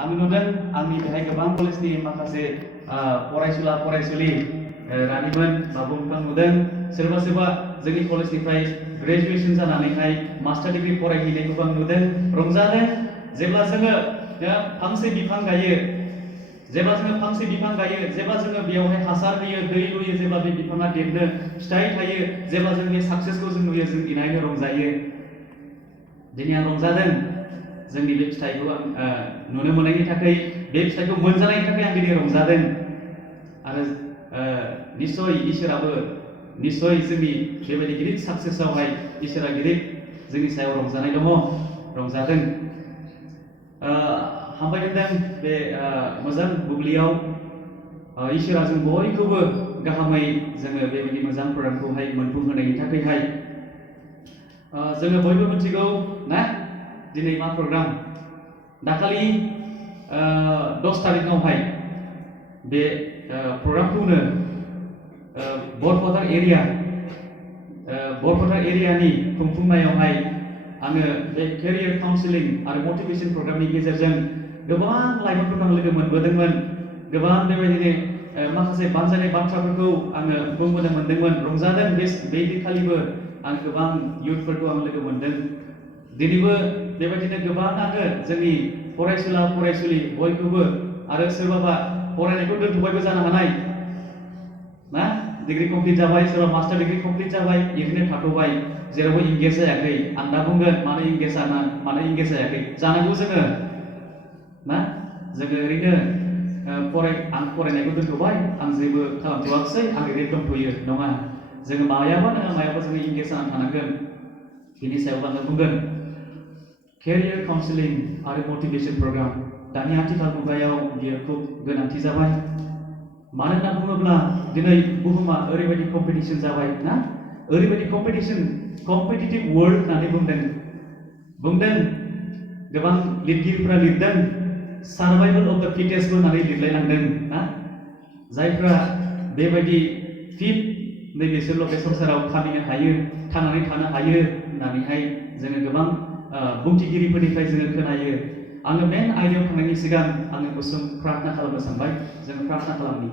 आं नुदों आंनि बेहाय गोबां कलेजनि माखासे फरायसुला फरायसुलि रानिमोन बाबु बिफां नुदों सोरबा सोरबा जोंनि कलेजनिफ्राय ग्रेजुएशन जानानैहाय मास्टार डिग्री फरायहैनायखौबो आं नुदों रंजादों जेब्ला जोङो फांसे बिफां गायो जेब्ला जोङो फांसे बिफां गायो जेब्ला जोङो बेयावहाय हासार होयो दै लुयो जेब्ला बे बिफाङा देरनो फिथाइ थायो जेब्ला जों बे साक्सेसखौ जों नुयो जों इनायनो रंजायो दिनै आं रंजादों जोंनि बे फिथाइखौ आं नुनो मोननायनि थाखाय बे फिथाइखौ मोनजानायनि थाखाय आं दिनै रंजादों आरो निश्चय इसोराबो निश्चय जोंनि बेबायदि गिदिर साक्सेसआवहाय इसोरा गिदिर जोंनि सायाव रंजानाय दङ रंजादों हामबाय होनदों बे मोजां बुब्लियाव इसोरा जों बयखौबो गाहामै जोङो बेबायदि मोजां प्रग्रामखौहाय मोनफुंहोनायनि थाखायहाय जोङो बयबो मिथिगौ ना दिनै मा प्रग्राम दाखालि 10 तारिखआवहाय बे प्रग्रामखौनो बरपथा एरियानि खुंफुंनायावहाय आङो बे केरियार काउन्सिलिं आरो मटिभेशन प्रग्रामनि गेजेरजों गोबां लाइमोनफोरखौ आं लोगो मोनबोदोंमोन गोबां बेबायदिनो माखासे बानजायनाय बाथ्राफोरखौ आङो बुंबोनो मोनदोंमोन रंजादों बे दिनखालिबो आं गोबां इयुथफोरखौ आं लोगो मोनदों दिनैबो बेबायदिनो गोबाङानो जोंनि फरायसुला फरायसुलि बयखौबो आरो सोरबाबा फरायनायखौ दोनथ'बायबो जानो हानाय ना डिग्री कमप्लीट जाबाय सोरबा मास्टार डिग्री कमप्लीट जाबाय इदिनो थाथ'बाय जेरावबो इंगेज जायाखै आं दा बुंगोन मानो इंगेज जायाखै जानांगौ जोङो ना जोङो ओरैनो आं फरायनायखौ दोनथ'बाय आं जेबो खालामथ'वाखै आं ओरैनो दंथ'यो नङा जोङो मायाबा नङा मायाबा जोङो इंगेज जानानै थानांगोन बिनि सायाव आङो बुंगोन केरियार काउन्सिलिं आरो मटिभेशन प्रग्राम दानि आथिखाल मुगायाव बियो खुब गोनांथि जाबाय मानो होनना बुङोब्ला दिनै बुहुमा ओरैबायदि कम्पिटिशन जाबाय ना ओरैबायदि कम्पिटिटिभ वर्ल्ड होननानै बुंदों गोबां लिरगिरिफोरा लिरदों सार्भाइभल अफ द फिटेस्ट होननानै लिरलायलांदों ना जायफ्रा बेबायदि फिट नैबेसोरल' बे संसाराव खामिनो हायो थांनानै थानो हायो होननानैहाय जोङो गोबां बुंथिगिरिफोरनिफ्राय जोङो खोनायो आङो मेन आयदायाव थांनायनि सिगां आङो गुसुं प्रार्थना खालामनो सानबाय जोङो प्रार्थना खालामनि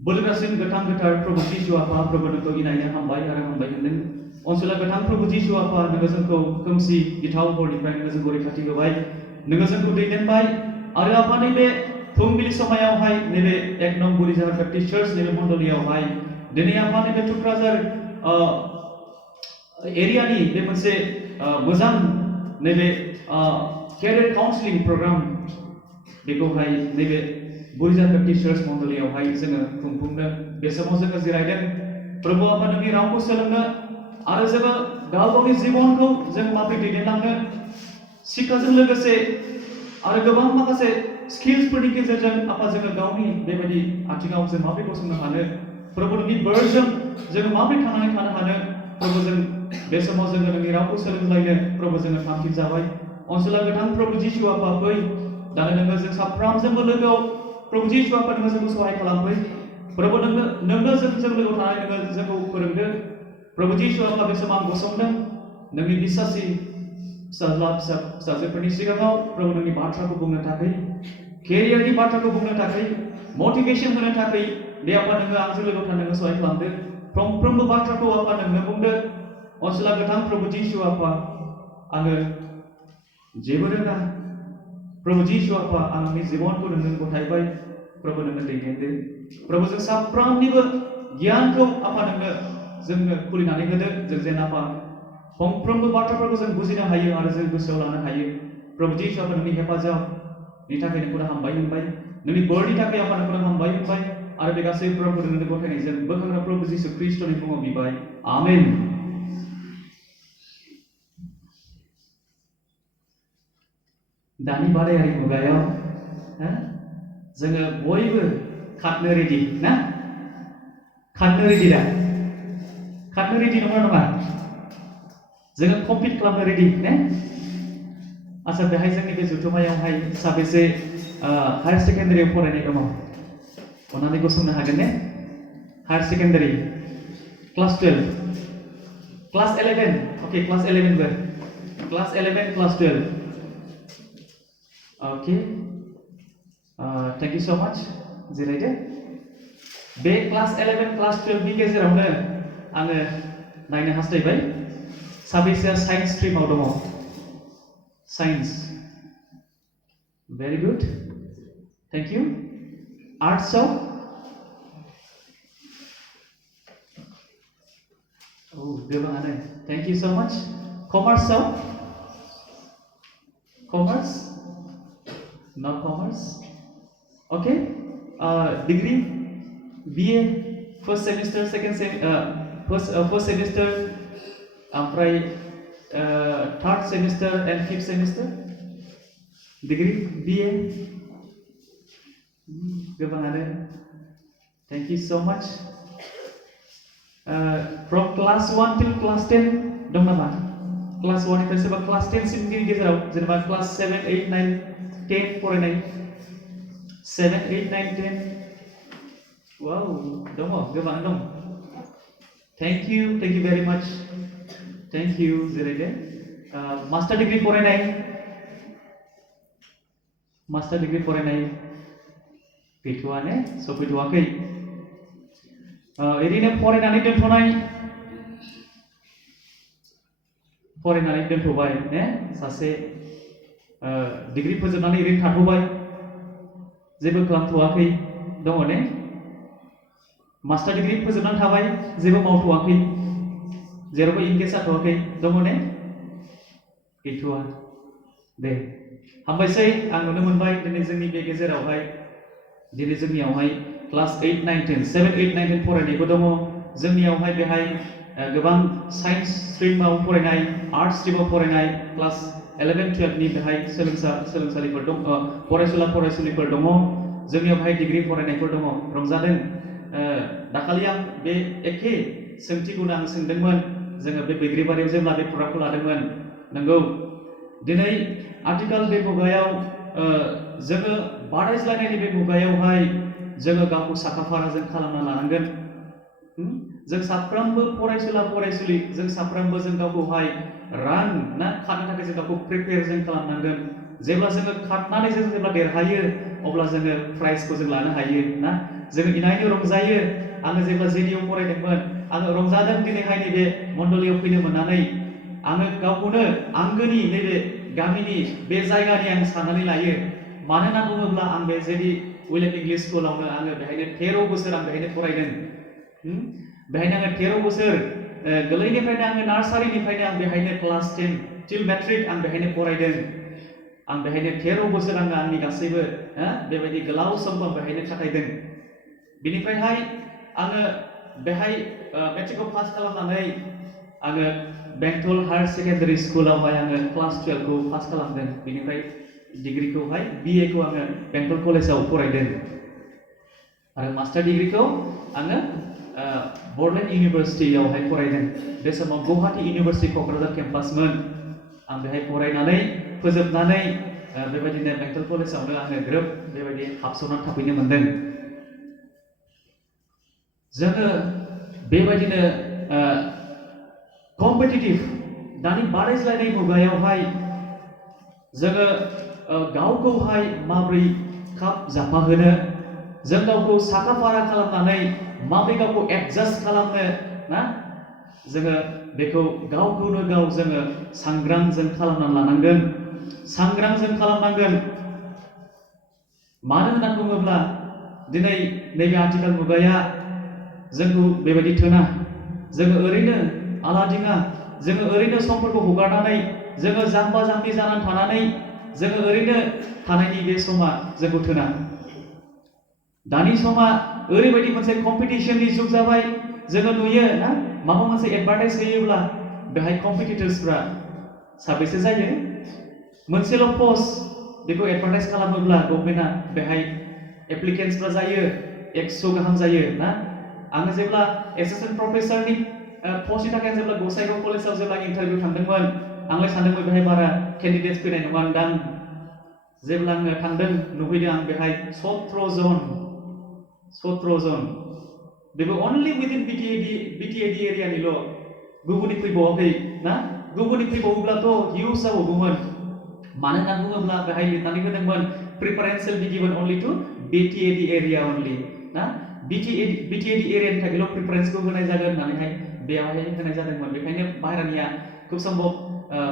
बोलोग्रासिन गोथां गोथार प्रभु जिसु आफा प्रभु नोंखौ इनायनो हामबाय आरो हामबाय होनदों अनसुला गोथां प्रभु जिसु आफा नोङो जोंखौ खोमसि गिथाव हरनिफ्राय नोङो जोंखौ रैखाथि होबाय नोङो जोंखौ दैदेनबाय आरो आफा नैबे फुंबिलि समायावहाय नैबे 1 नं बुरिजाहार बेप्टिस्ट चार्च नैबे मण्डलियावहाय दिनै आफा नैबे टुक्राझार एरियानि बे मोनसे मोजां नैबे केरियार काउन्सिलिं प्रग्राम बेखौहाय नैबे बुरिजाहार बेप्टिस्ट चार्च मण्डलियावहाय जोङो खुंफुंनो बे समाव जोङो जिरायदों प्रभु आफा नोंनि रावखौ सोलोंनो आरो जोङो गाव गावनि जिबनखौ जों माबोरै दैदेनलांनो शिक्षाजों लोगोसे आरो गोबां माखासे स्किल्सफोरनि गेजेरजों आफा जोङो गावनि बेबायदि आथिङाव जों माबोरै गसंनो हानो प्रभु नोंनि बोरजों जोङो माबोरै थांनानै थानो हानो प्रभु जों बे समाव जोङो नोंनि रावखौ सोलोंलायनो प्रभु जोङो थांखि जाबाय अनसुला गोथां प्रभु जिसु आफा फै दानो नोङो जों साफ्रोमजोंबो लोगोआव प्रभु जिसु आफा नोङो जोंखौ सहाय खालामफै प्रभु नोंनो जों लोगोआव थानानै नोङो जोंखौ फोरोंदो प्रभु जिसु आफा बे समाव आं गसंदों नोंनि बिसासि फिसाजोफोरनि सिगाङाव प्रभु नोंनि बाथ्राखौ बुंनो थाखाय केरियारनि बाथ्राखौ बुंनो थाखाय मटिभेशन होनो थाखाय बे आफा नोङो आंजों लोगोआव थानो नोङो सहाय खालामदो फ्रोमफ्रोमबो बाथ्राखौ आफा नोंनो बुंदो अनसुला गोथां प्रभु जिसु आफा आङो जेबो रोङा प्रभु जिसु आफा आंनि जिबनखौ नोंनो गथायबाय प्रभु नोंनो दैदेनदो प्रभु जों साफ्रोमनिबो गियानखौ आफा नोंनो जोंनो खुलिनानै होदो जों जेन आफा फंफ्रोमबो बाथ्राफोरखौ जों बुजिनो हायो आरो जों गोसोआव लानो हायो प्रभु जिसु आफा नोंनि हेफाजाबनि थाखाय नोंखौ हामबाय होनबाय नोंनि बोरनि थाखाय आफा नोंखौ हामबाय होनबाय आरो बे गासै प्रभु नोंनो गथायनायजों बोखांना प्रभु जिसु ख्रीष्टनि मुङाव बिबाय आमेन दानि बादायारि मुगायाव जोङो बयबो खारनो रेडि ना खारनो रेडि दा खारनो रेडि नङा जोङो कमप्लिट खालामनो रेडि ने आচ্ছা बेहाय जोंनि बे जुथुमायावहाय साबेसे हायार सेकेन्डारियाव फरायनाय दङ अननानै गसंनो हागोन ने higher secondary class 12 class 11 okay class 11 बो class 11 class 12 Okay. Thank you so much. जिरायदो. बे क्लास 11 क्लास 12 नि गेजेरावनो आङो नायनो हास्थायबाय साबेसेया साइन्स स्ट्रिमाव दङ science very good thank you आर्ट्सआव गोबाङानो थेंक यू सो मच कमार्सआव commerce not commerce okay degree BA first semester first semester ओमफ्राय third semester and fifth semester degree BA गोबाङानो thank you so much from class 1 till class 10 दं नामा class 1 निफ्राय सोरबा class 10 सिमनि गेजेराव जेनेबा class 7 8 9 10 फरायनाय 7 8 9 10 Wow, dong, gobaं dong. Thank you very much. Thank you, Zirede. Master degree फरायनाय गैथ'आनो सफैथ'वाखै ओरैनो फरायनानै दोनथ'बाय ने सासे डिग्री फोजोबनानै ओरैनो थाथ'बाय जेबो खालामथ'वाखै दङ ने मास्टार डिग्री फोजोबनानै थाबाय जेबो मावथ'वाखै जेरावबो इंगेज जाथ'वाखै दङ ने गैथ'आ दे हामबायसै आं नुनो मोनबाय दिनै जोंनि बे गेजेरावहाय दिनै जोंनियावहाय क्लास 8 9 10 7 8 9 10 फरायनायबो दङ जोंनियावहाय बेहाय गोबां साइन्स स्ट्रिमाव फरायनाय आर्ट्स स्ट्रिमाव फरायनाय क्लास 11 12 नि बेहाय सोलोंसालिफोर दं फरायसुलिफोर दङ जोंनियाव बेहाय डिग्री फरायनायफोर दङ रंजादों दाखालि आं बे एखे सोंथिखौनो आं सोंदोंमोन जोङो बे बैग्रिबारियाव जेब्ला बे प्रग्रामखौ लादोंमोन नंगौ दिनै आथिखाल बे मुगायाव जोङो बादायज्लायनायनि बे मुगायावहाय जोङो गावखौ साखाफारा जों खालामना लानांगोन जों साफ्रोमबो फरायसुलि जों साफ्रोमबो जों गावखौहाय खारनो थाखाय जों गावखौ प्रिपेयार जों खालामनांगोन जेब्ला जोङो खारनानै जों जेब्ला देरहायो अब्ला जोङो प्राइजखौ जों लानो हायो ना जोङो इनायनो रंजायो आङो जेब्ला जेडिआव फरायदोंमोन आङो रंजादों दिनैहाय नैबे मण्डलियाव फैनो मोननानै आङो गावखौनो आंगोनि नैबे गामिनि बे जायगानि आं साननानै लायो मानोना बुङोब्ला आं बे जेडि उइलियाम इंलिश स्कुलावनो आङो बेहायनो 13 बोसोर आं बेहायनो फरायदों बेहायनो आङो 13 बोसोर गोरलैनिफ्रायनो आङो नार्सारिनिफ्रायनो आं बेहायनो क्लास 10 टिल मेट्रिक आं बेहायनो फरायदों आं बेहायनो 13 बोसोर आङो आंनि गासैबो बेबायदि गोलाव समखौ आं बेहायनो खाथायदों बिनिफ्रायहाय आङो बेहाय मेट्रिकखौ पास खालामनानै आङो बेंटल हायर सेकेन्डारि स्कुलावहाय आङो क्लास 12 खौ पास खालामदों बिनिफ्राय डिग्रीखौहाय BA खौ आङो बेंटल कलेजाव फरायदों आरो मास्टार डिग्रीखौ आङो बरलेण्ड इउनिभारसिटियावहाय फरायदों बे समाव गुवाहाटी इउनिभारसिटि क'क्राझार केम्पासमोन आं बेहाय फरायनानै फोजोबनानै बेबायदिनो बेंटल कलेजावनो आङो ग्रोब बेबायदि हाबसननानै थाफैनो मोनदों जोङो बेबायदिनो कम्पिटिटिभ दानि बादायज्लायनाय मुगायावहाय जोङो गावखौहाय माबोरै खाब जाफाहोनो जों गावखौ साखाफारा खालामनानै माबोरै गावखौ एडजास्ट खालामनो ना जोङो बेखौ गावखौनो गाव जोङो सांग्रां जों खालामनानै लानांगोन सांग्रां जों खालामनांगोन मानो होनना बुङोब्ला दिनै नैबे आथिखाल मुगाया जोंखौ बेबायदि थोना जोङो ओरैनो आलादिङा जोङो ओरैनो समफोरखौ हगारनानै जोङो जाम्बा जाम्बि जानानै थानानै जोङो ओरैनो थानायनि बे समा जोंखौ थोना दानि समा ओरैबायदि मोनसे कम्पिटिशननि जुग जाबाय जोङो नुयो ना माबा मोनसे एडभार्टाइज होयोब्ला बेहाय कम्पिटिटर्सफ्रा साबेसे जायो मोनसेल' पस्ट बेखौ एडभार्टाइज खालामोब्ला गभर्नमेन्टआ बेहाय एप्लिकेन्ट्सफ्रा जायो 100 गाहाम जायो ना आङो जेब्ला एसिस्टेन्ट प्रफेसरनि पस्टनि थाखाय जेब्ला गसाइगाव कलेजाव जेब्ला इन्टारभिउ थांदोंमोन आंलाय सानदोंमोन बेहाय बारा केन्डिडेट्स फैनाय नङा दां जेब्ला आङो थांदों नुहैदों आं बेहाय 17 जन बेबो अनलि विदिन बिटिएडि एरियानिल' गुबुननि फैबावाखै ना गुबुननि फैबावोब्लाथ' हिउज जाबावगौमोन मानो होनना बुङोब्ला बेहाय लिरनानै होदोंमोन preference will be given only to BTAD area only ना BTAD एरियानि थाखायल' प्रिफारेन्सखौ होनाय जागोन होननानैहाय बेयावहाय होनाय जादोंमोन बेखायनो बाहेरानिया खुब सम्भब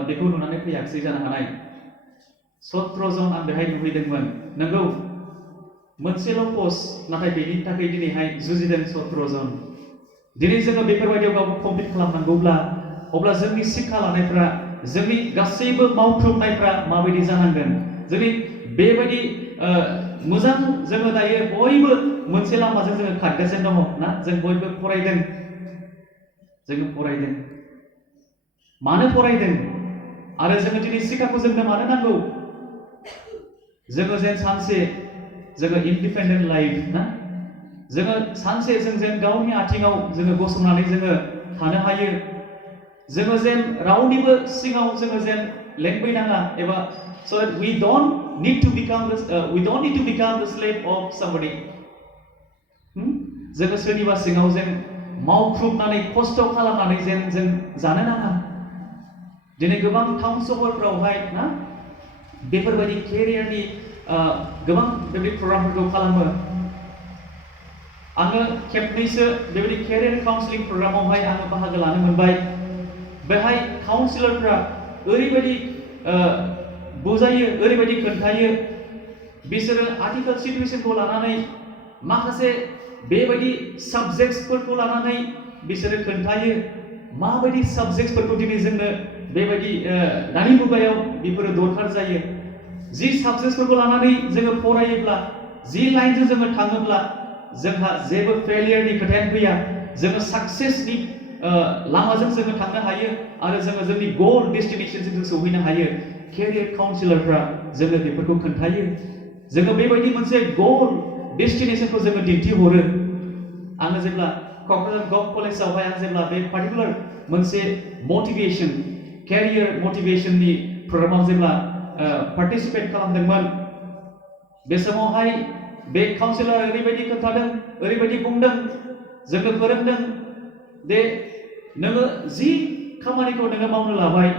बेखौ नुनानै फैयाखिसै जानो हानाय 17 जन आं बेहाय नुहैदोंमोन नंगौ मोनसेल' पस्ट नाथाय बेनि थाखाय दिनैहाय जुजिदों 17 जन दिनै जोङो बेफोरबायदियाव गावखौ कमप्लिट खालामनांगौब्ला अब्ला जोंनि शिक्षा लानायफ्रा जोंनि गासैबो मावथुमनायफ्रा माबायदि जानांगोन जोंनि बेबायदि मोजां जोङो दायो बयबो मोनसे लामाजों जोङो खारगासिनो दङ ना जों बयबो फरायदों जोङो फरायदों मानो फरायदों आरो जोङो दिनै शिक्षाखौ जोंनो मानो नांगौ जोङो जेन सानसे जोङो इन्डिपेन्डेन्ट लाइफ ना जोङो सानसे जों जेन गावनि आथिङाव जोङो गसंनानै जोङो थानो हायो जोङो जेन रावनिबो सिङाव जोङो जेन लेंबैनाङा एबा so that we don't need to become the slave of somebody जोङो सोरनिबा सिङाव जेन मावख्रुबनानै खस्थ' खालामनानै जेन जों जानो नाङा दिनै गोबां टाउन सहरफ्रावहाय ना बेफोरबायदि केरियारनि गोबां बेबायदि प्रग्रामफोरखौ खालामो आङो खेबनैसो बेबायदि केरियार काउन्सिलिं प्रग्रामावहाय आङो बाहागो लानो मोनबाय बेहाय काउन्सिलरफ्रा ओरैबायदि बुजायो ओरैबायदि खोन्थायो बिसोरो आथिखाल सिटुएसनखौ लानानै माखासे बेबायदि साबजेक्ट्सफोरखौ लानानै बिसोरो खोन्थायो माबायदि साबजेक्ट्सफोरखौ दिनै जोंनो बेबायदि दानि मुगायाव बेफोरो दरखार जायो जि साबजेक्ट्सफोरखौ लानानै जोङो फरायोब्ला जि लाइनजों जोङो थाङोब्ला जोंहा जेबो फेलियरनि खोथायानो फैया जोङो साक्सेसनि लामाजों जोङो थांनो हायो आरो जोङो जोंनि गोल डेस्टिनेशनसिम जों सौहैनो हायो केरियार काउन्सिलरफ्रा जोङो बेफोरखौ खोन्थायो जोङो बेबायदि मोनसे गोल डेस्टिनेशनखौ जोङो दिन्थिहरो आङो जेब्ला क'क्राझार गभ कलेजावहाय आं जेब्ला बे पार्टिकुलार मोनसे मटिभेशन केरियार मटिभेशननि प्रग्रामाव जेब्ला पार्टिसिपेट खालामदोंमोन बे समावहाय बे काउन्सिलरा ओरैबायदि खोन्थादों ओरैबायदि बुंदों जोंनो फोरोंदों दे नोङो जि खामानिखौ नोङो मावनो लाबाय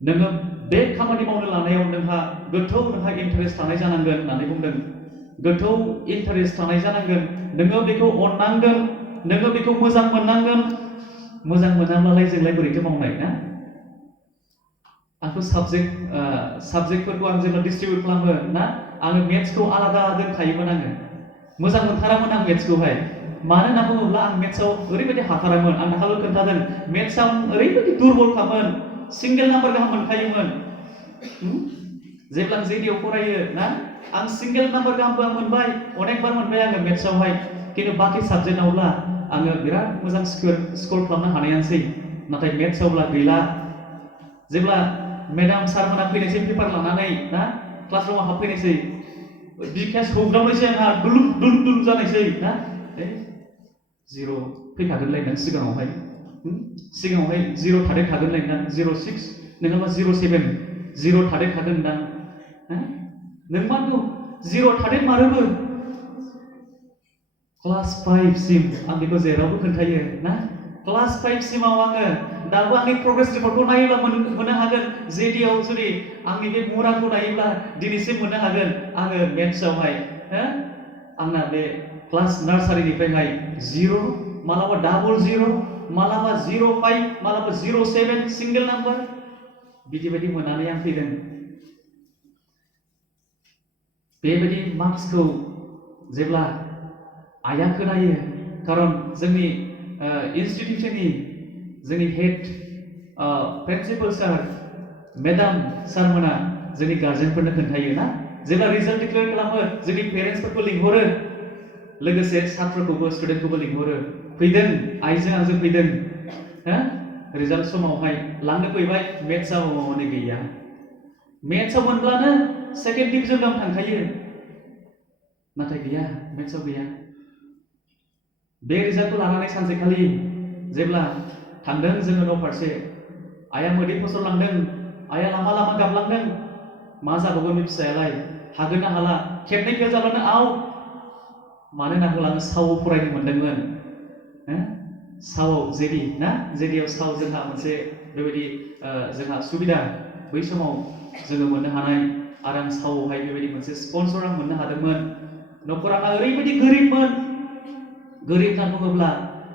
नोङो बे खामानि मावनो लानायाव नोंहा गोथौ नोंहा इन्टारेस्ट थानाय जानांगोन होननानै बुंदों गोथौ इन्टारेस्ट थानाय जानांगोन नोङो बेखौ अननांगोन नोङो बेखौ मोजां मोननांगोन मोजां मोनाब्लालाय जोंलाय बोरैथो मावनाय ना आंखौ साबजेक्टफोरखौ आं जेब्ला डिस्ट्रिबिउट खालामो ना आङो मेथ्सखौ आलादा दोनखायोमोन आङो मोजां मोनथारामोन आं मेथ्सखौहाय मानो होनना बुङोब्ला आं मेथ्सआव ओरैबायदि हाथारामोन आं दाखालि खोन्थादों मेथ्सआव ओरैबायदि दुरबलखामोन सिंगेल नाम्बार गाहाम मोनखायोमोन जेब्ला आं जेडिआव फरायो ना आं सिंगेल नाम्बार गाहामबो आं मोनबाय अनेकबार मोनबाय आङो मेथ्सआवहाय खिन्थु बाखि साबजेक्टआवब्ला आङो बिराद मोजां स्क'र खालामनो हानायानोसै नाथाय मेथ्सआवब्ला गैला जेब्ला मेडाम सारमोना फैनायसै पेपार लानानै ना क्लासरुमाव हाबफैनायसै बिखाया सौग्रावनायसै आंहा दुलुम दुलुम दुलुम जानायसै ना जिर' फैखागोनलाय नों सिगाङावहाय जिर' थादेरखागोनलाय ना 06 नङाबा 07 जिर' थादेरखागोन दां नों मा दं जिर' थादेरमारोबो क्लास 5 सिम आं बेखौ जेरावबो खोन्थायो ना क्लास 5 सिमाव आङो दाबो आंनि प्रग्रेस रिपर्टखौ नायोब्ला मोननो हागोन जेडिआव जुदि आंनि बे मुराखौ नायोब्ला दिनैसिम मोननो हागोन आङो मेथ्सआवहाय आंना बे क्लास नार्सारिनिफ्रायहाय 0 मालाबा डाबल 0 मालाबा 05 मालाबा 07 सिंगेल नाम्बार बिदि बायदि मोननानै आं फैदों बेबायदि मार्क्सखौ जेब्ला आइया खोनायो खारन जोंनि इन्स्टिटिउसननि जोंनि हेड प्रिन्सिपाल सार मेडाम सारमोना जोंनि गार्जेनफोरनो खोन्थायो ना जेब्ला रिजाल्ट डिक्लेयार खालामो जोंनि पेरेन्टसफोरखौ लिंहरो लोगोसे सात्रखौबो स्टुडेन्टखौबो लिंहरो फैदों आइजों आंजों फैदों रिजाल्ट समावहाय लांनो फैबाय मेथ्सआव हनै गैया मेथ्सआव मोनब्लानो सेकेन्ड डिभिजन गाहाम थांखायो नाथाय गैया मेथ्सआव गैया बे रिजाल्टखौ लानानै सानसेखालि जेब्ला थांदों जोङो न' फारसे आइया मोदै फसरलांदों आइया लामा लामा गाबलांदों मा जाबावगोन बे फिसायालाय हागोन ना हाला खेबनै फेल जाब्लानो आउट मानो होनना बुङोब्ला आङो साव फरायनो मोनदोंमोन सावआव जेडि ना जेडिआव साव जोंहा मोनसे बेबायदि जोंहा सुबिदा बै समाव जोङो मोननो हानाय आरो आं सावहाय बेबायदि मोनसे स्पन्सर आं मोननो हादोंमोन। न'खरा आंना ओरैबायदि गोरिबमोन। गोरिब होनना बुङोब्ला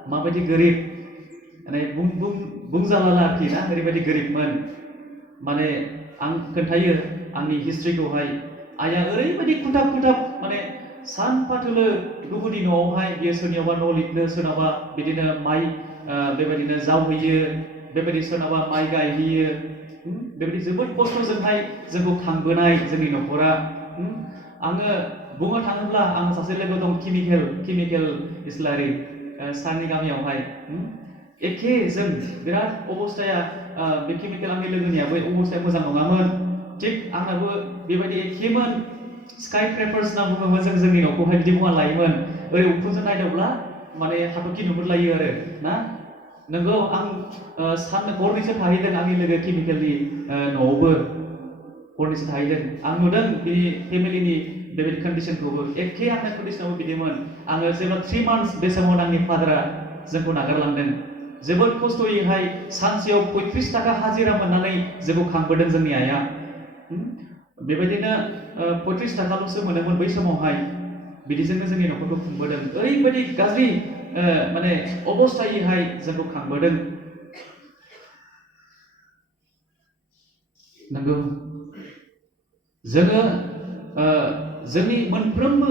माबायदि गोरिब माने बुंजाला आरोखि ना, ओरैबायदि गोरिबमोन। माने आं खोन्थायो आंनि हिस्ट्रिखौहाय। आइया ओरैबायदि खुथाब माने सानफाथोलो गुबुननि न'आवहाय बियो सोरनियावबा न' लिरनो, सोरनावबा बिदिनो माइ बेबायदिनो जावहैयो, बेबायदि सोरनावबा माइ गायहैयो। बेबायदि जोबोद खस्थ'जोंहाय जोंखौ खांबोनाय जोंनि न'खरा। आङो बुंनो थाङोब्ला आं सासे लोगो दं केमिकेल इस्लारि सारनि गामियावहाय। एखे जों बिराद अबस्थाया बे केमिकेल आंनि लोगोनियाबो अबस्थाया मोजां नङामोन। थिग आंनाबो बेबायदि एखेमोन। स्काई क्रेपार्स होनना बुङोमोन जों जोंनि न'खौहाय बिदि बुंना लायोमोन। ओरै उखुमजों नायदावब्ला माने हाथरखि नुहुरलायो आरो ना। नोंगौ आं हरनैसो थाहैदों आंनि लोगो केमिकेलनि न'आवबो हरनैसो थाहैदों। आं नुदों बिनि फेमिलिनि बेबायदि कन्डिसनखौबो। एखे आंनि कन्डिसनाबो बिदिमोन। आङो जेब्ला 3 मान्थस बे समाव आंनि फादारा जोंखौ नागारलांदों। जोबोद खस्थ'यैहाय सानसेयाव 35 थाखा हाजिरा मोननानै जोंखौ खांबोदों जोंनि आइया। बेबायदिनो 35 थाखाल'सो मोनोमोन बै समावहाय। बिदिजोंनो जोंनि न'खरखौ खुंबोदों। ओरैबायदि गाज्रि माने अबस्थायैहाय जोंखौ खांबोदों। नंगौ जोङो जोंनि मोनफ्रोमबो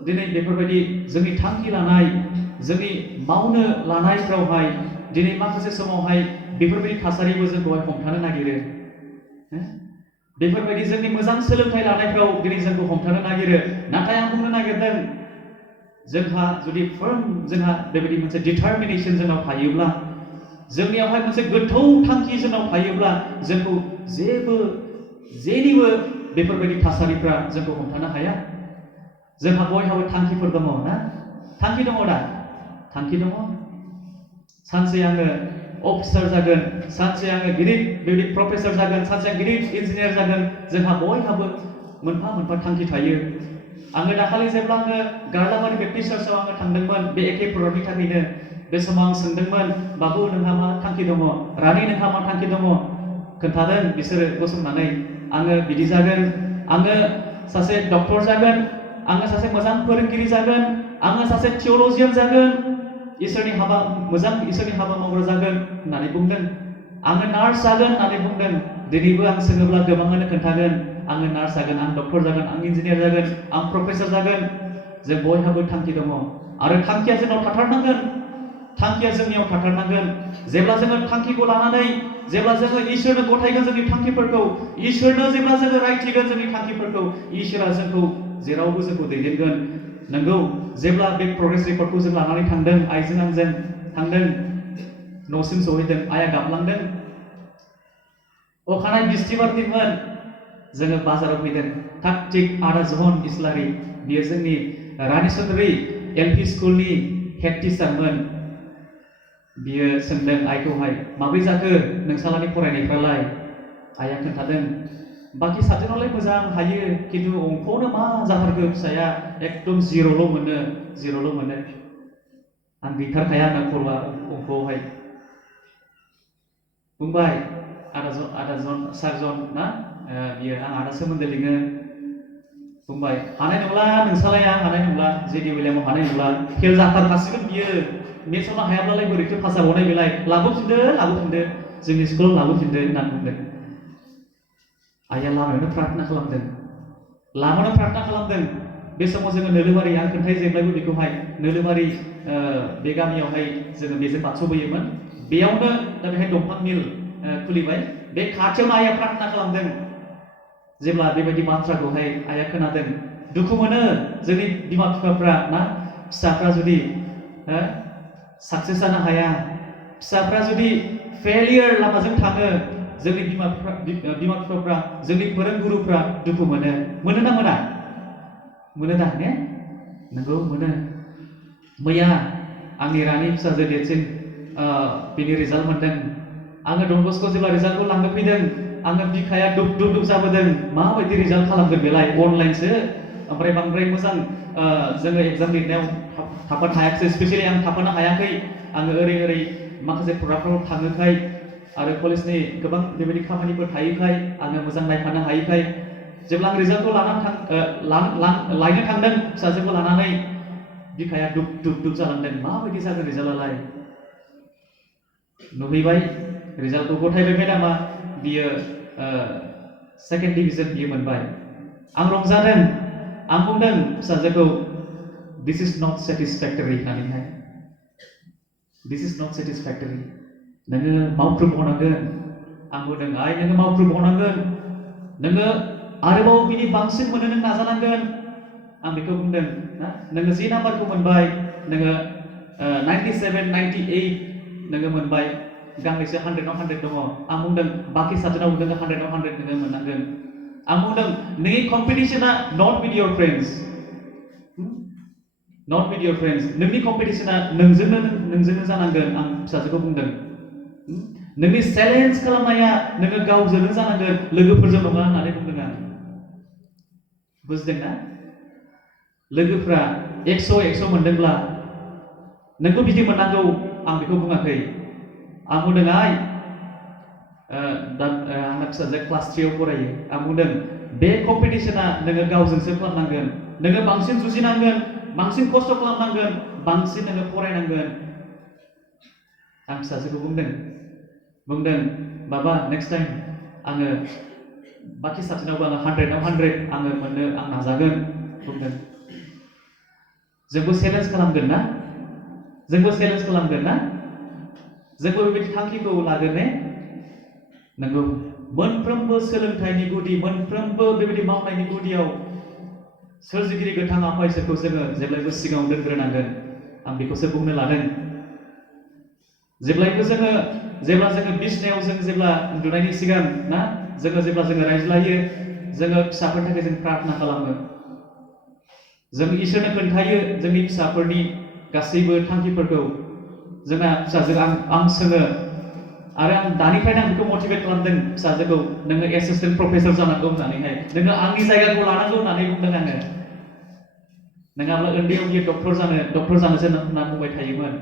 दिनै बेफोरबायदि जोंनि थांखि लानाय, जोंनि मावनो लानायफ्रावहाय दिनै माखासे समावहाय बेफोरबायदि थासारिबो जोंखौहाय हमथानो नागिरो। बेफोरबायदि जोंनि मोजां सोलोंथाइ लानायफ्राव दिनै जोंखौ हमथानो नागिरो। नाथाय आं बुंनो नागिरदों, जोंहा जुदि जोंहा बेबायदि मोनसे डिटारमिनेसन जोंनाव थायोब्ला, जोंनियावहाय मोनसे गोथौ थांखि जोंनाव थायोब्ला, जोंखौ जेनिबो बेफोरबायदि थासारिफ्रा जोंखौ हमथानो हाया। जोंहा बयहाबो थांखिफोर दङ ना? थांखि दङ दा? थांखि दङ। सानसे आङो अफिसार जागोन, सानसे आङो गिदिर बेबायदि प्रफेसर जागोन, सानसे आं गिदिर इन्जिनियार जागोन। जोंहा बयहाबो मोनफा मोनफा थांखि थायो। आङो दाखालि जेब्ला आङो गारलामारि बेप्टिस्ट चार्चआव आङो थांदोंमोन बे एखे प्रग्रामनि थाखायनो, बे समाव आं सोंदोंमोन, बाबु नोंहा मा थांखि दङ? रानि नोंहा मा थांखि दङ? खोन्थादों बिसोरो गसंनानै, आङो बिदि जागोन, आङो सासे डक्टर जागोन, आङो सासे मोजां फोरोंगिरि जागोन, आङो सासे थिय'लजियान जागोन, इसोरनि हाबा मावग्रा जागोन होननानै बुंदों। आङो नार्स जागोन होननानै बुंदों। दिनैबो आं सोङोब्ला गोबाङानो खोन्थागोन, आङो नार्स जागोन, आं डक्टर जागोन, आं इन्जिनियार जागोन, आं प्रफेसर जागोन। जों बयहाबो थांखि दङ आरो थांखिया जोंनाव थाथारनांगोन। थांखिया जोंनियाव थाथारनांगोन। जेब्ला जोङो थांखिखौ लानानै, जेब्ला जोङो इसोरनो गथायगोन जोंनि थांखिफोरखौ, इसोरनो जेब्ला जोङो रायथिगोन जोंनि थांखिफोरखौ, इसोरा जोंखौ जेरावबो जोंखौ दैदेनगोन। नंगौ, जेब्ला बे प्रग्रेस रिपर्टखौ जों लानानै थांदों, आइजों आंजों थांदों, न'सिम सहैदों, आइया गाबलांदों। अखानाय बिस्थिबार दिनमोन, जोङो बाजाराव फैदों। थिग आदा जहन इस्लारि, बियो जोंनि रानि चौधुरी एलपि स्कुलनि हेड टिचारमोन। बियो सोंदों आइखौहाय, माब्रै जाखो नोंसालानि फरायनायफ्रालाय? आइया खोन्थादों, बाखि साबजेक्टआवलाय मोजां हायो, खिन्थु अंकआवनो मा जाथारखो फिसाया, एकदम जिर'ल' मोनो। आं गैथारखाया होनना खर'आ अंकआवहाय बुंबाय। सारजन ना बियो, आं आदा सोमोन्दो लिङो। बुंबाय, हानाय नंला नोंसालाय, आं हानाय नंला, जेडि विलियामाव हानाय नंला, फेल जाथारखासिगोन बियो। मेथ्सआवनो हायाब्लालाय बोरैथो पास जाबावनाय बेलाय, लाबोफिनदो जोंनि स्कुलाव लाबोफिनदो होननानै बुंदों। आइया लामायावनो प्रार्थना खालामदों। बे समाव जोङो नोलोबारि, आं खोन्थायो जेब्लायबो बेखौहाय, नोलोबारि बे गामियावहाय जोङो बेजों बारस'बोयोमोन। बेयावनो दा बेहाय दंफां मिल खुलिबाय, बे खाथियावनो आइया प्रार्थना खालामदों। जेब्ला बेबायदि बाथ्राखौहाय आइया खोनादों, दुखु मोनो जोंनि बिमा बिफाफ्रा ना, फिसाफ्रा जुदि साक्सेस जानो हाया, फिसाफ्रा जुदि फेलियर लामाजों थाङो, जोंनि बिमा बिफाफ्रा, जोंनि फोरोंगुरुफ्रा दुखु मोनो ना मोना? मोनो दा ने? नंगौ मोनो। मैया आंनि रानि फिसाजो देरसिन बिनि रिजाल्ट मोनदों। आङो डनबस्क'आव जेब्ला रिजाल्टखौ लांनो फैदों, आङो बिखाया दुब जाबोदों। माबायदि रिजाल्ट खालामगोन बेलाय, अनलाइनसो, ओमफ्राय बांद्राय मोजां जोङो एग्जाम लिरनायाव थाफानो हायाखिसै, स्पेसियेलि आं थाफानो हायाखै। आङो ओरै माखासे प्रग्रामफ्राव थाङोखाय आरो कलेजनि गोबां बेबायदि खामानिफोर थायैखाय आङो मोजां नायफानो हायैखाय जेब्ला आं रिजाल्टखौ लायनो थांदों फिसाजोखौ लानानै बिखाया दुब दुब दुब जालांदों माबायदि जागोन रिजाल्टआलाय नुहैबाय रिजाल्टखौ गथायबाय मेडामा बियो सेकेन्ड डिभिजन बियो मोनबाय आं रंजादों आं बुंदों फिसाजोखौ दिस इज नट सेटिसफेक्टरि होननानैहाय दिस इज नट सेटिसफेक्टरि नोङो मावफुंबावनांगोन आं बुंदों आइ नोङो मावफुंबावनांगोन नोङो आरोबाव बिनि बांसिन मोननो नों नाजानांगोन आं बेखौ बुंदों ना नोङो जि नाम्बारखौ मोनबाय नोङो 97 98 नोङो मोनबाय गांनैसो 100आव 100 दङ आं बुंदों बाखि साबजेक्टआव नोङो 100आव 100 नोङो मोननांगोन आं बुंदों नोंनि कम्पिटिशना not with your friends not with your friends नोंनि कम्पिटिशना नोंजोंनो जानांगोन आं फिसाजोखौ बुंदों नोंनि चेलेन्ज खालामनाया नोङो गावजोंनो जानांगोन लोगोफोरजों नङा होननानै बुंदों आं बुजिदोंना लोगोफ्रा 100 मोनदोंब्ला नोंबो बिदि मोननांगौ आं बेखौ बुङाखै आं बुंदों आइ आंना फिसाजोआ क्लास 3 आव फरायो आं बुंदों बे कम्पिटिशना नोङो गावजोंसो खालामनांगोन नोङो बांसिन जुजिनांगोन बांसिन खस्थ' खालामनांगोन बांसिन नोङो फरायनांगोन आं फिसाजोखौ बुंदों बाबा नेक्स्ट टाइम आङो बाखि साबजेक्टआवबो आङो 100आव 100 आङो मोननो आं नाजागोन बुंदों जोंबो चेलेन्ज खालामगोन ना जोंबो बेबायदि थांखिखौ लागोन ने नंगौ मोनफ्रोमबो सोलोंथाइनि गुदि मोनफ्रोमबो बेबायदि मावनायनि गुदियाव सोरजिगिरि गोथां आफा इसोरखौ जोङो जेब्लायबो सिगाङाव दोनग्रोनांगोन आं बेखौसो बुंनो लादों जेब्लायबो जेब्ला जोङो बिसनायाव जों जेब्ला उन्दुनायनि सिगां ना जेब्ला जोङो रायज्लायो जोङो फिसाफोरनि थाखाय जों प्रार्थना खालामो जों इसोरनो खोन्थायो जोंनि फिसाफोरनि गासैबो थांखिफोरखौ जोंना फिसाजो आं सोङो आरो आं दानिफ्रायनो आं बेखौ मटिभेट खालामदों फिसाजोखौ नोङो एसिस्टेन्ट प्रफेसर जानांगौ होननानैहाय नोङो आंनि जायगाखौ लानांगौ होननानै बुंदों आङो नङाब्ला उन्दैयाव बियो डक्टर जानोसो होनना बुंबाय थायोमोन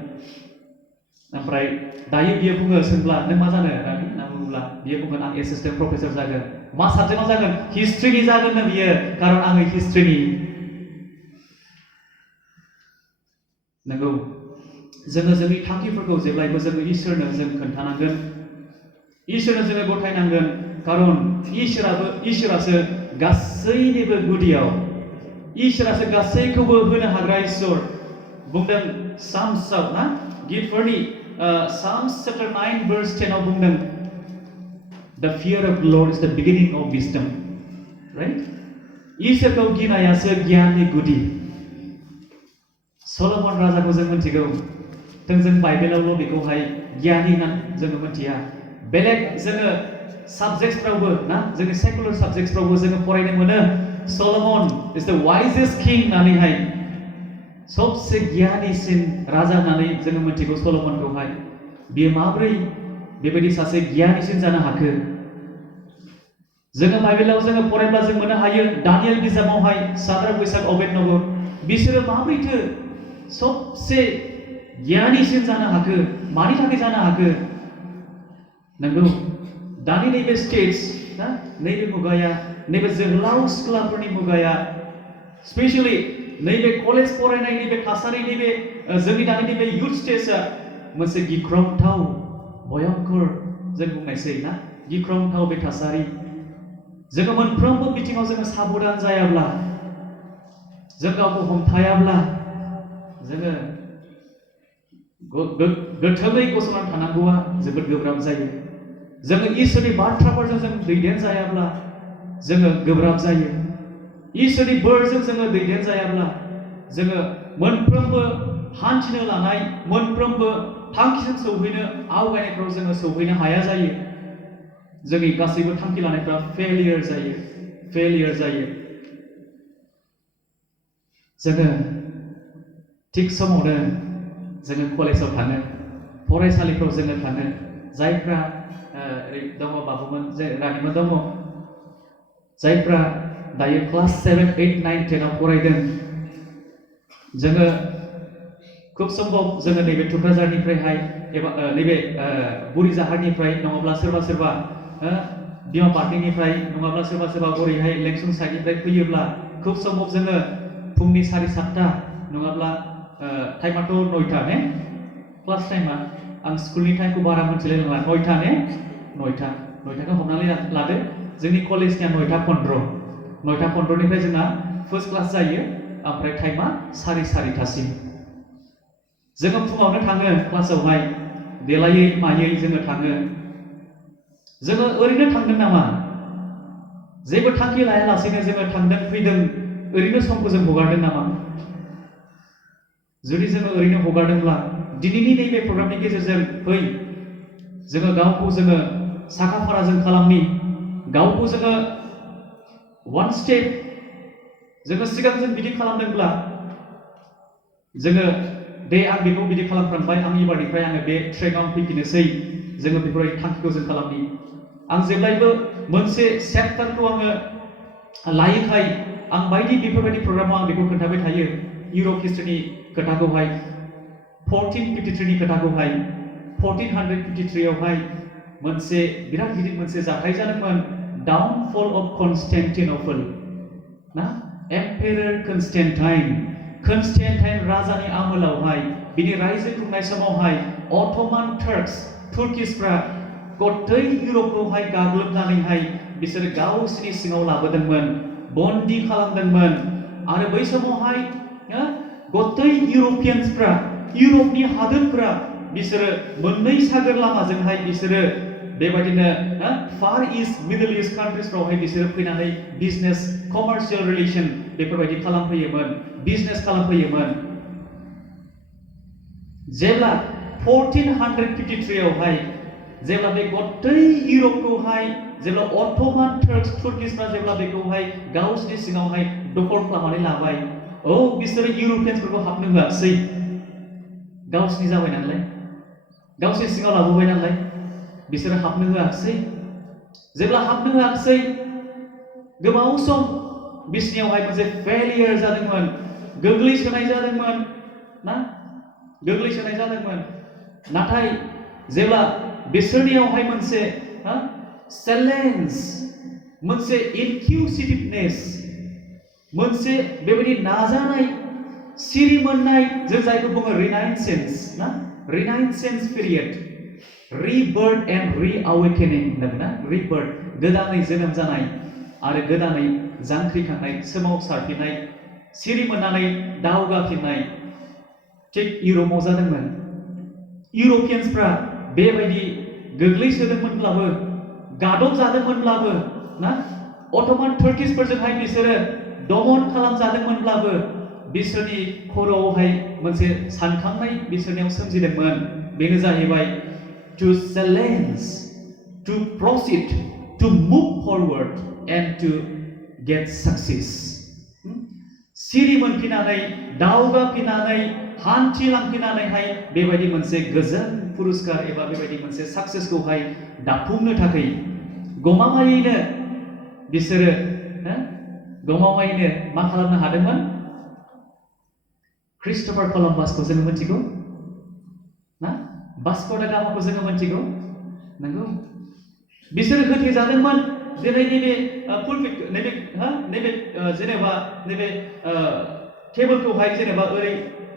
ओमफ्राय दायो बियो बुङो सोंब्ला नों मा जानो होनना बुङोब्ला बियो बुंगोन आं एसिस्टेन्ट प्रफेसर जागोन मा साबजेक्टआव जागोन हिस्ट्रिनि जागोननो बियो खारन आङो हिस्ट्रिनि नंगौ जोङो जोंनि थांखिफोरखौ जेब्लायबो जोङो इसोरनो जों खोन्थानांगोन इसोरनो जोङो गथायनांगोन खारन इसोरासो गासैनिबो गुदियाव इसोरासो गासैखौबो होनो हाग्रा इसोर बुंदों साम्सआव ना गितफोरनि साम्स चैप्टार 9 verse 10 आव बुंदों the fear of the Lord is the beginning of wisdom right इसोरखौ गिनायासो गियाननि गुदि सलमन राजाखौ जों मिथिगौ जों बाइबेलावल' बेखौहाय गियानि होननानै जोङो मिथिया बेलेग जोङो साबजेक्टसफ्रावबो ना जोंनि सेकुलार साबजेक्टसफ्रावबो जोङो फरायनो मोनो सलमन इज द वाइजेस्ट किं होननानैहाय सबसे गियानिसिन राजा होननानै जोङो मिथिगौ सलमनखौहाय बियो माब्रै बेबायदि सासे गियानिसिन जानो हाखो जोङो बाइबेलाव जोङो फरायब्ला जों मोननो हायो दानियेल बिजाबावहाय साद्राक मेसाक अबेदनगो बिसोरो माब्रैथो सबसे गियानिसिन जानो हाखो मानि थाखाय जानो हाखो नंगौ दानि नैबे स्टेज ना नैबे मुगाया नैबे जोहोलाव सिख्लाफोरनि मुगाया स्पेशली नैबे कलेज फरायनाय नैबे थासारि नैबे जोंनि दानि नैबे इयुथ स्टेजआ मोनसे गिख्रंथाव भयंकर जों बुंनायसै ना गिख्रंथाव बे थासारि जोङो मोनफ्रोमबो बिथिङाव जोङो साबधान जायाब्ला जों गावखौ हमथायाब्ला जोङो गोथोङै गसंनानै थानांगौआ जोबोद गोब्राब जायो जोङो इसोरनि बाथ्राफोरजों जों दैदेन जायाब्ला जोङो गोब्राब जायो इसोरनि बोरजों जोङो दैदेन जायाब्ला जोङो मोनफ्रोमबो हान्थिनो लानाय मोनफ्रोमबो थांखिजों सौहैनो आवगायनायफ्राव जोङो सौहैनो हाया जायो जोंनि गासैबो थांखि लानायफ्रा फेलियर जायो जोङो थिग समावनो जोङो कलेजाव थाङो फरायसालिफ्राव जोङो थाङो जायफ्रा दङ बाबुमोन रानिमोन दङ जायफ्रा दायो क्लास 7, 8, 9, 10 आव फरायदों जोङो खुब सम्भव जोङो नैबे थुक्राझारनिफ्रायहाय एबा नैबे बुरि जाहारनिफ्राय नङाब्ला सोरबा बिमा पार्टिनिफ्राय नङाब्ला सोरबा हरैहाय लेंसुं साइडनिफ्राय फैयोब्ला खुब सम्भव जोङो फुंनि 7:30 नङाब्ला टाइमाथ' 9टा ने क्लास टाइमा आं स्कुलनि टाइमखौ बारा मोनथिलाय नङा 9टा ने 9टाखौ हमनानै लादो जोंनि कलेजनिया 9:15 9:15निफ्राय जोंना फार्स्ट क्लास जायो ओमफ्राय टाइमा 4:30 जोङो फुङावनो थाङो क्लासावहाय देलायै मायै जोङो थाङो जोङो ओरैनो थांदों नामा जेबो थांखि लायालासेनो जोङो थांदों फैदों ओरैनो समखौ जों हगारदों नामा जुदि जोङो ओरैनो हगारदोंब्ला दिनैनि नैबे प्रग्रामनि गेजेरजों फै जोङो गावखौ जोङो साखा-फारा जों खालामनि गावखौ जोङो वान स्टेप जोङो सिगां जों बिदि खालामदोंब्ला जोङो दे आं बेखौ बिदि खालामफ्रांबाय आं एबारनिफ्राय आङो बे ट्रेकआव फैफिननोसै जोङो बेफोरबायदि थांखिखौ जों खालामनि आं जेब्लायबो मोनसे चेप्टारखौ आङो लायोखाय आं बायदि बेफोरबायदि प्रग्रामाव आं बेखौ खोन्थाबाय थायो इउरप हिस्ट्रिनि खोथाखौहाय 1453 नि खोथाखौहाय 1453 आवहाय मोनसे बिराद गिदिर मोनसे जाथाय जादोंमोन डाउनफल अफ कन्स्टेन्टिनोपल ना एम्पेरर कन्स्टेन्टाइन राजानि आमोलावहाय बिनि रायजो खुंनाय समावहाय अट'मान तुर्किसफ्रा गथै इउरपखौहाय गाग्लोबनानैहाय बिसोर गावसिनि सिङाव लाबोदोंमोन बन्दी खालामदोंमोन आरो बै समावहाय गथै इउर'पियान्सफ्रा इउरपनि हादोरफ्रा बिसोरो मोननै सागोर लामाजोंहाय बिसोरो बेबायदिनो फार इस्ट मिडल इस्ट कान्ट्रिसफ्रावहाय बिसोरो फैनानै बिजनेस कमार्शियेल रिलेशन बेफोरबायदि खालामफैयोमोन बिजनेस खालामफैयोमोन जेब्ला 1453 आवहाय जेब्ला बे गथै इउरपखौहाय जेब्ला अट'मान तुर्किसफ्रा जेब्ला बेखौहाय गावसिनि सिङावहाय दखल खालामनानै लाबाय बिसोरो इउर'पियान्सफोरखौ हाबनो होआसै गावसिनि जाबाय नालाय गावसिनि सिङाव लाबोबाय नालाय बिसोरो हाबनो होआसै जेब्ला हाबनो होआसै गोबाव सम बिसनियावहाय मोनसे फेलियर जादोंमोन गोग्लैसोनाय जादोंमोन नाथाय जेब्ला बिसोरनियावहाय मोनसे चेलेन्ज मोनसे इनक्यूसिटिभनेस मोनसे बेबायदि नाजानाय सिरि मोननाय जों जायखौ बुङो रिनाइसेन्स पिरियड rebirth and reawakening होनदोंना rebirth गोदानै जोनोम जानाय आरो गोदानै जांख्रिखांनाय सोमावसारफिननाय सिरि मोननानै दावगाफिननाय थिग इउरपआव जादोंमोन इउर'पियान्सफ्रा बेबायदि गोग्लैसोदोंमोनब्लाबो गादब जादोंमोनब्लाबो अट'मान तुर्किसफोरजोंहाय बिसोरो दमन खालामजादोंमोनब्लाबो बिसोरनि खर'आवहाय मोनसे सानखांनाय बिसोरनियाव सोमजिदोंमोन बेनो जाहैबाय to challenge to proceed to move forward and to get success सिरि मोनफिननानै दावगाफिननानै हान्थिलांफिननानैहाय बेबायदि मोनसे गोजोन पुरस्कार एबा बेबायदि मोनसे साक्सेसखौहाय दाफुंनो थाखाय गमामायैनो बिसोरो गमामायैनो मा खालामनो हादोंमोन क्रिस्ट'फार कलम्बासखौ जोङो मिथिगौ ना बास्को दा गामाखौ जोङो मिथिगौ नंगौ बिसोर होथेजादोंमोन दिनै नैबे जेनेबा नैबे टेबोलखौहाय जेनेबा ओरै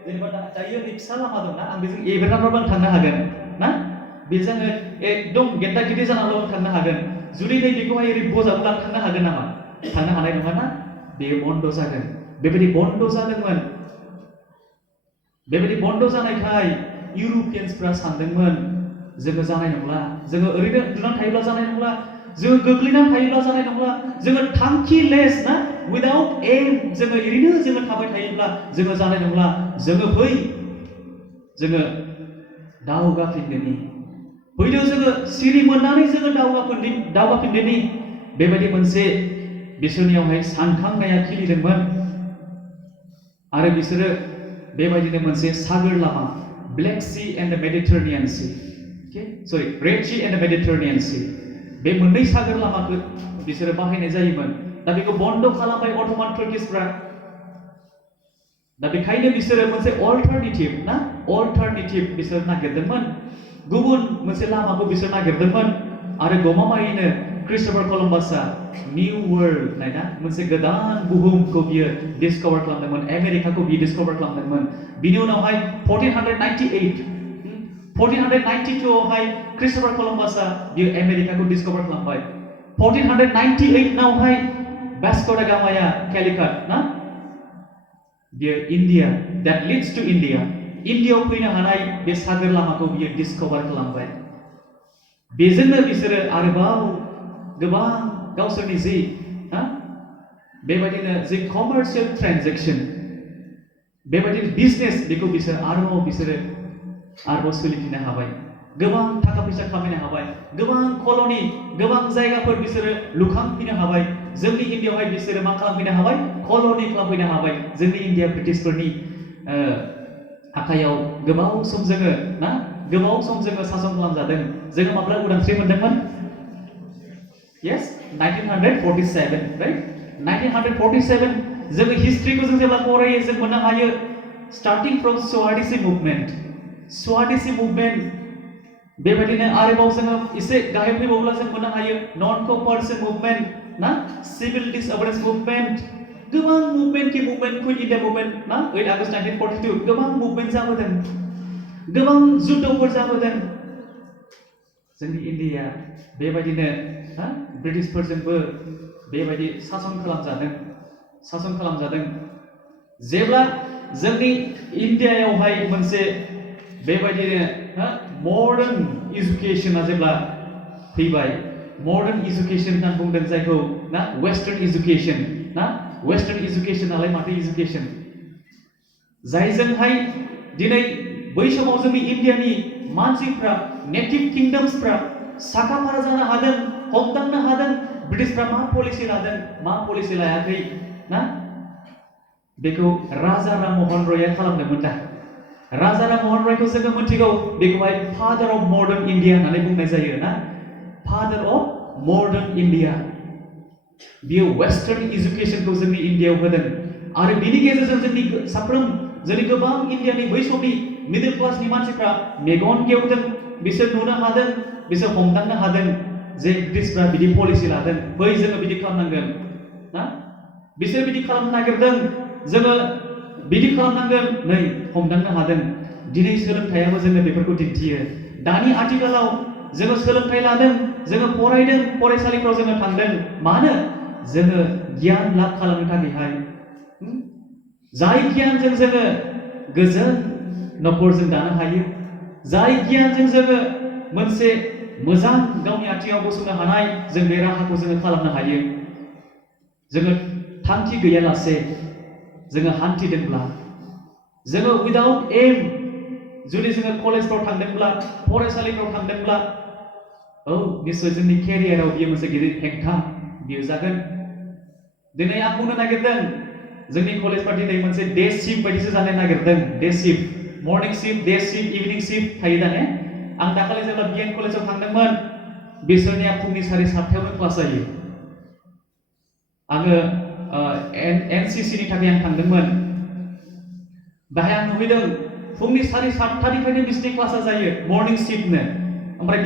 जेनेबा दायो नै फिसा लामा दंना आं बेजों एब्रेनानैबाबो आं थांनो हागोन ना बेजोंनो एकदम गेद्दा गिदि जानानैबाबो थांनो हागोन जुदि नै बेखौहाय ओरै बजाबोला थांनो हागोन नामा थांनो हानाय नङा ना बेयो बन्द जागोन बेबायदि बन्द जादोंमोन बेबायदि बन्द जानायखाय इउर'पियान्सफ्रा सानदोंमोन जोङो जानाय नंला जोङो ओरैनो उन्दुनानै थायोब्ला जानाय नंला जोङो गोग्लैनानै थायोब्ला जानाय नंला जोङो थांखिलेस ना उइदाउट एम जोङो ओरैनो जोङो थाबाय थायोब्ला जोङो जानाय नंला जोङो फै जोङो दावगाफिनदोनि फैदो जोङो सिरि मोननानै जोङो दावगाफिनदोनि बेबायदि मोनसे बिसोरनियावहाय सानखांनाया खिलिदोंमोन आरो बिसोरो बेबायदिनो मोनसे सागोर लामा Black Sea and the Mediterranean Sea Red Sea and the Mediterranean Sea बे मोननै सागोर लामाखौ बिसोरो बाहायनाय जायोमोन दा बेखौ बन्द खालामबाय अट'मान तुर्किसफ्रा दा बेखायनो बिसोरो मोनसे अल्टारनेटिभ ना अल्टारनेटिभ बिसोर नागिरदोंमोन गुबुन मोनसे लामाखौ बिसोर नागिरदोंमोन आरो गमामायैनो क्रिस्ट'फार कलम्बासआ निउ वर्ल्ड नायना मोनसे गोदान बुहुमखौ बियो डिस्कभार खालामदोंमोन आमेरिकाखौ बियो डिस्कभार खालामदोंमोन बिनि उनावहाय 1492 आवहाय क्रिस्ट'फार कलम्बासआ बियो आमेरिकाखौ डिस्कभार खालामबाय 1498 नावहाय वास्को डा गामाया केलिकाट ना बियो India that leads to India इन्डियायाव फैनो हानाय बे सागोर लामाखौ बियो डिस्कभार खालामबाय बेजोंनो बिसोरो आरोबाव गोबां गावसोरनि जि बेबायदिनो जि कमार्शियेल ट्रान्जेक्सन बेबायदिनो बिजनेस बेखौ बिसोरो सोलिफिननो हाबाय गोबां थाखा फैसा खामायनो हाबाय गोबां कल'नि गोबां जायगाफोर बिसोरो लुखांफैनो हाबाय जोंनि इन्डियायावहाय बिसोरो मा खालामफैनो हाबाय कल'नि खालामफैनो हाबाय जोंनि इन्डिया ब्रिटिशफोरनि आखायाव गोबाव सम जोङो सासन खालामजादों जोङो माब्ला उदांस्रि मोनदोंमोन yes 1947 right 1947 जोङो हिस्ट्रिखौ जों जेब्ला फरायो जों मोननो हायो स्टार्टिं फ्रम स्वादेशी मुभमेन्ट बेबायदिनो आरोबाव जोङो एसे गाहाय फैबावब्ला जों मोननो हायो नन कपारेशन मुभमेन्ट ना सिभिल डिसअबेडिएन्स मुभमेन्ट गोबां मुभमेन्ट कुइट इन्डिया मुभमेन्ट ना 8 आगस्ट 1942 गोबां मुभमेन्ट जाबोदों गोबां जुद्धफोर जाबोदों जोंनि इन्डिया बेबायदिनो ब्रिटिशफोरजोंबो बेबायदि सासन खालामजादों जेब्ला जोंनि इन्डियायावहाय मोनसे बेबायदिनो मडार्न इडुकेशना जेब्ला फैबाय मडार्न इडुकेशन होनना बुंदों जायखौ ना वेस्टार्न इडुकेशन नालाय माथो इडुकेशन जायजोंहाय दिनै बै समाव जोंनि इन्डियानि मानसिफ्रा नेटिभ किंडम्सफ्रा साखाफारा जानो हादों हमदांनो हादों ब्रिटिशफ्रा मा पलिसि लादों मा पलिसि लायाखै ना बेखौ राजा राममोहन रयआ खालामदोंमोन दा राजा राममोहन रयखौ जोङो मिथिगौ बेखौहाय फादार अफ मडार्न इन्डिया होननानै बुंनाय जायो ना फादार अफ मडार्न इन्डिया बियो वेस्टार्न इडुकेशनखौ जोंनि इन्डियायाव होदों आरो बिनि गेजेरजों जोंनि गोबां इन्डियानि बै समनि मिडल क्लासनि मानसिफ्रा मेगन गेवदों बिसोर नुनो हादों बिसोर हमदांनो हादों जे ब्रिटिशफ्रा बिदि पलिसि लादों बै जोङो बिदि खालामनांगोन ना बिसोर बिदि खालामनो नागिरदों जोङो बिदि खालामनांगोन नै हमदांनो हादों दिनै सोलोंथाइयाबो जोङो बेफोरखौ दिन्थियो दानि आथिखालाव जोङो सोलोंथाइ लादों जोङो फरायदों फरायसालिफ्राव जोङो थांदों मानो जोङो गियान लाभ खालामनो थाखायहाय जाय गियानजों जोङो गोजोन न'खरजों दानो हायो जाय गियानजों जोङो मोनसे मोजां गावनि आथिङाव गसंनो हानाय जों बे राहाखौ जोङो खालामनो हायो जोङो थांखि गैयालासे जोङो हान्थिदोंब्ला जोङो उइदाउट एम जुदि जोङो कलेजफ्राव थांदोंब्ला फरायसालिफ्राव थांदोंब्ला निश्चय जोंनि केरियाराव बियो मोनसे गिदिर हेंथा बियो जागोन दिनै आं बुंनो नागिरदों जोंनि कलेजफ्रा दिनै मोनसे डे शिफ्ट बायदिसो जानो नागिरदों day shift morning shift day shift evening shift थायो दा ने आं दाखालि जेब्ला बिएन कलेजाव थांदोंमोन बिसोरनिया फुंनि 7:30 क्लास जायो आङो एनसिसिनि थाखाय आं थांदोंमोन बाहाय आं नुहैदों फुंनि 7:30निफ्रायनो बिसोरनि क्लासा जायो मर्निं शिफ्टनो ओमफ्राय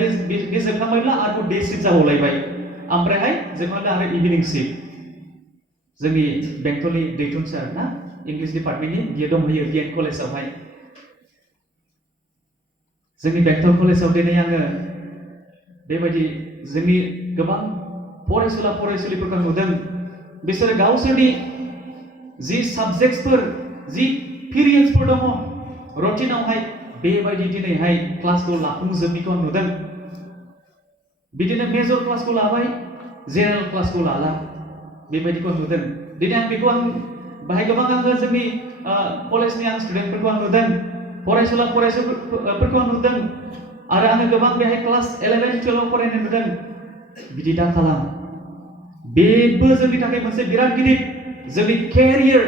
बे जोबखांबायब्ला आरो डे शिफ्ट जाबावलायबाय ओमफ्रायहाय जोबखांना आरो इभिनिं शिफ्ट जोंनि बेंटलनि दैथुन सार ना इंलिश डिपार्टमेन्टनि बियो दंहैयो बिएन कलेजावहाय जोंनि बेंटल कलेजाव दिनै आङो बेबायदि जोंनि गोबां फरायसुलिफोरखौ नुदों बिसोरो गावसोरनि जि साबजेक्टसफोर जि पिरियड्सफोर दङ रुटिनावहाय बेबायदि दिनैहाय क्लासखौ लाफुंजोबनायखौ आं नुदों बिदिनो मेजर क्लासखौ लाबाय जेनेरेल क्लासखौ लाला बेबायदिखौ नुदों दिनै आं बेखौ बाहाय गोबां आङो जोंनि कलेजनि आं स्टुडेन्टफोरखौ आं नुदों फरायसाफोरखौ आं नुदों आरो आङो गोबां बेहाय क्लास 11-12 फरायनाय नुदों बिदि दा खालाम बेबो जोंनि थाखाय मोनसे बिराद गिदिर जोंनि केरियार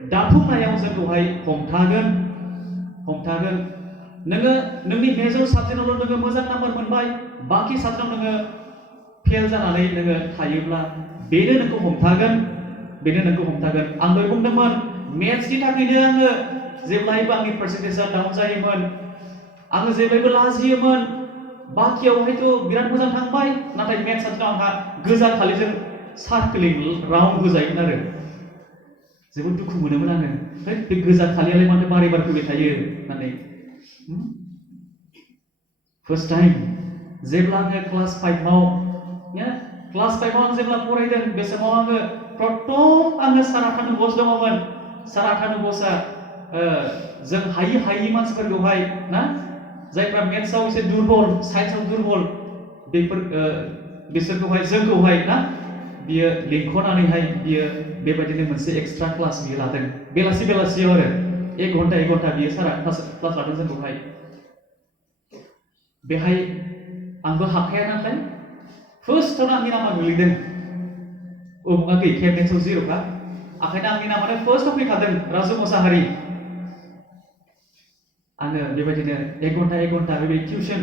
दाफुंनायाव जोंखौहाय हमथागोन नोङो नोंनि मेजर साबजेक्टआवल' नोङो मोजां नाम्बार मोनबाय बाखि साबजेक्टआव नोङो फेल जानानै नोङो थायोब्ला बेनो नोंखौ हमथागोन आं दहाय बुंदोंमोन मेथ्सनि थाखायनो आङो जेब्लायबो आंनि पार्सेन्टेजआ डाउन जायोमोन आङो जेब्लायबो लाजियोमोन बाखियावहायथ' बिराद मोजां थांबाय नाथाय मेथ्सआथ' आंहा गोजा खालिजों सार्कलिं राउन्ड गोजायोमोन आरो जोबोद दुखु मोनोमोन आङो बे गोजा खालियालाय मानो बारे बारे फैबाय थायो होननानै फार्स्ट टाइम जेब्ला आङो क्लास 5 आव आं जेब्ला फरायदों बे समाव आङो प्रथम आङो साराथानु बस दङमोन साराथानु बसआ जों हायि मानसिफोरखौहाय ना जायफ्रा मेथ्सआव एसे दुर्बल साइन्सआव दुर्बल बिसोरखौहाय जोंखौहाय ना बियो लिंख'नानैहाय बियो बेबायदिनो मोनसे एक्सट्रा क्लास बियो लादों बेलासियाव आरो 1 घन्टा बियो सारा क्लास लादों जोंखौहाय बेहाय आंबो हाखाया नालाय फार्स्टआवनो आंनि नामा गोलैदों उमुखआ गैखाया मेथ्सआव 0खा ओंखायनो आंनि नामानो फार्स्टआव फैखादों राजु मोसाहारि आङो बेबायदिनो 1 घन्टा बेबायदि टिउसन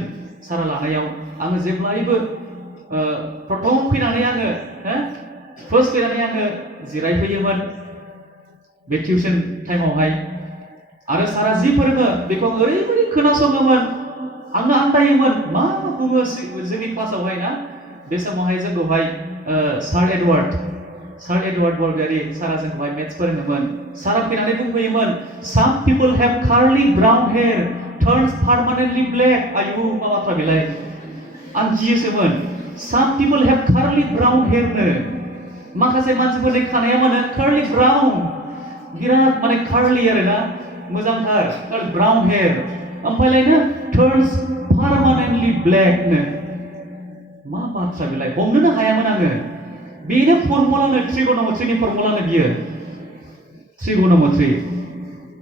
सारा लानायाव आङो जेब्लायबो प्रथम फैनानै आङो फार्स्ट फैनानै आङो जिरायफैयोमोन बे टिउसन टाइमावहाय आरो सारा जि फोरोङो बेखौ ओरैबायदि खोनासङोमोन आंनो आन्दायोमोन मा बुङो जोंनि क्लासावहाय ना बे समावहाय जोंखौहाय सार एडवार्ड बरगयारि सारा जोंखौहाय मेथ्स फोरोङोमोन सारा फैनानै बुंफैयोमोन some people have curly brown hair turns permanently black आयु मा बाथ्रा बेलाय आं गियोसोमोन some people have curly brown hair नो माखासे मानसिफोरनि खानाया माने curly brown बिराद माने curly आरो ना मोजांथार brown hair ओमफ्रायलायनो turns permanently black नो मा बाथ्रा बेलाय हमनोनो हायामोन आङो बेनो फर्मुलानो ट्रिगोनोमेट्रिनि फर्मुलानो बियो ट्रिगोनोमेट्रि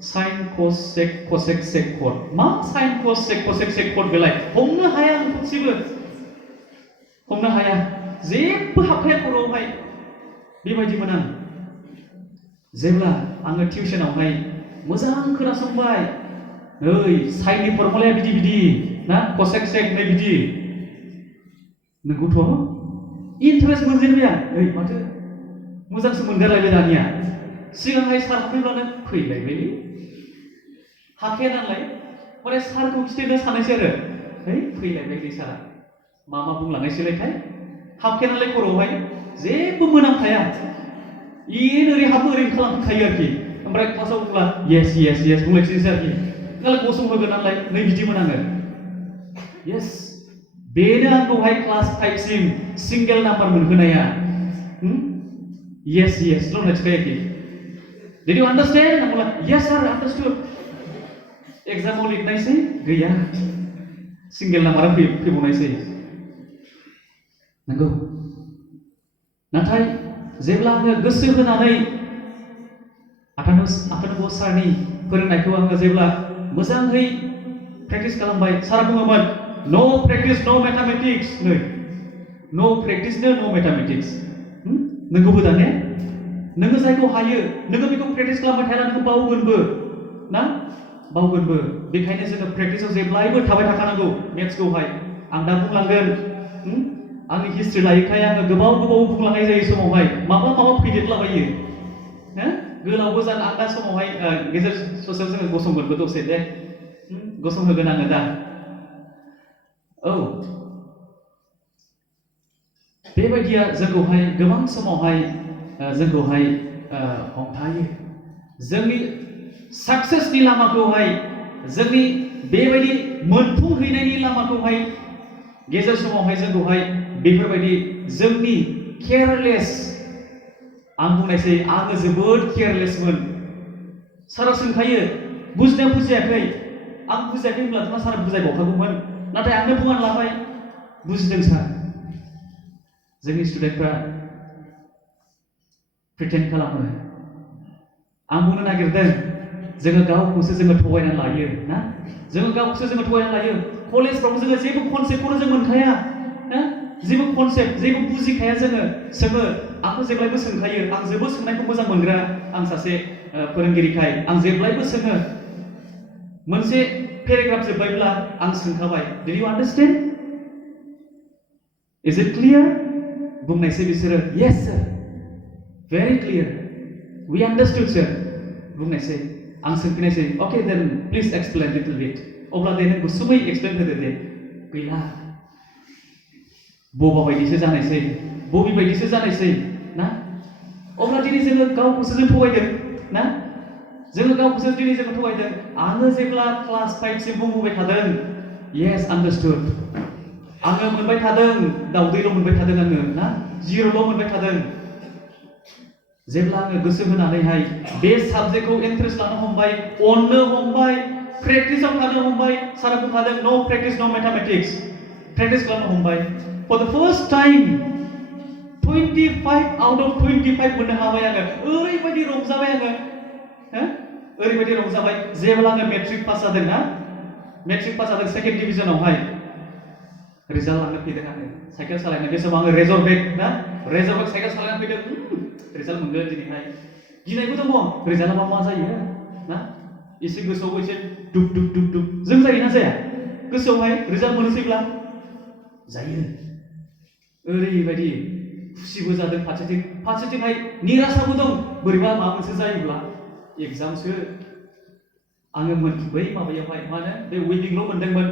साइन कस सेक कसेक सेक कट मा साइन कस सेक कसेक सेक कट बेलाय हमनो हाया आं खनसेबो हमनो हाया जेबो हाबखाया खर'आवहाय बेबायदिमोन आं जेब्ला आङो टिउसनावहाय मोजां खोनासंबाय ओइ साइननि फर्मुलाया बिदि ना कसेक सेक नै बिदि नोंगौथ' इन्टारेस्ट मोनजेनबाय आं ओइ माथो मोजांसो मोनगारलायबाय दानिया सिगांहाय सार फैब्लानो फैलायबायलै हाखाया नालाय माने सारखौ खिथेनो सानैसै आरो ओइ फैलायबायलै सारा मा बुंलांनायसैलायथाय हाबखाया नालाय खर'आवहाय जेबो मोनामखाया ओरै हाबो ओरैनो खालामखायो आरोखि ओमफ्राय क्लासाव बुंब्ला येस बुंलायसैसै आरोखि नालाय गसंहोगोन नालाय नै बिदिमोन आङो येस बेनो आंखौहाय क्लास 5 सिम सिंगेल नाम्बार मोनहोनाया येस होननायसै Did you understand? I'm like, yes sir, understood. Exam लिरनायसै गैया सिंगेल नाम्बारा फैबावनायसै नंगौ नाथाय जेब्ला आङो गोसो होनानै आथानु सारनि फोरोंनायखौ आङो जेब्ला मोजाङै प्रेक्टिस खालामबाय सारा बुङोमोन नो प्रेक्टिस नो मैथमेटिक्स नो प्रेक्टिस नो मैथमेटिक्स नोंगौबो दा ने नोङो जायखौ हायो नोङो बेखौ प्रेक्टिस खालामबाय थायाला नोङो बावगोनबो बेखायनो जोङो प्रेक्टिसआव जेब्लायबो थाबाय थाखानांगौ मेथ्सखौहाय आं दा बुंलांगोन आंनि हिस्ट्रि लायैखाय आङो गोबाव बुंलांनाय जायो समावहाय माबा फैदेरलाबायो गोलावबो जानो आं दा समावहाय गेजेर ससेयाव जोङो गसंगोनबो दसे दे गसंहोगोन आङो दा औ बेबायदिया जोंखौहाय गोबां समावहाय जोंखौहाय हमथायो जोंनि सक्सेसनि लामाखौहाय जोंनि बेबायदि मोनफुंहैनायनि लामाखौहाय गेजेर समावहाय जोंखौहाय बेफोरबायदि जोंनि केयारलेस आं बुंनायसै आङो जोबोद केयारलेसमोन सारा सोंखायो बुजिनाया बुजियाखै आं बुजियाखै होनब्लाथ' मा सारा बुजायबावखागौमोन नाथाय आंनो बुंनानै लाबाय बुजिदों सार जोंनि स्टुडेन्टफ्रा प्रिटेन्ड खालामो आं बुंनो नागिरदों जोङो गावखौसो जोङो थगायनानै लायो ना जोङो गावखौसो जोङो थगायनानै लायो कलेजफ्राव जोङो जेबो कनसेप्टखौनो जों मोनखाया जेबो कनसेप्ट जेबो बुजिखाया जोङो सोङो आंखौ जेब्लायबो सोंखायो आं जोबोद सोंनायखौ मोजां मोनग्रा आं सासे फोरोंगिरिखाय आं जेब्लायबो सोङो मोनसे पेराग्राफ जोबबायब्ला आं सोंखाबाय do you आन्डारस्टेन्ड is it clear बुंनायसै बिसोरो yes sir very clear we understood sir बुंनायसै आं सोंफिनायसै अके देन प्लिज एक्सप्लेन लिटल बिट अब्ला दे नों गुसुङै एक्सप्लेन होदो दे गैला बबा बायदिसो जानायसै बबि बायदिसो जानायसै ना अब्ला दिनै जोङो गावखौसो जों थगायदों ना जोङो गावखौसो दिनै जोङो थगायदों आङो जेब्ला क्लास 5 सिम बुंबोबाय थादों येस आन्डारस्टुड आङो मोनबाय थादों दाउदैल' मोनबाय थादों आङो ना जिर'ल' मोनबाय थादों जेब्ला आङो गोसो होनानैहाय बे साबजेक्टखौ इन्ट्रेस्ट लानो हमबाय अननो हमबाय प्रेक्टिसाव थानो हमबाय सारा बुंखादों नो प्रेक्टिस नो मेथामेटिक्स प्रेक्टिस खालामनो हमबाय for the first time 25 out of 25 मोननो हाबाय आङो ओरैबायदि रंजाबाय आङो ओरैबायदि रंजाबाय जेब्ला आङो मेट्रिक पास जादों ना मेट्रिक पास जादों सेकेन्ड डिभिजनावहाय रिजाल्ट लानो फैदों आङो साइकेल सालायनो बे समाव आङो रेजर बेग ना रेजर बेग साइकेल सालायनो फैदों रिजाल्ट मोनगोन दिनैहाय गिनायबो दङ रिजाल्टआ मा जायो ना एसे गोसोआव एसे दुब दुब दुब दुब जों जायोना जाया गोसोआवहाय रिजाल्ट मोनोसैब्ला जायो ओरैबायदि खुसिबो जादों फारसेथिंहाय निराशाबो दं बोरैबा माबा मोनसे जायोब्ला एग्जामसो आङो बै माबायावहाय मा होनो बे वेबिंल' मोनदोंमोन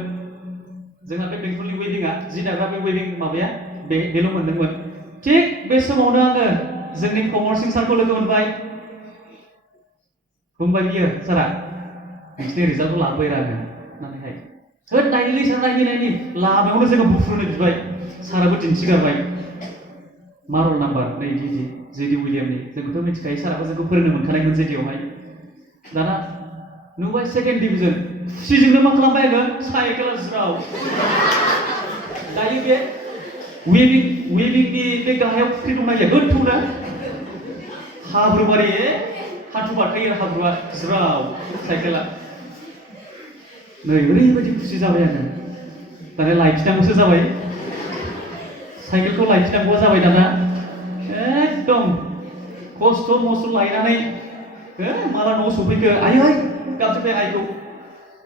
जोंहा बे बेंटलनि वेबिंआ जि दाग्रा बे वेबिं माबाया बेल' मोनदोंमोन थिग बे समावनो आङो जोंनि कमार्सिं सारखौ लोगो मोनबाय बुंबाय बियो सारा नोंसिनि रिजाल्टखौ लाबोबाय आङो होननानैहाय होद नायनि सार नायनि लामायावनो जोङो बुफ्रुनो बिबाय साराबो दिन्थिगारबाय मा रल नाम्बार नै जेडि उइलियामनि जोंखौथ' मिथिखायो साराबो जोंखौ फोरोंनो मोनखानायमोन जेडियावहाय दाना नुबाय सेकेन्ड डिभिजन खुसिजोंनो मा खालामबाय आङो साइकेल ज्राव दायो बे वेबिंनि बे गाहायाव फुख्रि दं नायलाय गोथौना हाब्रुबारि हान्थु बारखायो हाब्रुआ ज्राव साइकेला नै ओरैबायदि खुसि जाबाय आङो दाना लायफिनांगौसो जाबाय साइकेलखौ लायफिनांगौआ जाबाय दाना एकदम खस्थ' मस्थ' लायनानै माला न'आव सफैखो आयै गाबजोब्बाय आइखौ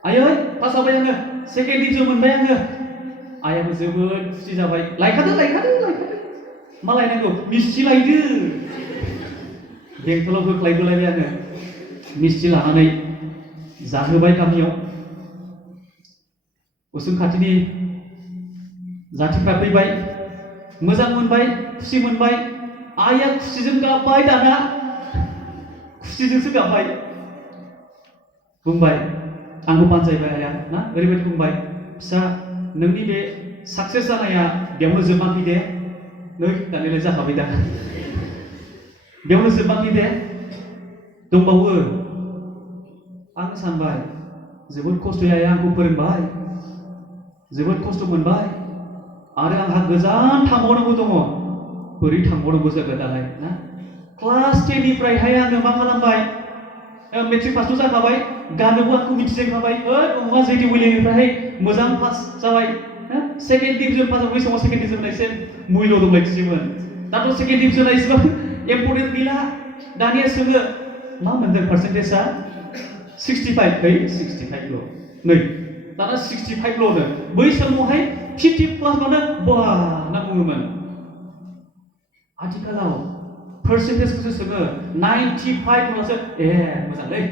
आयै पास जाबाय आङो सेकेन्ड डिभिजन मोनबाय आङो आइयाबो जोबोद खुसि जाबाय लायखादो मा लायनांगौ मिस्थि लायदो बेंटलाव होख्लायबोलायबाय आङो मिस्थि लानानै जाहोबाय गामियाव उसुं खाथिनि जाथिफ्रा फैबाय मोजां मोनबाय खुसि मोनबाय आइया खुसिजों गाबबाय दाना खुसिजोंसो गाबबाय बुंबाय आंखौ बानजायबाय आइया ना ओरैबायदि बुंबाय फिसा नोंनि बे साक्सेस जानाया बेयावनो जोबाखै दे नै दानिलाय जाखाबाय दा बेयावनो जोबाखै दे दंबावो आं सानबाय जोबोद खस्थ'यै आइया आंखौ फोरोंबाय जोबोद खस्थ' मोनबाय आरो आंहा गोजान थांबावनांगौ दङ बोरै थांबावनांगौ जागोन दालाय ना क्लास 10 निफ्रायहाय आङो मा खालामबाय मेट्रिक पासथ' जाखाबाय गानोबो आंखौ मिथिजोबखाबाय अमा जेडि उइलियामनिफ्रायहाय मोजां पास जाबाय सेकेन्ड डिभिजन पास जाबाय समाव सेकेन्ड डिभिजन एसे मुल्य दंलायथियोमोन दाथ' सेकेन्ड डिभिजना एसेबां इम्पर्टेन्ट गैला दानिया सोङो मा मोनदों पार्सेन्टेजआ 65 65ल' नै दाना 65ल'नो बै समावहाय 50 प्लास मानो बा होनना बुङोमोन आथिखालाव पार्सेन्टेजखौसो सोङो 95 मोनब्लासो मोजांलै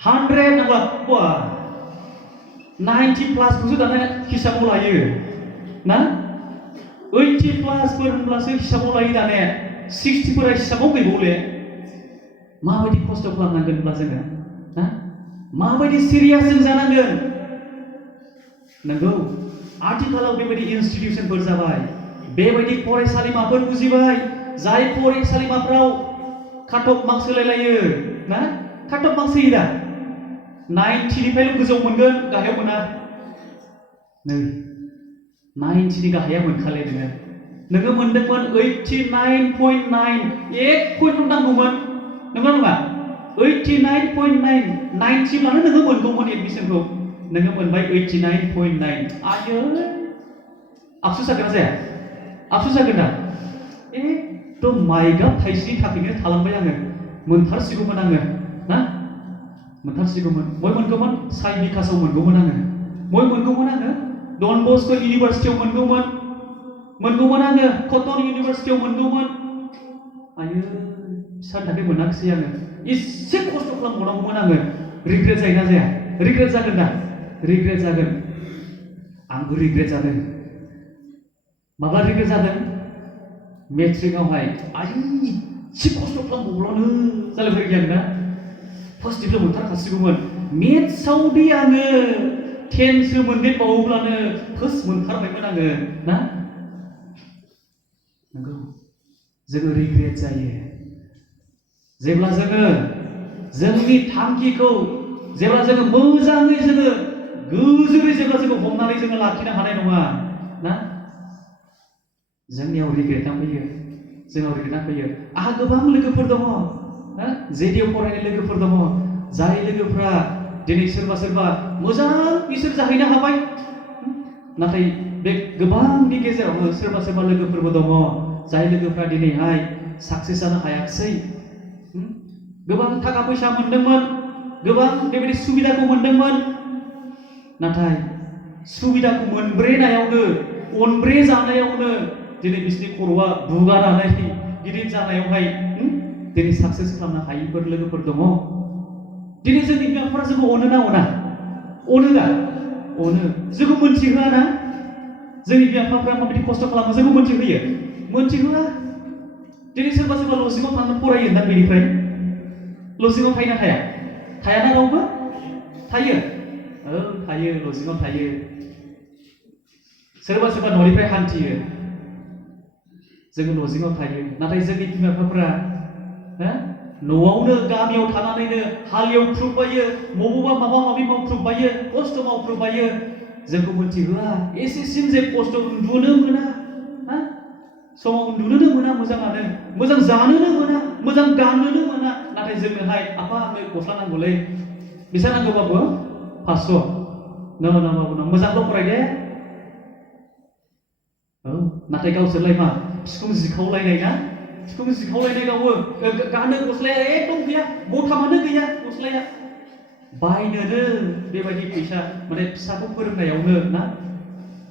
100 नांबा बा 90 प्लासखौसो दाना हिसाबाव लायो ना 80 प्लासफोर होनब्लासो हिसाबाव लायो दानिया 60फोरा हिसाबाव गैबावले माबायदि खस्थ' खालामनांगोन होनब्ला जोङो ना माबायदि सिरियास जों जानांगोन नंगौ आथिखालाव बेबायदि इनस्टिटिउसनफोर जाबाय बेबायदि फरायसालिमाफोर उजिबाय जाय फरायसालिमाफ्राव काटअफ मार्क्स होलायलायो ना काटअफ मार्क्स होयो दा 90निफ्रायल' गोजौ मोनगोन गाहायाव मोना नै 90नि गाहाया मोनखाले नोङो मोनदोंमोन 89.9 एक पइन्ट नांगौमोन नंगौ नङा 89.9 90 लानो नोङो मोनगौमोन एडमिसनखौ नोङो मोनबाय 89.9 आयो आफसुस जागोन ना जाया आफसुस जागोन दा एकदम माइगाब थाइसेनि थाखायनो थालांबाय आङो मोनथारसिगौमोन आङो ना मोनथारसिगौमोन बय मोनगौमोन साइ बिकासाव मोनगौमोन आङो बय मोनगौमोन आङो डन बस्क' इउनिभारसिटियाव मोनगौमोन आङो कटन इउनिभारसिटियाव मोनगौमोन आयो फिसानि थाखाय मोनाखिसै आङो एसे खस्थ' खालामबावनांगौमोन आङो रिग्रेट जायोना जाया रिग्रेट जागोन दा रिग्रेट जागोन आंबो रिग्रेट जादों माब्ला रिग्रेट जादों मेट्रिकआवहाय आयु एसे खस्थ' खालामबावब्लानो जालायबाय गियान ना फार्स्ट डिभिजन मोनथारखासिगौमोन मेथ्सआवदि आङो 10सो मोनदेरबावोब्लानो फार्स्ट मोनथारबायमोन आङो ना नंगौ जोङो रिग्रेट जायो जेब्ला जोङो जोंनि थांखिखौ जेब्ला जोङो मोजाङै जोङो गोजोरै जेब्ला जोङो हमनानै जोङो लाखिनो हानाय नङा ना जोंनियाव रिग्रेटआ फैयो जोंनाव रिग्रेटआ फैयो आंहा गोबां लोगोफोर दङ जेडिअ फरायनाय लोगोफोर दङ जाय लोगोफ्रा दिनै सोरबा मोजां इसोर जाहैनो हाबाय नाथाय बे गोबांनि गेजेरावनो सोरबा लोगोफोरबो दङ जाय लोगोफ्रा दिनैहाय साक्सेस जानो हायाखिसै गोबां थाखा फैसा मोन्दोंमोन गोबां बेबायदि सुबिदाखौ मोन्दोंमोन नाथाय सुबिदाखौ मोनब्रेनायावनो अनब्रे जानायावनो दिनै बिसोरनि खर'आ बुगानानै गिदिर जानायावहाय दिनै साक्सेस खालामनो हायिफोर लोगोफोर दङ दिनै जोंनि बिमा बिफाफोरा जोंखौ अनो ना अना अनो दा अनो जोंखौ मोनथिहोआ ना जोंनि बिमा बिफाफोरा माबायदि खस्थ' खालामो जोंखौ मोनथिहोयो मोनथिहोआ दिनै सोरबा लजिङाव थांनो फरायो ना बेनिफ्राय लजिङाव थायो ना थाया थायाना रावबो थायो थायो लजिङाव थायो सोरबा न'निफ्राय हान्थियो जोङो लजिङाव थायो नाथाय जोंनि बिमा बिफाफोरा न'आवनो गामियाव थानानैनो हालेवफ्रुबायो बबेबा माबा माबि मावफ्रुबायो खस्थ' मावफ्रुबायो जोंखौ मोनथिहोआ एसेसिम जे खस्थ' उन्दुनो मोना समाव उन्दुनोनो मोना मोजाङानो मोजां जानोनो मोना मोजां गाननोनो मोना नाथाय जोंनोहाय आफा आंनो गस्ला नांगौलै बिसा नांगौबाबो 500 न' मोजांल' फरायदे नाथाय गावसोरलाय मा सिफुं जिखावलायनाय ना सिफुं जिखावलायनाय गावो गानो गस्लाया एकदम गैया गथामानो गैया गस्लाया बायनोनो बेबायदि फैसा माने फिसाखौ फोरोंनायावनो ना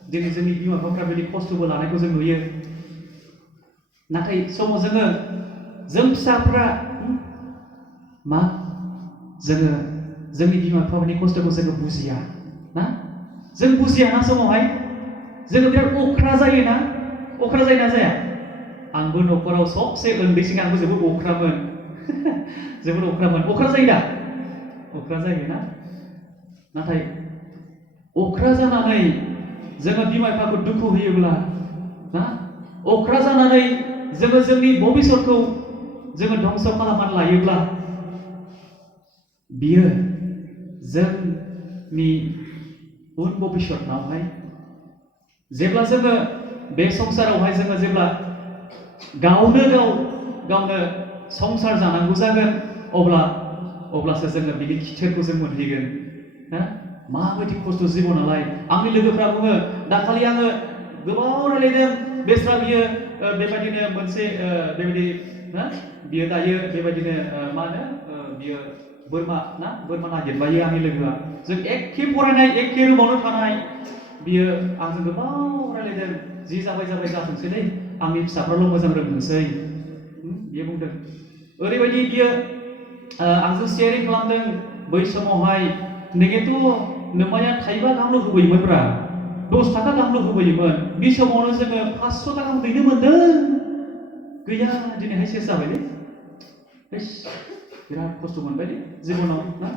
दिनै जोंनि बिमा बिफाफ्रा बेबायदि खस्थ'बो लानायखौ जों नुयो नाथाय समाव जों फिसाफ्रा मा जोङो जोंनि बिमा बिफाफोरनि खस्थ'खौ जोङो बुजिया ना जों बुजिया ना समावहाय जोङो बिराद अख्रा जायोना अख्रा जायोना जाया आंबो न'खराव सबसे उन्दैसिन आंबो जोबोद अख्रामोन जोबोद अख्रामोन अख्रा जायो दा अख्रा जायोना नाथाय अख्रा जानानै जोङो बिमा बिफाखौ दुखु होयोब्ला ना अख्रा जानानै जोङो जोंनि भबिष्यतखौ जोङो धंस खालामनानै लायोब्ला बियो जोंनि उन भबिष्यतनावहाय जेब्ला जोङो बे संसारावहाय जोङो जेब्ला गावनो संसार जानांगौ जागोन अब्लासो जोङो बिनि खिथेरखौ जों मोनहैगोन माबायदि खस्थ' जिबनालाय आंनि लोगोफ्रा बुङो दाखालि आङो गोबाव रायलायदों बेस्रा बियो बेबायदिनो मोनसे बेबायदि बियो दायो बेबायदिनो मा होनो बियो बोरमा नागिरबायो आंनि लोगोआ जों एखे फरायनाय एखे रुमावनो थानाय बियो आंजों गोबाव रायलायदों जि जाबाय जाथोंसैलै आंनि फिसाफ्राल' मोजां रोंथोंसै बियो बुंदों ओरैबायदि बियो आंजों शेयारिं खालामदों बै समावहाय नोङोथ' नोमाया थाइबा गाहामल' होबोयोमोनब्रा 10 थाखा गाहामल' होबोयोमोन बे समावनो जोङो 500 थाखा दैनो मोन्दों गैया दिनैहाय सेस जाबायलै बिराद खस्थ' मोनबायलै जिबनाव ना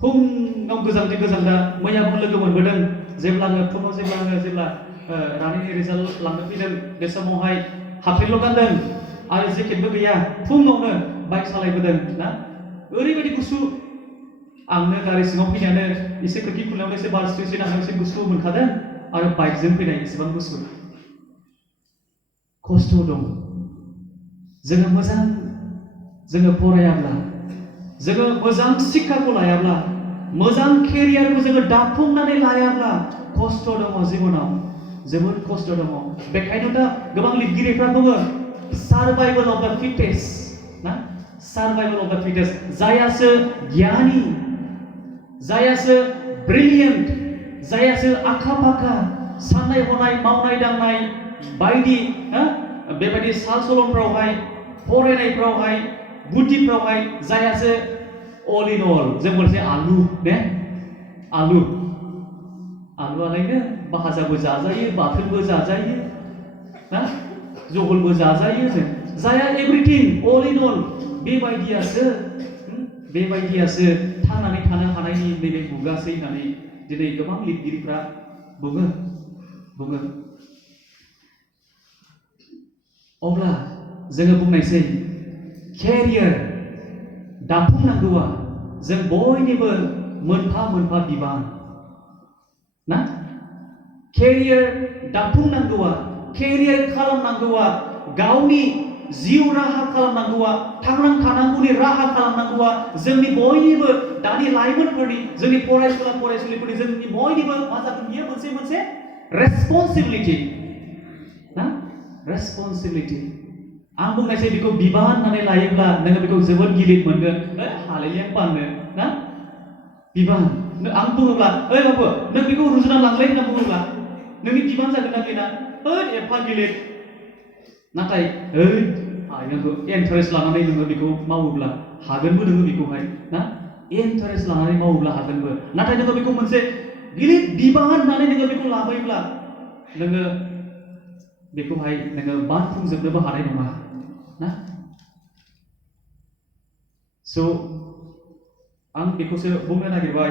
फुङाव गोजां दा मैयाबो लोगो मोनबोदों जेब्ला रानिंनि रिजाल्ट लांनो फैदों बे समावहाय हाफपेन्टल' गानदों आरो जेकेटबो गैया फुङावनो बाइक सालायबोदों ना ओरैबायदि गुसु आंनो गारि सिङाव फैनायानो एसे खोरखि खुलिनायावनो एसे बार स्रि नांनायाव एसे गुसु मोनखादों आरो बाइकजों फैनाय एसेबां गुसु खस्थ' दं जोङो फरायाब्ला जोङो मोजां शिक्षाखौ लायाब्ला मोजां केरियारखौ जोङो दाफुंनानै लायाब्ला खस्थ' दङ जिबनाव जोबोद खस्थ' दङ बेखायनो दा गोबां लिरगिरिफ्रा बुङो सार्भाइभेल अफ द फिटेस्ट ना सार्भाइभेल अफ द फिटेस्ट जायासो गियानि जायासो ब्रिलियेन्ट जायासो आखा फाखा साननाय हनाय मावनाय दांनाय बायदि बेबायदि साल सलनफ्रावहाय फरायनायफ्रावहाय बुद्धिफ्रावहाय जायासो अल इन अल जों मोनसे आलु ने आलु आलुआलायनो भाजाबो जाजायो बाथोनबो जाजायो ना जहलबो जाजायो जों जाया एभ्रिथिं अल इन अल बेबायदियासो थांनानै थानो हानायनि नैबे मुगासै होननानै दिनै गोबां लिरगिरिफ्रा बुङो अब्ला जोङो बुंनायसै केरियार दाफुंनांगौआ जों बयनिबो मोनफा मोनफा बिबान ना केरियार दाफुंनांगौआ केरियार खालामनांगौआ गावनि जिउ राहा खालामनांगौआ थांनानै थानांगौनि राहा खालामनांगौआ जोंनि बयनिबो दानि लाइमोनफोरनि जोंनि फरायसुला फरायसुलिफोरनि जोंनि बयनिबो मा जागोन बियो मोनसे रेसपन्सिबिलिटि ना रेसपन्सिबिलिटि आं बुंनायसै बेखौ बिबान होननानै लायोब्ला नोङो बेखौ जोबोद गिलिर मोनगोन हालेलिया पाननो ना बिबान आं बुङोब्ला बाबु नों बेखौ रुजुना लांलाय होनना बुङोब्ला नोंनि बिबान जागोन ना बेना एफा गिलिर नाथाय नोंखौ इन्टारेस्ट लानानै नोङो बेखौ मावोब्ला हागोनबो नोङो बेखौहाय ना इन्टारेस्ट लानानै मावोब्ला हागोनबो नाथाय नोङो बेखौ मोनसे गिलिर बिबान होननानै नोङो बेखौ लाबायब्ला नोङो बेखौहाय नोङो बानफुंजोबनोबो हानाय नङा ना स' आं बेखौसो बुंनो नागिरबाय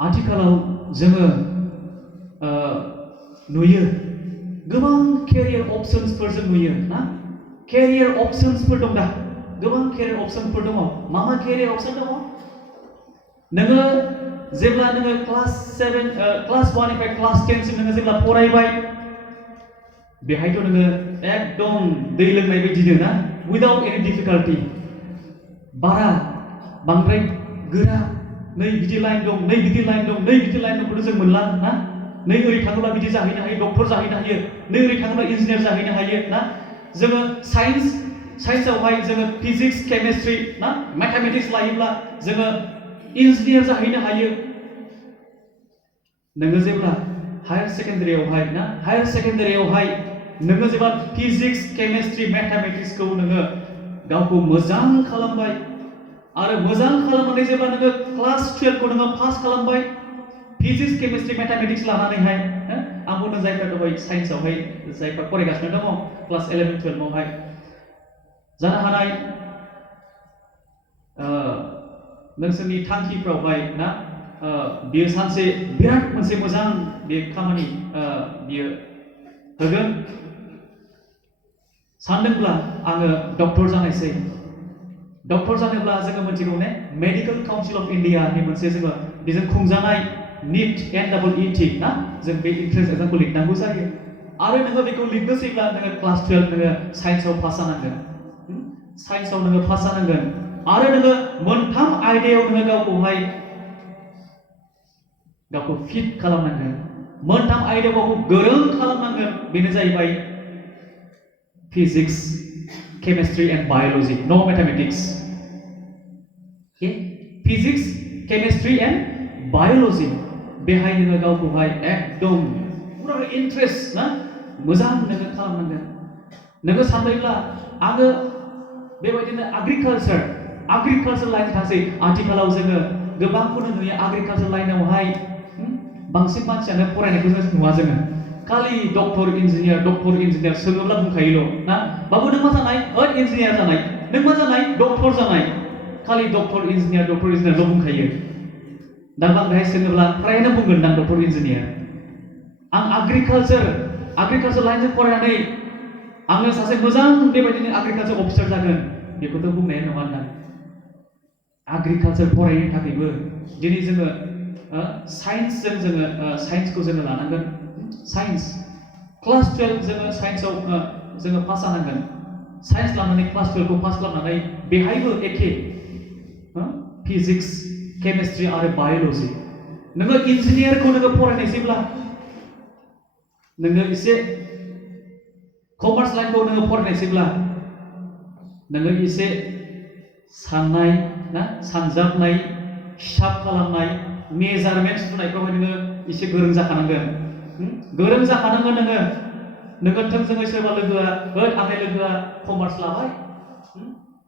आथिखालाव जोङो नुयो गोबां केरियार अपसन्सफोर जों नुयो ना केरियार अपसन्सफोर दं दा गोबां केरियार अपसन्सफोर दङ मा केरियार अपसन दङ नोङो जेब्ला नोङो क्लास 1 निफ्राय क्लास 10 सिम नोङो जेब्ला फरायबाय बेहायथ' नोङो एकदम दै लोंनाय बायदिनो ना विदाउट एनि डिफिकाल्टि बांद्राय गोरा नै बिदि लाइन दं नै बिदि लाइन दं नै बिदि लाइन दंखौथ' जों मोनला ना नै ओरै थाङोब्ला बिदि जाहैनो हायो डक्टर जाहैनो हायो नै ओरै थाङोब्ला इन्जिनियार जाहैनो हायो ना जोङो साइन्सआवहाय जोङो फिजिक्स केमिस्ट्रि ना मेथामेटिक्स लायोब्ला जोङो इन्जिनियार जाहैनो हायो नोङो जेब्ला हायार सेकेन्डारियावहाय नोङो जेब्ला फिजिक्स केमिस्ट्रि मेथामेटिक्सखौ नोङो गावखौ मोजां खालामबाय आरो मोजां खालामनानै जेब्ला नोङो क्लास 12 खौ नोङो पास खालामबाय फिजिक्स केमिस्ट्रि मेथामेटिक्स लानानैहाय आं बुंनो जायफ्रा दहाय साइन्सआवहाय जायफ्रा फरायगासिनो दङ क्लास 11 12 आवहाय जानो हानाय नोंसोरनि थांखिफ्रावहाय ना बियो सानसे बिराद मोनसे मोजां बे खामानि बियो होगोन सानदोंब्ला आङो डक्टर जानायसै डक्टर जानोब्ला जोङो मिथिगौ ने मेडिकेल काउन्सिल अफ इन्डियानि मोनसे जोङो बेजों खुंजानाय NEET NEET ना जों बे इन्ट्रेन्स एग्जामखौ लिरनांगौ जायो आरो नोङो बेखौ लिरनोसैब्ला नोङो क्लास 12 नोङो साइन्सआव पास जानांगोन आरो नोङो मोनथाम आयदायाव नोङो गावखौ फिट खालामनांगोन मोनथाम आयदायाव गावखौ गोरों खालामनांगोन बेनो जाहैबाय फिजिक्स केमिस्ट्रि एन्ड बाय'लजि नो mathematics physics chemistry and biology बेहाय नोङो गावखौहाय एकदम पुरा इन्ट्रेस्ट ना मोजां नोङो खालामनांगोन नोङो सानबायब्ला आङो बेबायदिनो एग्रिकालचार लाइन थासै आथिखालाव जोङो गोबांखौनो नुयो एग्रिकालचार लाइनावहाय बांसिन मानसियानो फरायनायखौ जों नुवा जोङो खालि डक्टर इन्जिनियार सोङोब्ला बुंखायोल' ना बाबु नों मा जानाय इन्जिनियार जानाय नों मा जानाय डक्टर जानाय खालि डक्टर इन्जिनियारल' बुंखायो दा बांद्राय सोङोब्ला फ्रायानो बुंगोन दां डक्टर इन्जिनियार आं एग्रिकालचार लाइनजों फरायनानै आङो सासे मोजां बेबायदिनो एग्रिकालचार अफिसार जागोन बेखौथ' बुंनाया नङा ना एग्रिकालचार फरायनो थाखायबो दिनै जोङो साइन्सखौ जोङो लानांगोन साइन्स क्लास 12 जोङो साइन्सआव जोङो पास जानांगोन साइन्स लानानै क्लास 12 खौ पास खालामनानै बेहायबो एखे फिजिक्स केमिस्ट्रि आरो बाय'लजि नोङो इन्जिनियारखौ नोङो फरायनायसैब्ला नोङो एसे कमार्स लाइनखौ नोङो फरायनायसैब्ला नोङो एसे साननाय ना सानजाबनाय हिसाब खालामनाय मेजारमेन्ट सुनायफ्रावहाय नोङो एसे गोरों जाखानांगोन नोङो थोंजोङै सोरबा लोगोआ आंनि लोगोआ कमार्स लाबाय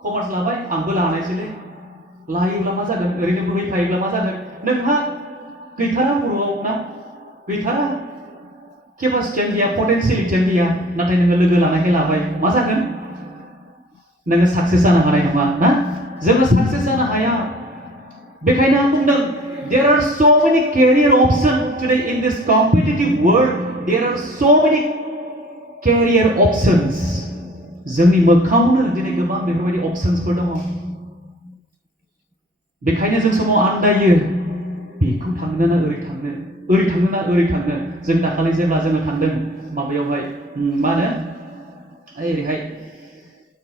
कमार्स लाबाय आंबो लानायसैलै लायोब्ला मा जागोन ओरैनो बोहैखायोब्ला मा जागोन नोंहा गैथारा बर'आव ना गैथारा केपासिटियानो गैया पटेनसियेलिटियानो गैया नाथाय नोङो लोगो लानायखाय लाबाय मा जागोन नोङो साक्सेस जानो हानाय नङा ना जोङो साक्सेस जानो हाया बेखायनो आं बुंदों there are so many career options today in this competitive world there are so many career options जोंनि मोखाङावनो दिनै गोबां बेफोरबायदि अपसन्सफोर दङ बेखायनो जों समाव आन्दायो बेखौ थांनो ना ओरै थांनो ना ओरै थांनो जों दाखालि जेब्ला जोङो थांदों माबायावहाय मा होनो ओरैहाय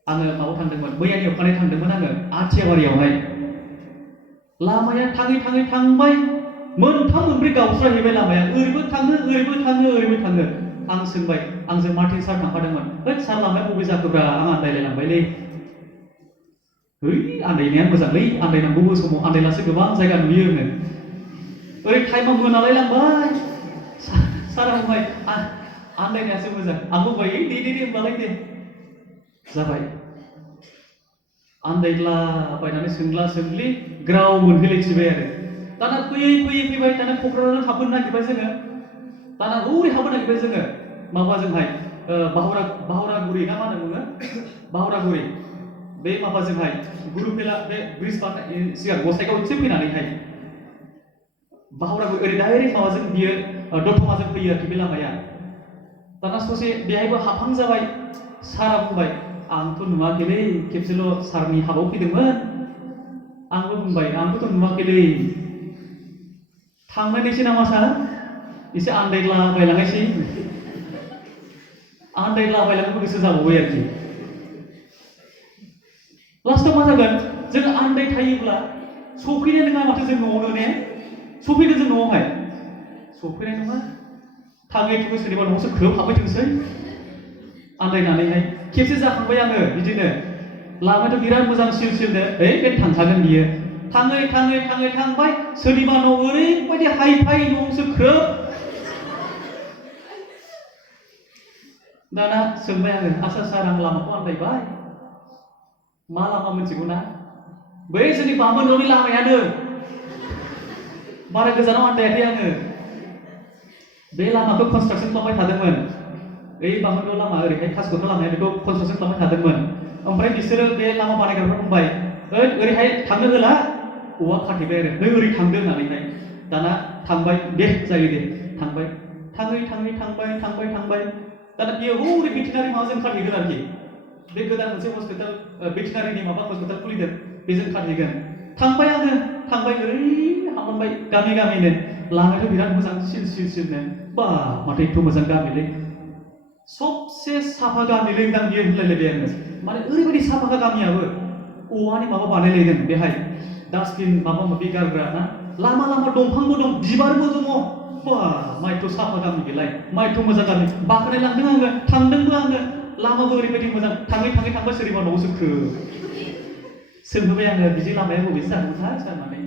आङो माबायाव थांदोंमोन मैयानि अखानायै थांदोंमोन आङो आथियाबारियावहाय लामाया थाङै थांबाय मोनथाम मोनब्रै गावस्राहैबाय लामाया ओरैबो थाङो आं सोंबाय आंजों मार्टिन सार थांफादोंमोन होद सार लामाया बबे जाखोब्रा आं आन्दायलायलांबायलै आन्दायनाया मोजांलै आन्दायनांगौबो समाव आन्दायलासो गोबां जायगा नुयो आङो ओरै टाइमा मोनालायलांबाय सारा बुंबाय आन्दायनायासो मोजां आं बुंबाय दे होनबालाय दे जाबाय आन्दायलाबायनानै सोंला सोंलि ग्राव मोनहैलायथिबाय आरो दाना फैबाय दाना क'क्राझाराव हाबबोनो नागिरबाय जोङो दाना हौरै हाबबोनो नागिरबाय जोङो माबाजोंहाय बाहुरागुरि ना मा होनो बुङो बाहुरागुरि बे माबाजोंहाय गुरुफेला बे ब्रिज बारनाय सिगां गसाइगाव एसे फैनानैहाय बाहुरागुरि ओरै डाइरेक्ट माबाजों बियो दतमाजों फैयो आरोखि बे लामाया दाना ससे बेहायबो हाबहां जाबाय सारा बुंबाय आंथ' नुवाखैलै खेबसेल' सारनि हाबाव फैदोंमोन आंबो बुंबाय आंबोथ' नुवाखैलै थांनायनोसै नामा सार एसे आन्दायलाबायलांनायसै आन्दायलाबायलांनो गोसो जाबावबाय आरोखि लास्टआव मा जागोन जों आन्दायथायोब्ला सफैनाय नङा माथो जों न'आवनो ने सफैगोन जों न'आवहाय सफैनाय नङा थाङै थुङै सोरनिबा न'आवसो खोब हाबफैथोंसै आन्दायनानैहाय खेबसे जाखांबाय आङो बिदिनो लामायाथ' बिराद मोजां सिलनो बे थांखागोन बियो थाङै थांबाय सोरनिबा न' ओरैबायदि हाइ फाइ न'आवसो खोब दाना सोंबाय आङो आसा सार आं लामाखौ आन्दायबाय मा लामा मोनथिगौ ना बै जोंनि बामोन न'नि लामायानो बारा गोजानाव आन्दायाखै आङो बे लामाखौ कनस्ट्राक्सन खालामबाय थादोंमोन ओइ बामोन लामा ओरैहाय कासकट्रा लामाया बेखौ कनस्ट्राक्सन खालामबाय थादोंमोन ओमफ्राय बिसोरो बे लामा बानायग्राफ्रा बुंबाय ओरैहाय थांनो होला औवा खाथेबाय आरो नों ओरै थांदो होननानैहाय दाना थांबाय दे जायो दे थांबाय थांबाय दाना बियो हरै भेटेनारि माबाजों खाथेगोन आरोखि बे गोदान मोनसे हस्पिटाल भेटेनारिनि माबा हस्पिटाल खुलिदों बेजों खाथेगोन थांबाय आङो ओरै हाबलांबाय गामिनो लामायाथ' बिराद मोजां सिलनो बा माथो एथ' मोजां गामिलै सबसे साफा गामिलै दां बियो होनलायलायबाय आङो माने ओरैबायदि साफा गामियाबो औवानि माबा बानायलायदों बेहाय डास्टबिन माबा माबि गारग्रा ना लामा दंफांबो दं बिबारबो दङ बा माइथ' साफा गामि बेलाय माइथ' मोजां गामि बाख्नायलांदों आङो थांदोंबो आङो लामाबो ओरैबायदि मोजां थांबाय सोरनिबा न'आवसो सोंहोबाय आङो बिदि लामाया बबेसो जागोनथाय सारनानै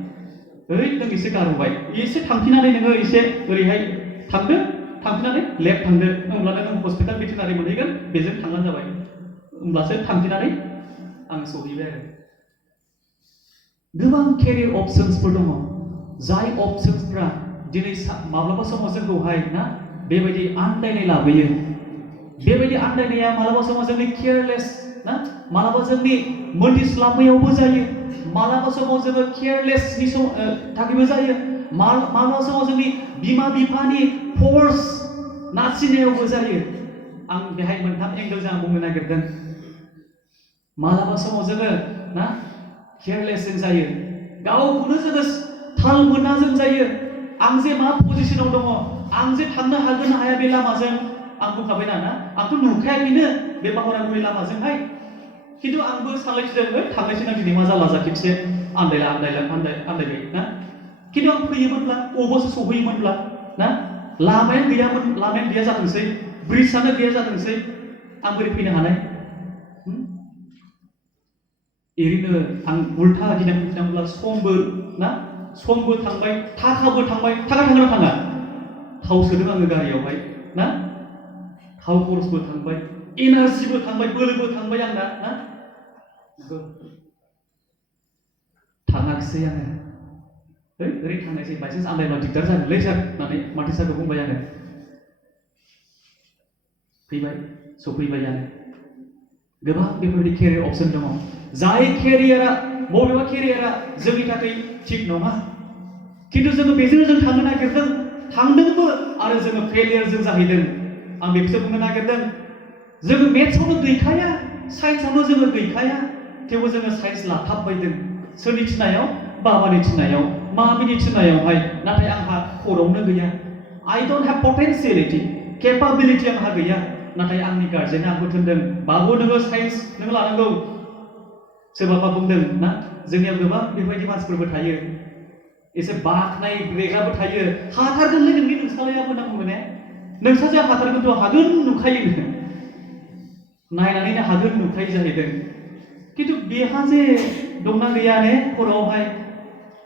नों एसे गारबाय एसे थांफिननानै नोङो एसे ओरैहाय थांफिननानै लेफ्ट थांदो होमब्लानो नों हस्पिटाल भेटेनारि मोनहैगोन बेजों थांब्लानो जाबाय होमब्लासो थांफिननानै आं सहैबाय आरो गोबां केरियार अपसन्सफोर दङ जाय अपसन्सफ्रा दिनै माब्लाबा समाव जोंखौहाय ना बेबायदि आन्दायनाय लाबोयो बेबायदि आन्दायनाया मालाबा समाव जोंनि केयारलेस ना मालाबा जोंनि मोनथिस्लाबैयावबो जायो मालाबा समाव जोङो केयारलेसनि थाखायबो जायो मालाबा समाव जोंनि बिमा बिफानि फर्स नारसिननायावबो जायो आं बेहाय मोनथाम एंगेलजों आं बुंनो नागिरदों मालाबा समाव जोङो ना केयारलेस जों जायो गावखौनो जोङो थाल मोना जों जायो आं जे मा पजिसनाव दङ आं जे थांनो हागोन ना हाया बे लामाजों आं बुंखाबाय ना आंथ' नुखायाखैनो बे बाहुरागुरि लामाजोंहाय खिन्थु आंबो सानलायसिदों थांनायसैना दिनै मा जाला खेबसे आन्दायबाय ना खिन्थु आं फैयोमोनब्ला अबावबासो सहैयोमोनब्ला ना लामायानो गैया जाथोंसै ब्रिजआनो गैया जाथोंसै आं बोरै फैनो हानाय ओरैनो आं उल्था गिनांब्ला समबो थांबाय थाखाबो थांबाय थाखा थांगोन ना थाङा थाव सोदों आङो गारियावहाय ना थाव खरसबो थांबाय एनार्जिबो थांबाय बोलोबो थांबाय आंना ना नंगौ थाङाखिसै आङो ओरै थांनायसै बायसान्स आन्दायबा दिगदार जागोनलै सार होननानै माथो सारखौ बुंबाय आङो फैबाय सफैबाय आङो गोबां बेफोरबायदि केरियार अपसन दङ जाय केरियारा बबेबा केरियारा जोंनि थाखाय थिग नङा खिन्थु जोङो बेजों जों थांनो नागिरदों थांदोंबो आरो जोङो फेलियारजों जाहैदों आं बेखौसो बुंनो नागिरदों जोङो मेथ्सआवनो गैखाया साइन्सआवनो जोङो गैखाया थेवबो जोङो साइन्स लाथाबबायदों सोरनि थिनायाव बाबानि थिनायाव मामिनि थिनायावहाय नाथाय आंहा खर'आवनो गैया आइ डोन्ट हेभ पटेन्सियेलिटि केपाबिलिटि आंहा गैया नाथाय आंनि गार्जेना आंखौ थिनदों बाबु नोङो साइन्स नों लानांगौ सोरबाबा बुंदों ना जोंनियाव गोबां बेबायदि मानसिफोरबो थायो एसे बाखनाय ग्रेग्राबो थायो हाथारगोनलै नोंनि नोंसालाया होनना बुङो ने नोंसा जों हाथारगोनथ' हागोन नुखायो नायनानैनो हागोन नुखायो जाहैदों खिन्थु बेहा जे दंना गैया ने खर'आवहाय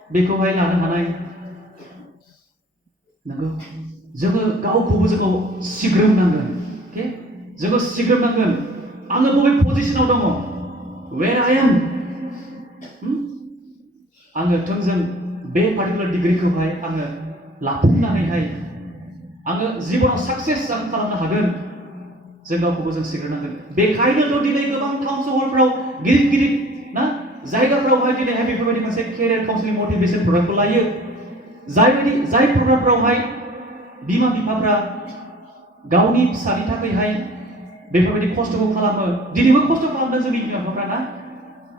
बेखौहाय लानो हानाय नंगौ जोङो गावखौबो जोङो सिग्रोमनांगोन अके जोङो सिग्रोमनांगोन आङो बबे पजिशनाव दङ वेर आइ एम आङो थोंजों बे पार्टिकुलार डिग्रिखौहाय आङो लाफुंनानैहाय आङो जिबनाव साक्सेस खालामनो हागोन जों गावखौबो जों सिग्रोनांगोन बेखायनोथ' दिनै गोबां टाउन सहरफ्राव गिदिर गिदिर ना जायगाफ्रावहाय दिनैहाय बेफोरबायदि मोनसे केरियार काउन्सिलिं मटिभेसन प्रग्रामखौ लायो जाय प्रग्रामफ्रावहाय बिमा बिफाफ्रा गावनि फिसानि थाखायहाय बेफोरबायदि खस्थ'खौ खालामो दिनैबो खस्थ' खालामदों जोंनि बिमा बिफाफ्रा ना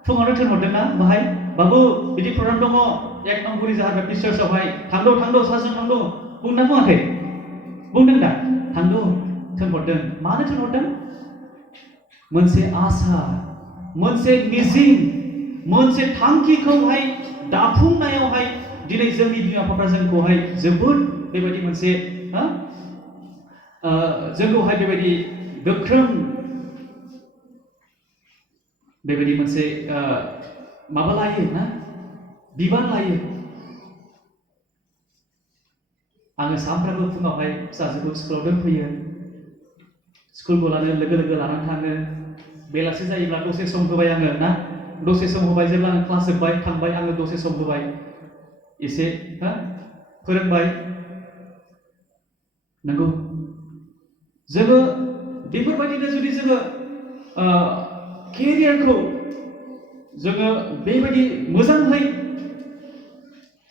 फुङावनो थिनहरदों ना बाहाय बाबु बिदि प्रग्राम दङ 1 नं गुरि जाहार बापटिस्ट चार्चआवहाय थांद' सारजों थांद' बुंना बुङाखै बुंदों दा थांद' थिनहरदों मानो थिनहरदों मोनसे आसा मोनसे मिजिं मोनसे थांखिखौहाय दाफुंनायावहाय दिनै जोंनि बिमा बिफाफ्रा जोंखौहाय जोबोद बेबायदि मोनसे जोंखौहाय बेबायदि गोख्रों बेबायदि मोनसे माबा लायो ना बिबान लायो आङो सानफ्रोमबो फुङावहाय फिसाजोखौ स्कुलाव दोनफैयो स्कुल गलानो लोगो लानानै थाङो बेलासि जायोब्ला दसे सम होबाय आङो ना दसे सम होबाय जेब्ला आङो क्लास जोब्बाय थांबाय आङो दसे सम होबाय एसे फोरोंबाय नंगौ जोङो बेफोरबायदिनो जुदि जोङो केरियारखौ जोङो बेबायदि मोजाङै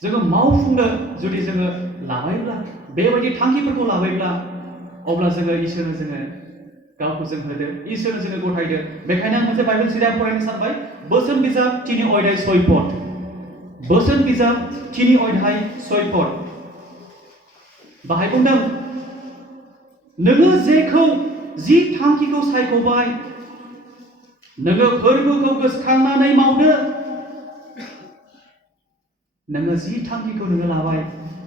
जोङो मावफुंनो जुदि जोङो लाबायब्ला बेबायदि थांखिफोरखौ लाबायब्ला अब्ला जोङो इसोरनो जोङो गावखौ जों होदो इसोरनो जोङो गथायदो बेखायनो आं मोनसे बाइबेल सिदा फरायनो सानबाय बोसोन बिजाब 3 अध्याय 6 पद बोसोन बिजाब 3 अध्याय 6 पद बाहाय बुंदों नोङो जि थांखिखौ सायख'बाय नोङो फोरबोखौ गोसोखांनानै मावदो नोङो जि थांखिखौ नोङो लाबाय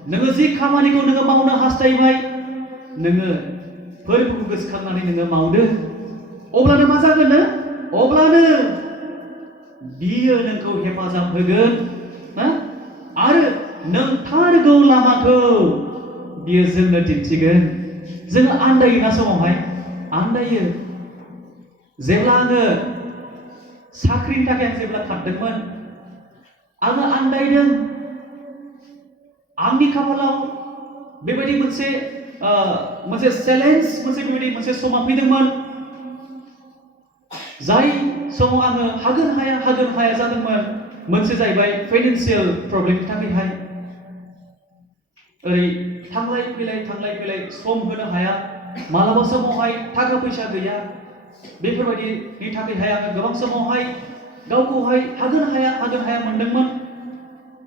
नोङो जि खामानिखौ नोङो मावनो हास्थायबाय नोङो फोरबोखौ गोसोखांनानै नोङो मावदो अब्लानो मा जागोन अब्लानो बियो नोंखौ हेफाजाब होगोन आरो नोंथारगौ लामाखौ बियो जोंनो दिन्थिगोन जोङो आन्दायोना समावहाय आन्दायो जेब्ला आङो साख्रिनि थाखाय आं जेब्ला खारदोंमोन आङो आन्दायदों आंनि खाफालाव बेबायदि मोनसे चेलेन्ज बेबायदि मोनसे समा फैदोंमोन जाय समाव आङो हागोन हाया जादोंमोन मोनसे जाहैबाय फाइनान्सियेल प्रब्लेमनि थाखायहाय ओरै थांलाय फैलाय सम होनो हाया मालाबा समावहाय थाखा फैसा गैया बेफोरबायदिनि थाखायहाय आङो गोबां समावहाय गावखौहाय हागोन हाया मोनदोंमोन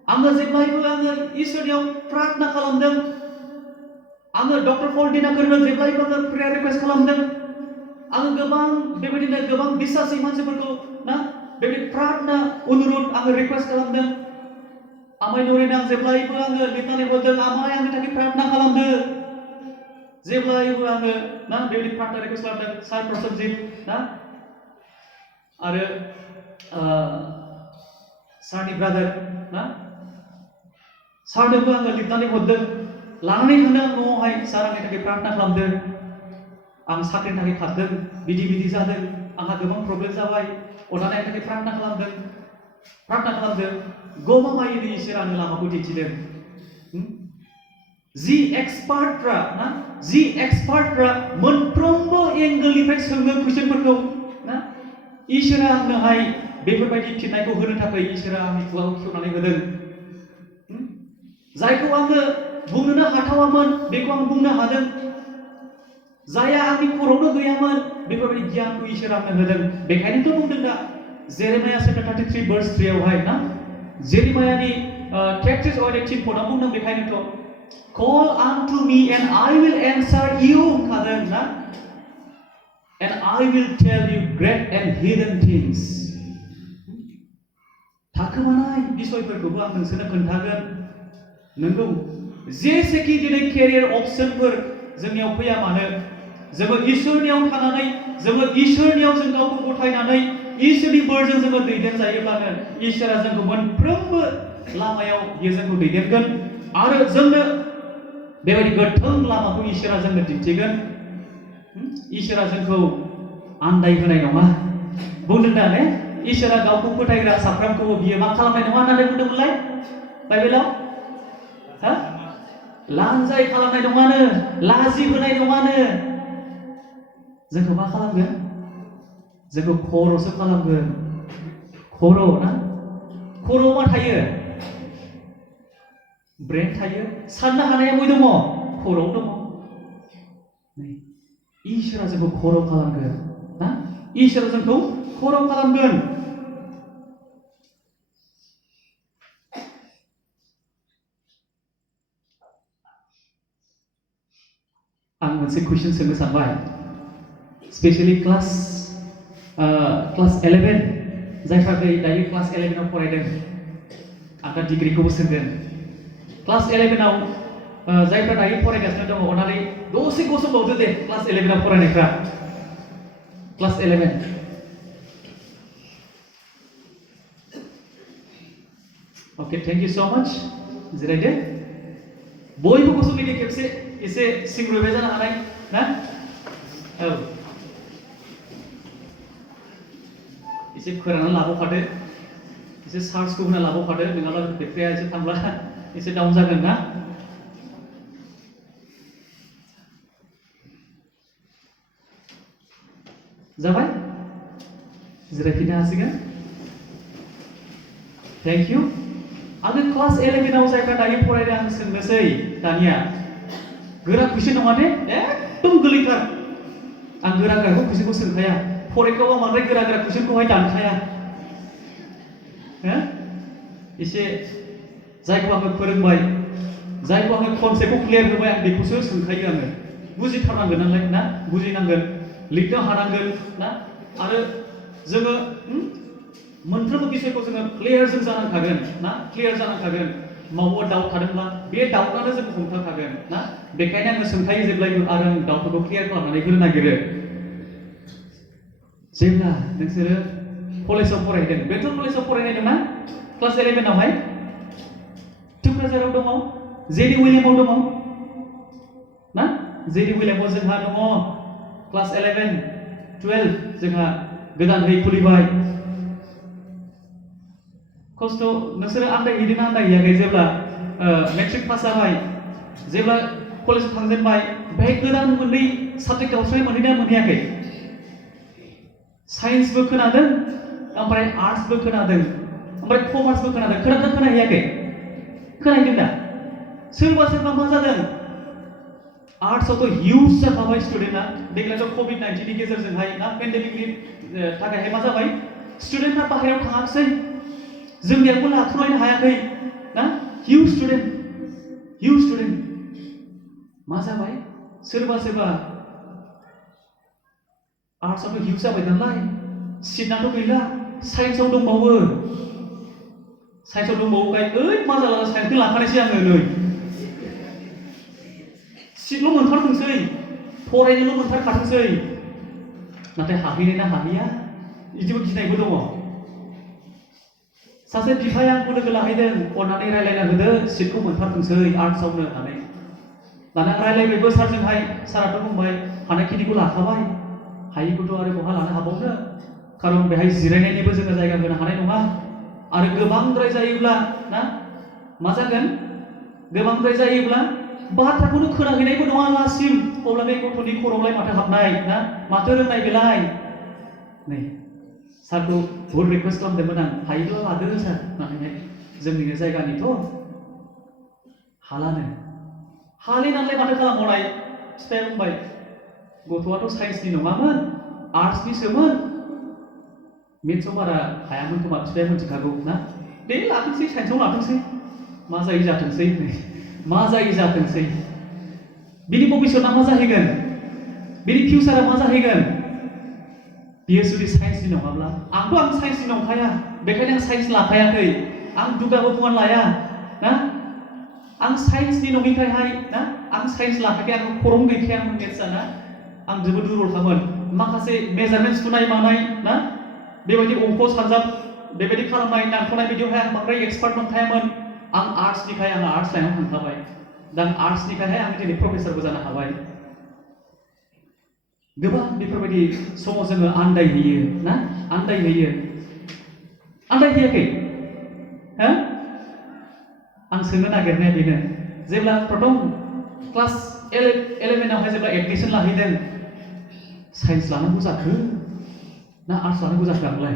आङो जेब्लायबो आङो इसोरनियाव प्रार्थना खालामदों आङो डक्टर पल दिनाकरनो जेब्लायबो आङो प्रेयार रिक्वेस्ट खालामदों आङो गोबां बेबायदिनो गोबां बिश्वासी मानसिफोरखौ ना बेबायदि प्रार्थना अनुरोध आङो रिक्वेस्ट खालामदों आमाय लरेनो आं जेब्लायबो आङो लिरनानै हरदों आमाय आंनि थाखाय प्रार्थना खालामदो जेब्लायबो आङो ना बेबायदि प्रार्थना रिक्वेस्ट खालामदों सार प्रसन्नजित ना आरो सारनि ब्रादार ना सारनोबो आङो लिरनानै हरदों लानानै थांदों न'आवहाय सार आंनि थाखाय प्रार्थना खालामदों आं साख्रिनि थाखाय खारदों बिदि जादों आंहा गोबां प्रब्लेम जाबाय अनानै आंनि थाखाय प्रार्थना खालामदों गमामायैनो इसोरा आंनो लामाखौ दिन्थिदों जि एक्सपार्टफ्रा मोनफ्रोमबो एंगोलनिफ्राय सोङो कुइसनफोरखौ ना इसोरा आंनोहाय बेफोरबायदि फिननायखौ होनो थाखाय इसोरा आंनि खुगाखौ खेवनानै होदों जायखौ आङो बुंनोनो हाथावामोन बेखौ आं बुंनो हादों जाया आंनि खर'आवनो गैयामोन बेफोरबायदि गियानखौ इसोरा आंनो होदों बेखायनोथ' बुंदों दा जेरेमाया चैप्टार 33 verse 3 आवहाय ना जेरेमायानि 33 or 18 पदआव बुंदों बेखायनोथ' call unto me and I will answer you खादों ना and I will tell you great and hidden things थाखोमानाय बिसयफोरखौबो आं नोंसोरनो खोन्थागोन नंगौ जेसेखि दिनै केरियार अपसनफोर जोंनियाव फैया मानो जोङो इसोरनियाव थानानै जोङो इसोरनियाव जों गावखौ गथायनानै इसोरनि बोरजों जोङो दैदेनजायोब्लानो इसोरा जोंखौ मोनफ्रोमबो लामायाव बियो जोंखौ दैदेनगोन आरो जोंनो बेबायदि गोथों लामाखौ इसोरा जोंनो दिन्थिगोन इसोरा जोंखौ आन्दायहोनाय नङा बुंदों दा ने इसोरा गावखौ फोथायग्रा साफ्रोमखौबो बियो मा खालामनाय नङा होननानै बुंदोंमोनलाय बाइबेलाव लानजाय खालामनाय नङानो लाजि होनाय नङानो जोंखौ मा खालामगोन जोंखौ खर'सो खालामगोन खर' ना खर'आव मा थायो ब्रेन थायो साननो हानाया बय दङ खर'आव दङ इसोरा जोंखौ खर' खालामगोन ना इसोरा जोंखौ खर' खालामगोन आं मोनसे कुइसन सोंनो सानबाय स्पेशली क्लास 11 जायफ्रा दायो क्लास 11 आव फरायदों आं दा डिग्रीखौबो सोंगोन क्लास 11 आव जायफ्रा दायो फरायगासिनो दङ अनानै दसे गसंबावदो दे क्लास 11 आव फरायनायफ्रा class 11 okay thank you so much जिरायदो बयबो गसंदो खेबसे एसे सिंग्रुबाय जानो हानाय ना औ एसे फोरानना लाबोफादो एसे चार्जखौ होना लाबोफादो नङाब्ला बेटारिया एसे थांब्ला एसे डाउन जागोन ना जाबाय जिरायफिननो हासिगोन थैंक यू आङो क्लास 11 आव जायफ्रा दायो फरायदों आं सोंनोसै दानिया गोरा कुइसन नङा दे एकदम गोरलैथार आं गोरा कुइसनखौ सोंखाया फरिखायाव बांद्राय गोरा कुइसनखौहाय दानखाया एसे जायखौ आङो फोरोंबाय जायखौ आङो कनसेप्टखौ क्लियार होबाय आं बेखौसो सोंखायो आङो बुजिथारनांगोन नालाय ना बुजिनांगोन लिरनो हानांगोन ना आरो जोङो मोनफ्रोमबो बिषयखौ जोङो क्लियार जों जानांखागोन ना क्लियार जानांखागोन मावबा दाउट थादोंब्ला बे दाउटआनो जोंखौ हमथाखागोन ना बेखायनो आङो सोंखायो जेब्लायबो आरो आं दाउटफोरखौ क्लियार खालामनानै होनो नागिरो जेब्ला नोंसोरो कलेजाव फरायदों बेंटल कलेजाव फरायनाय दं ना क्लास 11 आवहाय टुक्राझाराव दङ जेडि उइलियामाव दङ ना जेडि उइलियामाव जोंहा दङ क्लास 11 12 जोंहा गोदानहै खुलिबाय खस्थ' नोंसोरो आन्दायहैदोंना आन्दायहैयाखै जेब्ला मेट्रिक पास जाबाय जेब्ला कलेजाव थांजेनबाय बेहाय गोदान मोननै साबजेक्ट गावस्रानाय मोनहैना मोनहैयाखै साइन्सबो खोनादों ओमफ्राय आर्ट्सबो खोनादों ओमफ्राय कमार्सबो खोनादों खोनाहैयाखै खोनाहैदों दा सोरबा मा जादों आर्ट्सआवथ' हिउज जाखाबाय स्टुडेन्टआ देग्लायथ' COVID-19 नि गेजेरजोंहाय ना पेन्डेमिकनि थाखायहाय मा जाबाय स्टुडेन्टफ्रा बाहेरायाव थाङाखिसै जोंनियाबो लाथ'लायनो हायाखै ना हिउज स्टुडेन्ट मा जाबाय सोरबा आर्ट्सआवथ' हिउज जाबाय नालाय सिटआथ' गैला साइन्सआव दंबावोखाय ओइ मा जाला साइन्सखौ लाखानायसै आङो नै सिटल' मोनथारथोंसै फरायनोल' मोनथारखाथोंसै नाथाय हाहैनाय ना हाहैया बिदिबो गिनायबो दङ सासे बिफाया आंखौ लोगो लाहैदों अननानै रायलायना होदो सिटखौ मोनथारथोंसै आर्ट्सआवनो होननानै दाना रायलायबायबो सारजोंहाय साराथ' बुंबाय हानायखिनिखौ लाखाबाय हायिखौथ' आरो बहा लानो हाबावनो खारन बेहाय जिरायनायनिबो जोङो जायगा होनो हानाय नङा आरो गोबांद्राय जायोब्ला ना मा जागोन गोबांद्राय जायोब्ला बाथ्राखौनो खोनाहैनायबो नङा लासिम अब्ला बे गथ'नि खर'आवलाय माथो हाबनाय ना माथो रोंनाय बेलाय नै सारखौ बहुद रिक्वेस्ट खालामदोंमोन आं हायोब्ला लादो सार होननानैहाय जोंनिनो जायगानिथ' हालानो हालिनानैलाय माथो खालामबावनाय फिफाया बुंबाय गथ'आथ' साइन्सनि नङामोन आर्ट्सनिसोमोन मेथ्सआव बारा हायामोन खोमा फिफाया मिथिखागौ ना दे लाथोंसै साइन्सआव लाथोंसै मा जायो जाथोंसै मा जायो जाथोंसै बिनि भबिष्यतआ मा जाहैगोन बिनि फिउचारा मा जाहैगोन बियो जुदि साइन्सनि नङाब्ला आं साइन्सनि नंखाया बेखायनो आं साइन्स लाफायाखै आं दुगाबो बुंनानै लाया ना आं साइन्सनि नङिखायहाय ना आं साइन्स लाखायाखै आं खर'आवनो गैखायामोन मेथ्सआ ना आं जोबोद दुरबलखामोन माखासे मेजारमेन्ट सुनाय मानाय ना बेबायदि अंक सानजाब बेबायदि खालामनाय दानख'नाय बिदियावहाय आं बांद्राय एक्सपार्ट नंखायामोन आं आर्ट्सनिखाय आं आर्ट्स लाइनाव थांखाबाय दा आं आर्ट्सनिखायहाय आं दिनै प्रफेसारबो जानो हाबाय गोबां बेफोरबायदि समाव जोङो आन्दायहैयो ना आन्दायहैयाखै हो आं सोंनो नागिरनाया बेनो जेब्ला प्रथम क्लास 11आवहाय जेब्ला एडमिसन लाहैदों साइन्स लानांगौ जाखो ना आर्ट्स लानांगौ जाखो आंलाय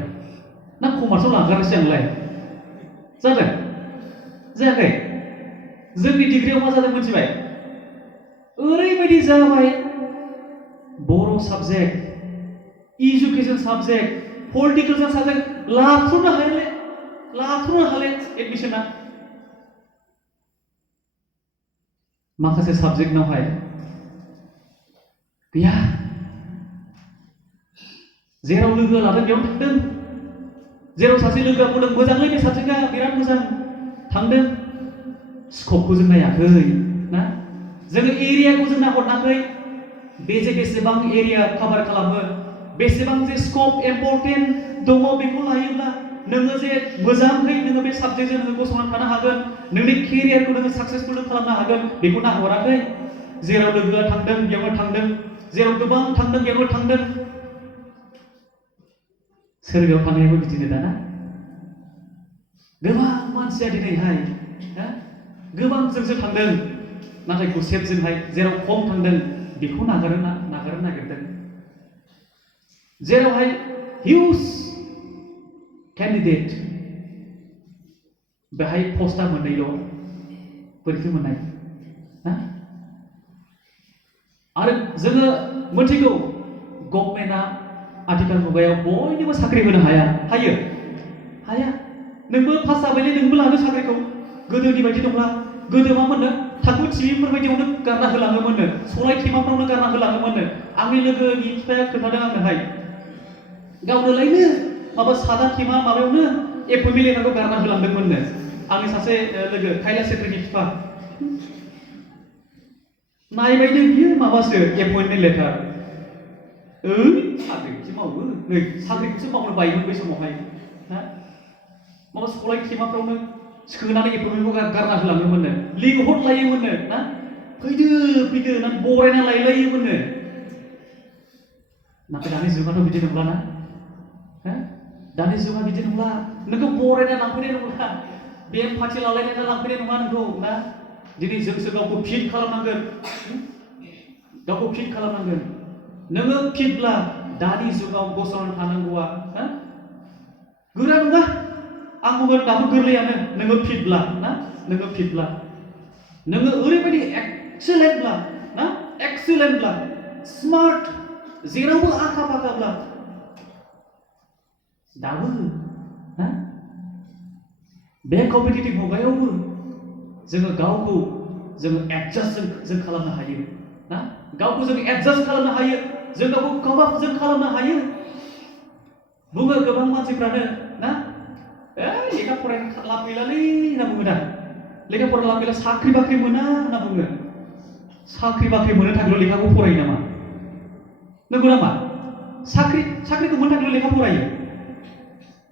ना कमार्सआव लागारनोसै आंलाय जादों जायाखै जोंनि डिग्रियाव मा जादों मिथिबाय ओरैबायदि जाबाय बर' subject education subject political subject लाथ्र'नो हाले एडमिसना माखासे साबजेक्टनावहाय गैया जेराव लोगो लादों बेयाव थांदों जेराव सासे लोगोआ बुंदों मोजांलै बे साबजेक्टआ बिराद मोजां थांदों स्कपखौ जों नायाखै ना जोङो एरियाखौ जों नाहरनाखै बे जे बेसेबां एरिया कभार खालामो बेसेबां जे स्कप इम्परटेन्ट दङ बेखौ लायोब्ला नोङो जे मोजाङै नोङो बे साबजेक्टजों नोङो गसंनानै थानो हागोन नोंनि केरियारखौ नोङो साक्सेसफुल खालामनो हागोन बेखौ नाहराखै जेराव लोगोआ थांदों बेयावनो थांदों जेराव गोबां थांदों बेयावनो थांदों सोरगोआव थांनायाबो बिदिनो दाना गोबां मानसिया दिनैहाय गोबां जोंसो थांदों नाथाय गुसेबजोंहाय जेराव खम थांदों बेखौ नागारनो नागिरदों जेरावहाय हिउज कैंडिडेट बेहाय पस्टा मोननैल' बोरैथो मोननाय ना आरो जोङो मिथिगौ गभर्नमेन्टआ आथिखाल मुगायाव बयनोबो साख्रि होनो हाया नोंबो पास जाबायलै नोंबो लानो साख्रिखौ गोदोनि बायदि नंला गोदो मा मोननो थाखो थियिफोरबायदियावनो गारना होलाङोमोननो सलाय थेमाफ्रावनो गारना होलाङोमोननो आंनि लोगोनि बिफाया खोन्थादों आंनोहाय गावनोलायनो माबा सादा थेमा माबायावनो एपइन्टमेन्ट लेटारखौ गारना होलांदोंमोननो आंनि सासे लोगो काइला सेट्रिनि बिफा नायबायनो बियो माबासो एपइन्टमेन्ट लेटार साख्रिखौसो मावो नै साख्रिखौसो मावनो बायोमोन बै समावहाय ना माबा सलाय थेमाफ्रावनो सोनानै एपइन्टमेन्टखौ गारना होलाङोमोननो लिंहरलायोमोननो ना फैदो होननानै बरायना लायलायोमोननो नाथाय दानि जुगाथ' बिदि नंलाना दानि जुगा बिदि नंला नोंखौ बरायना लांफैनाय नंला बे पार्टि लालायनानै लांफैनाय नङा नोंखौ ना दिनै जोंसो गावखौ फिट खालामनांगोन नोङो फिटब्ला दानि जुगाव गसंनानै थानांगौआ गोरा नङा आं बुंगोन दाबो गोरलैयानो नोङो फिटब्ला नोङो ओरैबायदि एक्सेलेन्टब्ला स्मार्ट जेरावबो आखा फाखाब्ला दाबो ना बे कम्पिटिटिभ मुगायावबो जोङो गावखौ जोङो एडजास्ट जों खालामनो हायो ना गावखौ जों एडजास्ट खालामनो हायो जों गावखौ कभार जों खालामनो हायो बुङो गोबां मानसिफ्रानो ना लेखा फरायनो लाब गैलालै होनना बुङो दा लेखा फरायनो लाब गैला साख्रि बाख्रि मोना होनना बुङो साख्रि बाख्रि मोननो थाखायल' लेखाखौ फरायो नामा नंगौ नामा साख्रिखौ मोननो थाखायल' लेखा फरायो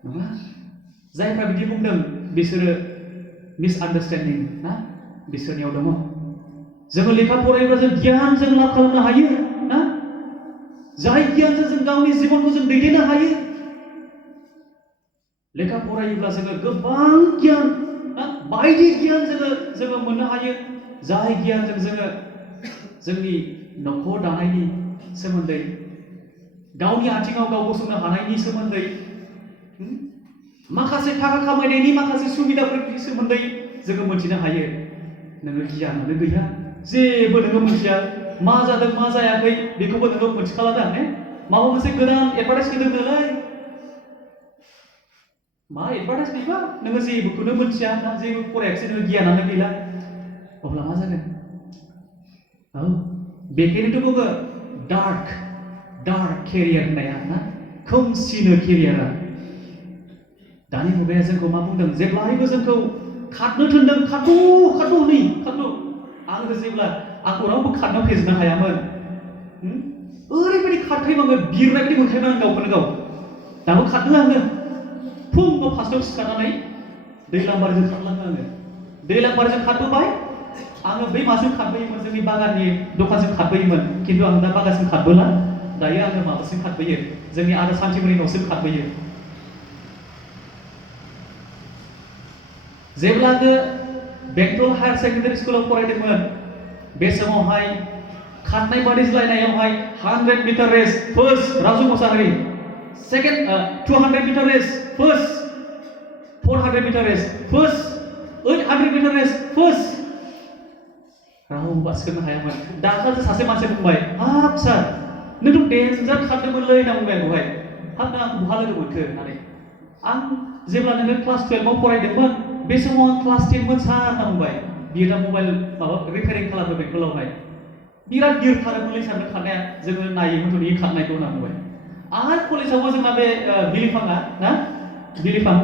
नङा जायफ्रा बिदि बुंदों बिसोरो मिसआन्डारस्टेन्डिं ना बिसोरनियाव दङ जोङो लेखा फरायोब्ला जों गियान जों लाब खालामनो हायो ना जाय गियानजों जों गावनि जिबनखौ जों दैदेननो हायो लेखा फरायोब्ला जोङो गोबां गियान बायदि गियान जोङो मोननो हायो जाय गियानजों जोङो जोंनि न'खर दानायनि सोमोन्दै गावनि आथिङाव गाव गसंनो हानायनि सोमोन्दै माखासे थाखा खामायनायनि माखासे सुबिदाफोरनि सोमोन्दै जोङो मिथिनो हायो नोङो गियानानो गैया जेबो नोङो मिथिया मा जादों मा जायाखै बेखौबो नोङो मिथिखाला दा माबा मोनसे गोदान एडभार्टाइज होदों नालाय मा एडभार्टाइज बेबा नोङो जेबोखौनो मिथिया ना जेबो फरायाखिसै नोङो गियानानो गैला अब्ला मा जागोन औ बेखायनोथ' बुङो डार्क केरियार होननाया ना खोमसिनो केरियारा दानि मुगाया जोंखौ मा बुंदों जेब्लायबो जोंखौ खारनो थिनदों खारथ' नै आङो जेब्ला आंखौ रावबो खारनायाव फेजेननो हायामोन ओरैबायदि खारथायबाङो बिरनाय बायदि मोनखायोमोन आं गावखौनो गाव दाबो खारदों आङो फुङाव 5टायाव सिखारनानै दैलांबारिजों खारलाङो आङो दैलांबारिजों खारबोबाय आङो बै माजों खारबोयोमोन जोंनि बागाननि दखानजों खारबोयोमोन खिन्थु आं दा बागानसिम खारबोला दायो आङो माबासिम खारबोयो जोंनि आदा सान्थिमोननि न'सिम खारबोयो जेब्ला आङो बेंटल हायार सेकेन्डारि स्कुलाव फरायदोंमोन बे समावहाय खारनाय बादायज्लायनायावहाय 100 metre race first Raju Mosahary second 200 metre race first 400 metre race first 800 metre race first रावबो बासिनो हायामोन दाखालि सासे मानसि बुंबाय हाब सार नोंथ' डेन्जार खारदोंमोनलै होनना बुंबाय आंखौहाय हाब नों आंखौ बहा लोगो मोनखो होननानै आं जेब्ला नोङो क्लास 12आव फरायदोंमोन बे समाव आं क्लास 10मोन सार होनना बुंबाय बियो दा मबाइल माबा रिपेयारिं खालामो बेंटलावहाय बिराद गिरथारोमोनलै सारनो खारनाया जोङो नायोमोनथ' बियो खारनायखौ होनना बुंबाय आरो कलेजावबो जोंना बे बिलिफाङा ना बिलिफां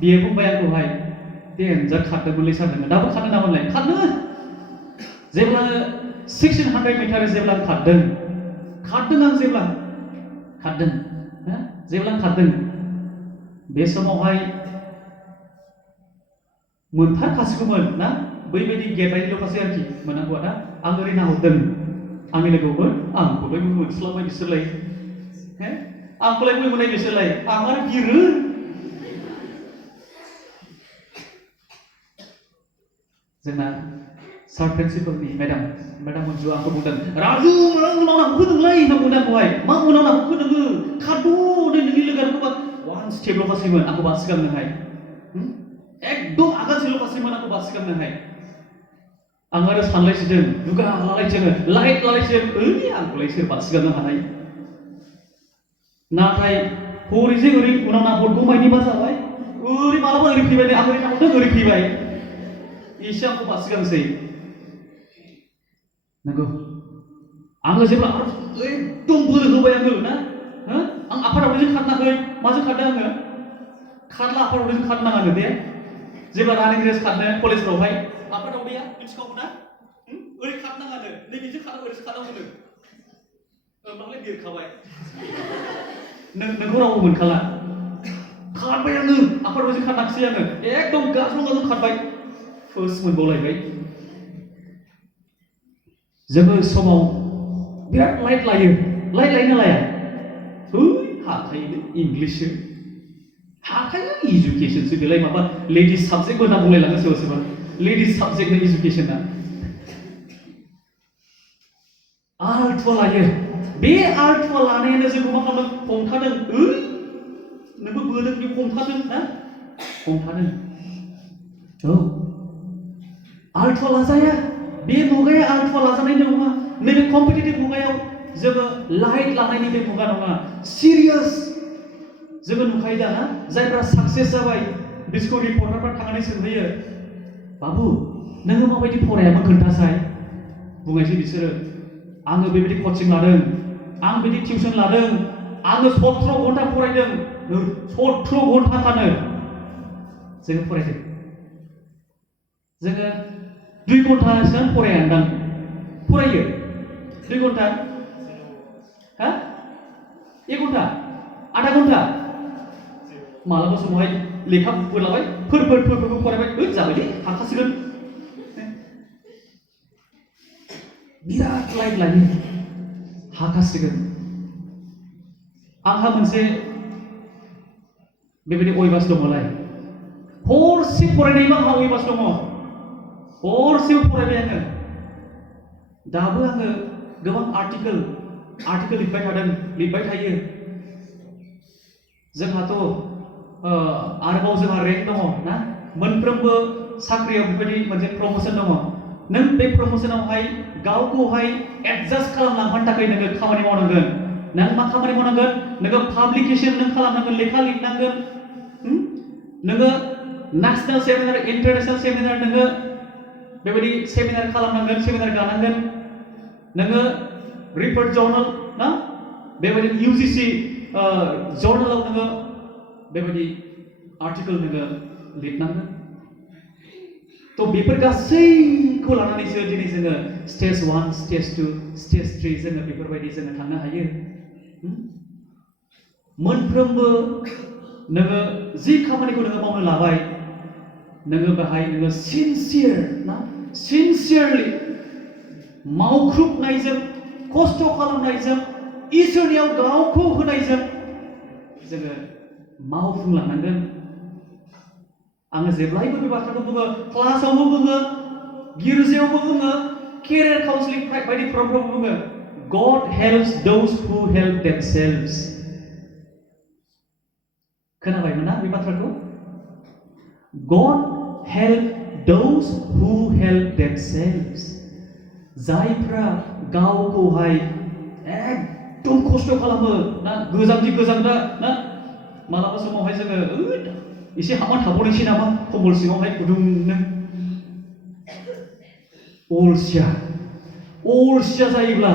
बियो बुंबाय आंखौहाय डेन्जार खारदोंमोनलै सार नोङो दाबो खारनो नामोनलाय खारनो जेब्ला 1600 मिटार जेब्ला खारदों आं जेब्ला खारदों बे समावहाय मोनथारखासिगौमोन ना बैबायदि गेट बायदि ल'खासै आरोखि मोनांगौआ दा आं ओरै नाहरदों आंनि लोगोआवबो आंखौलाय मोनस्लाबबाय बिसोरलाय आंखौलाय मोननाय बिसोरलाय आं आरो गिरो जोंना सार प्रिन्सिपालनि मेडाम मन्जुआ आंखौ बुंदों राजु उनाव नांगौ होदोंलै होनना बुंदों आंखौहाय मा उनाव नांगौ नोङो खारद' नोंनि लोगोआनो वान स्टेपल'खासैमोन आंखौ बासिगांनोहाय एकदम आगानसेल'खासैमोन आंखौ बासिगांनोहाय आं आरो सानलायसिदों दुगा लालायसिदों लाइट लालायसिदों आंखौलाय सोर बासिगांनो हानाय नाथाय हरैजों ओरै उनाव नाहरगौ मानि मा जाबाय ओरै मालाबा ओरै फैबाय आं ओरै नाहरदों ओरै फैबाय एसे आंखौ बासिगांसै नंगौ आङो जेब्ला एकदम बोलो होबाय आङो ना आं आफादावरिजों खारनाखै माजों खारदों आङो खारला आफादावरिजों खारनाङानो दे जेब्ला रानिं रेस खारनो कलेजफ्रावहाय आफादावरिया मिथिखागौ ना ओरै खारनाङानो नैबेजों खारनांगौ ओरैसो खारनांगौनो होमबालाय बिरखाबाय नोंखौ रावबो मोनखाला खारबाय आङो आफादावरिजों खारनाखिसै आङो एकदम गाज्लं खारबाय फार्स्ट मोनबावलायबाय जोङो समाव बिराद लाइट लायो ना लाया हाखायो इंलिससो हाखायो इडुकेसनसो बेलाय माबा लेडिस साबजेक्ट होनना बुंलायलाङो सोरबा सोरबा लेडिस साबजेक्टनि इडुकेसना आल्थुवा लायो बे आल्थुवा लानायानो जोंखौ मा खालामदों हमथादों नोंबो बोदों बे हमथादों ना हमथादों औ आल्थुवा लाजाया बे मुगाया आल्थुवा लाजानाय नङा नैबे कम्पिटिटिभ मुगायाव जोङो लाइट लानायनि बे मुगा नङा सिरियास जोङो नुखायो दा ना जायफ्रा साक्सेस जाबाय बिसोरखौ रिपर्टारफ्रा थांनानै सोंहैयो बाबु नोङो माबायदि फरायामोन खोन्थासाय बुंनायसै बिसोरो आङो बेबायदि कचिं लादों आं बिदि टिउसन लादों आङो 17 घन्टा फरायदों 17 घन्टाखानो जोङो फरायदों जोङो 2 घन्टासो फरायादां फरायो 2 घन्टा 1 घन्टा आधा घन्टा मालाबा समावहाय लेखा बोलाबाय फोरबो फरायबाय जाबायलै हाखासिगोन बिराद लाइट लायो हाखासिगोन आंहा मोनसे बेबायदि अयबास दङलाय हरसे फरायनायबो आंहा अयबास दङ हरसेबो फरायबाय आङो दाबो आङो गोबां आर्टिकेल लिरबाय थायो जोंहाथ' आरोबाव जोंहा रेंक दङ ना मोनफ्रोमबो साख्रियाव बेबायदि मोनसे प्रमोशन दङ नों बे प्रमोशनावहाय गावखौहाय एडजास्ट खालामलांनो थाखाय नोङो खामानि मावनांगोन नों मा खामानि मावनांगोन नोङो पाब्लिकेशन नों खालामनांगोन लेखा लिरनांगोन नोङो नेशनेल सेमिनार इन्टारनेशनेल सेमिनार नोङो बेबायदि सेमिनार खालामनांगोन सेमिनार गानांगोन नोङो रिपर्ट जर्नाल ना बेबायदि UGC जर्नालाव नोङो बेबायदि आर्टिकेल नोङो लिरनांगोन तो बेफोर गासैखौ लानानैसो दिनै जोङो स्टेज 1 स्टेज 2 स्टेज 3 जोङो बेफोरबायदि जोङो थांनो हायो मोनफ्रोमबो नोङो जि खामानिखौ नोङो मावनो लाबाय नोङो बेहाय नोङो सिनसियारलि मावख्रुबनायजों खस्थ' खालामनायजों इसोरनियाव गावखौ होनायजों जोङो मावफुंलांनांगोन आङो जेब्लायबो बे बाथ्राखौ बुङो क्लासावबो बुङो गिर्जायावबो बुङो केरियार काउन्सिलिं बायदि प्रग्रामावबो बुङो God helps those who help themselves खोनाबायमोन ना बे बाथ्राखौ God help those who help themselves जायफ्रा गावखौहाय एकदम खस्थ' खालामो ना गोजान ना मालाबा समावहाय जोङो एसे हाबा थाबावनोसै नामा कम्बल सिङावहाय गुदुंनो अलसिया जायोब्ला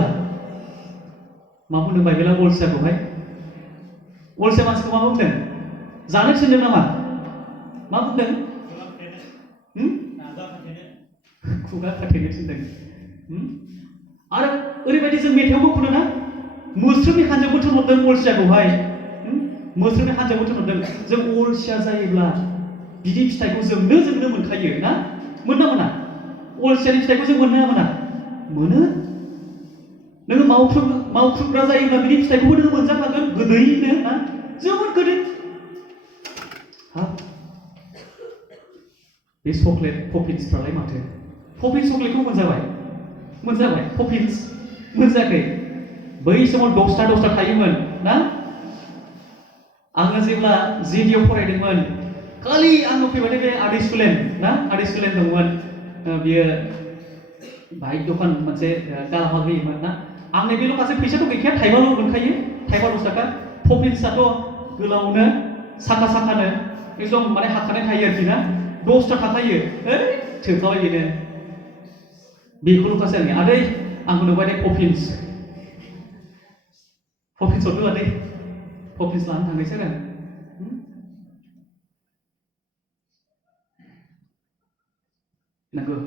मा बुंदों बाइबेला अलसियाखौहाय अलसिया मानसिखौ मा बुंदों जानो थिनदों नामा मा बुंदों खुगा खाथेनो थिनदों आरो ओरैबायदि जों मेथाइयावबो खनो ना मोस्रोमनि हान्जायावबो थोनहरदों अलसियाखौहाय मोस्रोमनि हान्जायावबो थोनहरदों जों अलसिया जायोब्ला बिदि फिथाइखौ जोंनो मोनखायो ना मोना अलसियानि फिथाइखौ जों मोना मोनो नोङो मावख्रुबग्रा जायोब्ला बिनि फिथाइखौबो नोङो मोनजाखागोन गोदैनो ना जोबोद गोदै बे चकलेट पपिन्सफ्रालाय माथो पपिन्स चकलेटखौ मोनजाबाय पपिन्स मोनजायाखै बै समाव 10टा थायोमोन ना आङो जेब्ला जिडिआव फरायदोंमोन खालि आङो फैबाथाय बे आदै सुलेन दंमोन बियो बाइक दखान मोनसे गालामाल होयोमोन ना आंनि बेल' गासै फैसाथ' गैखाया थाइबाल' मोनखायो थाइबा 10 थाखा पपिन्सआथ' गोलावनो साखानो एकदम माने हाखानाय थायो आरोखि ना 10टा थाखायो थोखाबाय बेनो बेखौल' खासै आंनि आदै आंखौ नुबाय दे पपिन्स हरदो आदै पपिन्स लानो थांनोसै आरो नंगौ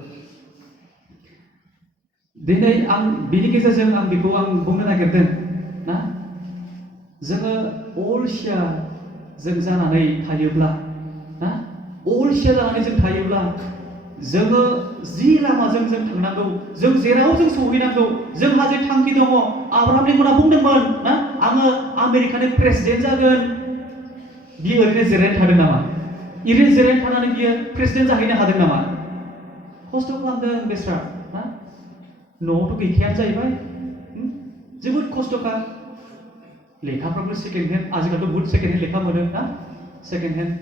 दिनै आं बिनि गेजेरजों आं बेखौ बुंनो नागिरदों ना जोङो अलसिया जों जानानै थायोब्ला ना अलसिया जानानै जों थायोब्ला जोङो जि लामाजों जों थांनांगौ जों जेराव जों सहैनांगौ जोंहा जे थांखि दङ आब्राहाम लिंकना बुंदोंमोन ना आङो आमेरिकानि प्रेसिडेन्ट जागोन बियो ओरैनो जिरायनानै थादों नामा ओरैनो जिरायनानै थानानै बियो प्रेसिडेन्ट जाहैनो हादों नामा खस्थ' खालामदों बेस्रा ना न'आवथ' गैखायानो जाहैबाय जोबोद खस्थ'खा लेखाफ्राबो सेकेन्ड हेन्ड आजिखालिथ' बुहुद सेकेन्ड हेन्ड लेखा मोनो ना सेकेन्ड हेन्ड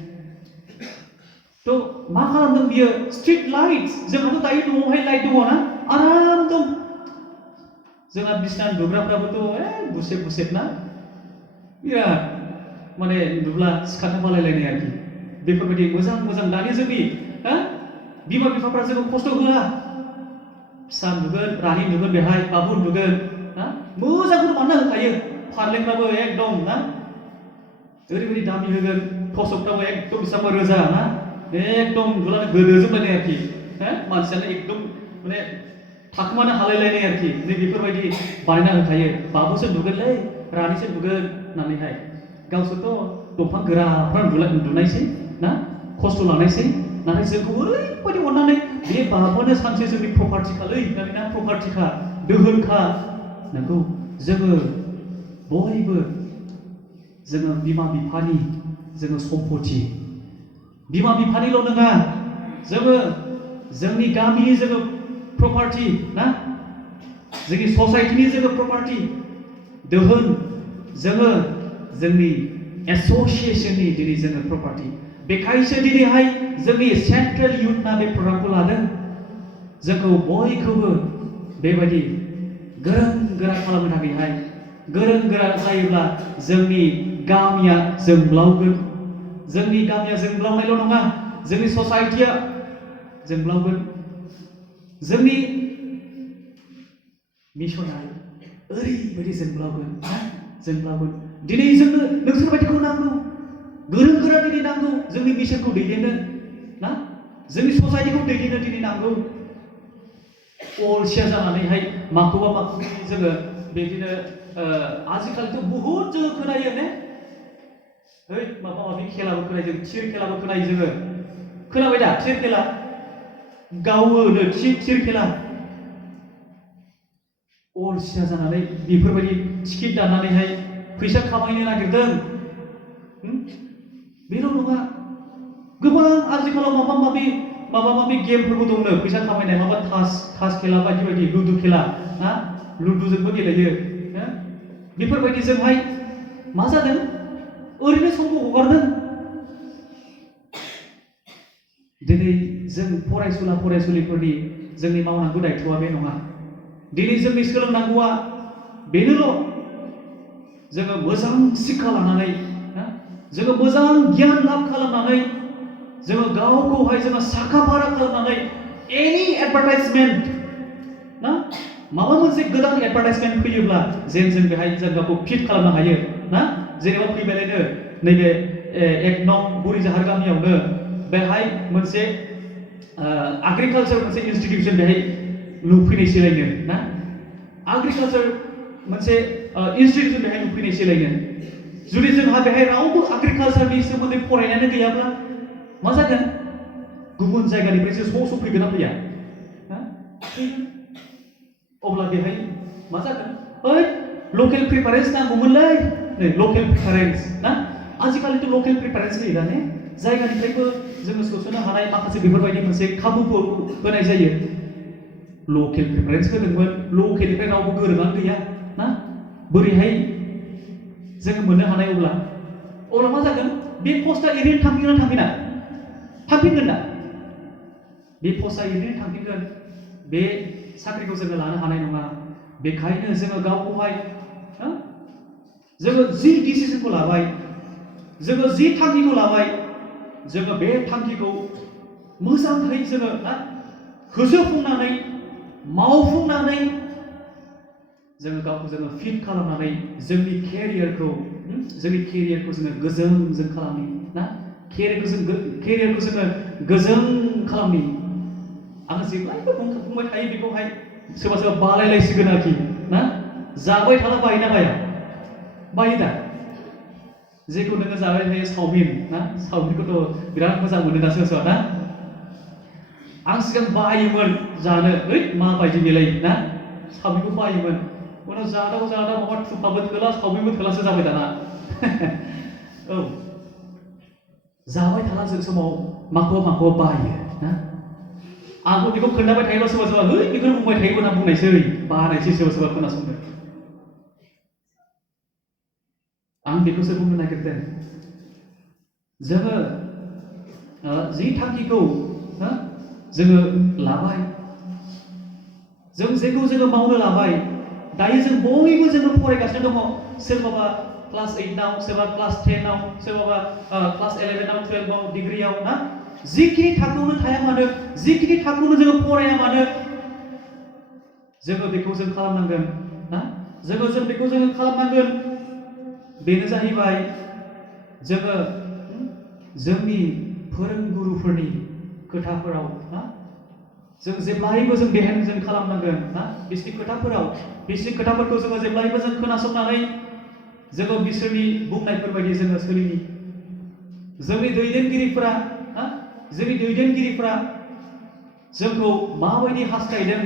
तो मा खालामदों बियो स्ट्रीट लाइट्स जोंहाथ' दायो न'आवहाय लाइट दङ ना आराम दं जोंहा बिसना उन्दुग्राफ्राबोथ' गुसेब ना बिराद माने उन्दुब्ला सिखारनो बालायलायनाय आरोखि बेफोरबायदि मोजां दानि जोंनि बिमा बिफाफ्रा जोंखौ खस्थ' होआ फिसा उन्दुगोन रानि उन्दुगोन बेहाय बाबु उन्दुगोन ना मोजांखौनो बानायना होखायो फारलेंफ्राबो एकदम ना ओरैबायदि दामि होगोन थसकफ्राबो एकदम बेसेबांबा रोजा ना एकदम उन्दुलानो गोदोजोबलायनाय आरोखि मानसियानो एकदम माने थाखोमानो हालायलायनाय आरोखि नै बेफोरबायदि बानायना होखायो बाबुसो उन्दुगोनलै रानिसो उन्दुगोन होननानैहाय गावसोरथ' दंफां गोराफ्रा उन्दुनायसै ना खस्थ' लानायसै नाथाय जोंखौ ओरैबायदि अननानै बे बाबानो सानसे जोंनि प्रपार्टिखालै होननानै ना प्रपार्टिखा दोहोनखा नंगौ जोङो बयबो जोङो बिमा बिफानि जोङो सम्पति बिमा बिफानिल' नङा जोङो जोंनि गामिनि जोङो प्रपार्टि ना जोंनि ससाइटिनि जोङो प्रपार्टि दोहोन जोङो जोंनि एसोसिएशननि दिनै जोङो प्रपार्टि बेखायसो दिनैहाय जोंनि सेन्ट्रेल इयुथना बे प्रग्रामखौ लादों जोंखौ बयखौबो बेबायदि गोरों गोरा खालामनो थाखायहाय गोरों गोरा जायोब्ला जोंनि गामिया जोंब्लावगोन जोंनि गामिया जोंब्लावनायल' नङा जोंनि ससाइटिया जोंब्लावगोन जोंनि मिशना ओरैबायदि जोंब्लावगोन दिनै जोंनो नोंसोर बायदिखौ नांगौ गोरों गोरा दिनै नांगौ जोंनि मिशनखौ दैदेननो ना जोंनि ससाइटिखौ दैदेननो दिनै नांगौ अलसिया जानानैहाय माखौबा जोङो बिदिनो आजिखालिथ' बहुद जोङो खोनायो ने माबा माबि खेलाबो खोनायो जों थिर खेलाबो खोनायो जोङो खोनाबाय दा थिर खेला गावोनो थिर खेला अलसिया जानानै बेफोरबायदि टिकेट दाननानैहाय फैसा खामायनो नागिरदों बेल' नङा गोबां आथिखालाव माबा माबि गेमफोरबो दंनो फैसा खामायनाय माबा थास खेला बायदि लुदु खेला ना लुदुजोंबो गेलेयो बेफोरबायदिजोंहाय मा जादों ओरैनो समखौ हगारदों दिनै जों फरायसुलिफोरनि जोंनि मावनांगौ दायथ'आ बे नङा दिनै जोंनि सोलोंनांगौआ बेनोल' जोङो मोजां शिक्षा लानानै जोङो मोजां गियान लाभ खालामनानै जोङो गावखौहाय जोङो साखा-फारा खालामनानै एनि एडभार्टाइजमेन्ट ना माबा मोनसे गोदान एडभार्टाइजमेन्ट फैयोब्ला जेन जों बेहाय जों गावखौ फिट खालामनो हायो ना जेनेबा फैबायलायनो नैबे 1 नं बुरिजाहार गामियावनो बेहाय मोनसे एग्रिकालचार मोनसे इनस्टिट्यूशन बेहाय लुफैनायसैलायनो ना एग्रिकालचार मोनसे इनस्टिट्यूशन बेहाय लुफैनायसैलायनो जुदि जोंहा बेहाय रावबो एग्रिकालचारनि सोमोन्दै फरायनायानो गैयाब्ला मा जागोन गुबुन जायगानिफ्रायसो ज' फैगोन ना फैया अब्ला बेहाय मा जागोन लकेल प्रिफारेन्स नांगौमोनलै नै लकेल प्रिफारेन्स ना आजिखालिथ' लकेल प्रिफारेन्स होयो दा ने जायगानिफ्रायबो जोङो सोस'नो हानाय माखासे बेफोरबायदि मोनसे खाबुफोर होनाय जायो लकेल प्रिफारेन्स होदोंमोन लकेलनिफ्राय रावबो गोरोङानो गैया ना बोरैहाय जोङो मोननो हानाय अब्ला मा जागोन बे पस्टआ ओरैनो थांफिनगोन दा बे पस्टआ ओरैनो थांफिनगोन बे साख्रिखौ जोङो लानो हानाय नङा बेखायनो जोङो गावखौहाय जोङो जि डिसिजनखौ लाबाय जोङो जि थांखिखौ लाबाय जोङो बे थांखिखौ मोजाङै जोङो होसोफुंनानै मावफुंनानै जोङो गावखौ जोङो फिट खालामनानै जोंनि केरियारखौ जोङो गोजों खालामनि ना केरियारखौ जोङो गोजों खालामनि आं जेब्लायबो बुंबाय थायो बेखौहाय सोरबा बालायलायसिगोन आरोखि ना जाबाय थाला बायोना बायो दा जेखौ नोङो जाबाय थायो चावमिन ना चावमिनखौथ' बिराद मोजां मोनो दा सोरबा ना आं सिगां बायोमोन जानो माबायदि बेलाय ना चावमिनखौ बायोमोन उनाव जादाव माबा थुफाबो थोला चावमिनबो थोलासो जाबाय दाना औ जाबाय थाला जों समाव माखौबा बायो ना आंबो बेखौ खोन्थाबाय थायोब्ला सोरबा बेखौनो बुंबाय थायो होनना बुंनायसै बानायसै सोरबा खोनासंनो आं बेखौसो बुंनो नागिरदों जोङो जि थांखिखौ जोङो लाबाय जों जेखौ जोङो मावनो लाबाय दायो जों बयबो जोङो फरायगासिनो दङ सोरबाबा क्लास 8 सोरबा क्लास 10 सोरबाबा क्लास 11 12 डिग्रीआव ना जिखिनि थाखोआवनो थाया मानो जिखिनि थाखोआवनो जोङो फराया मानो जोङो बेखौ जों खालामनांगोन ना जों बेखौ जोङो खालामनांगोन बेनो जाहैबाय जोङो जोंनि फोरोंगुरुफोरनि खोथाफोराव ना जों जेब्लायबो जों बेहाय जों खालामनांगोन ना बिसोरनि खोथाफोरखौ जोङो जेब्लायबो जों खोनासंनानै जोङो बिसोरनि बुंनायफोर बायदि जोङो सोलिनि जोंनि दैदेनगिरिफोरा जोंखौ माबायदि हास्थायदों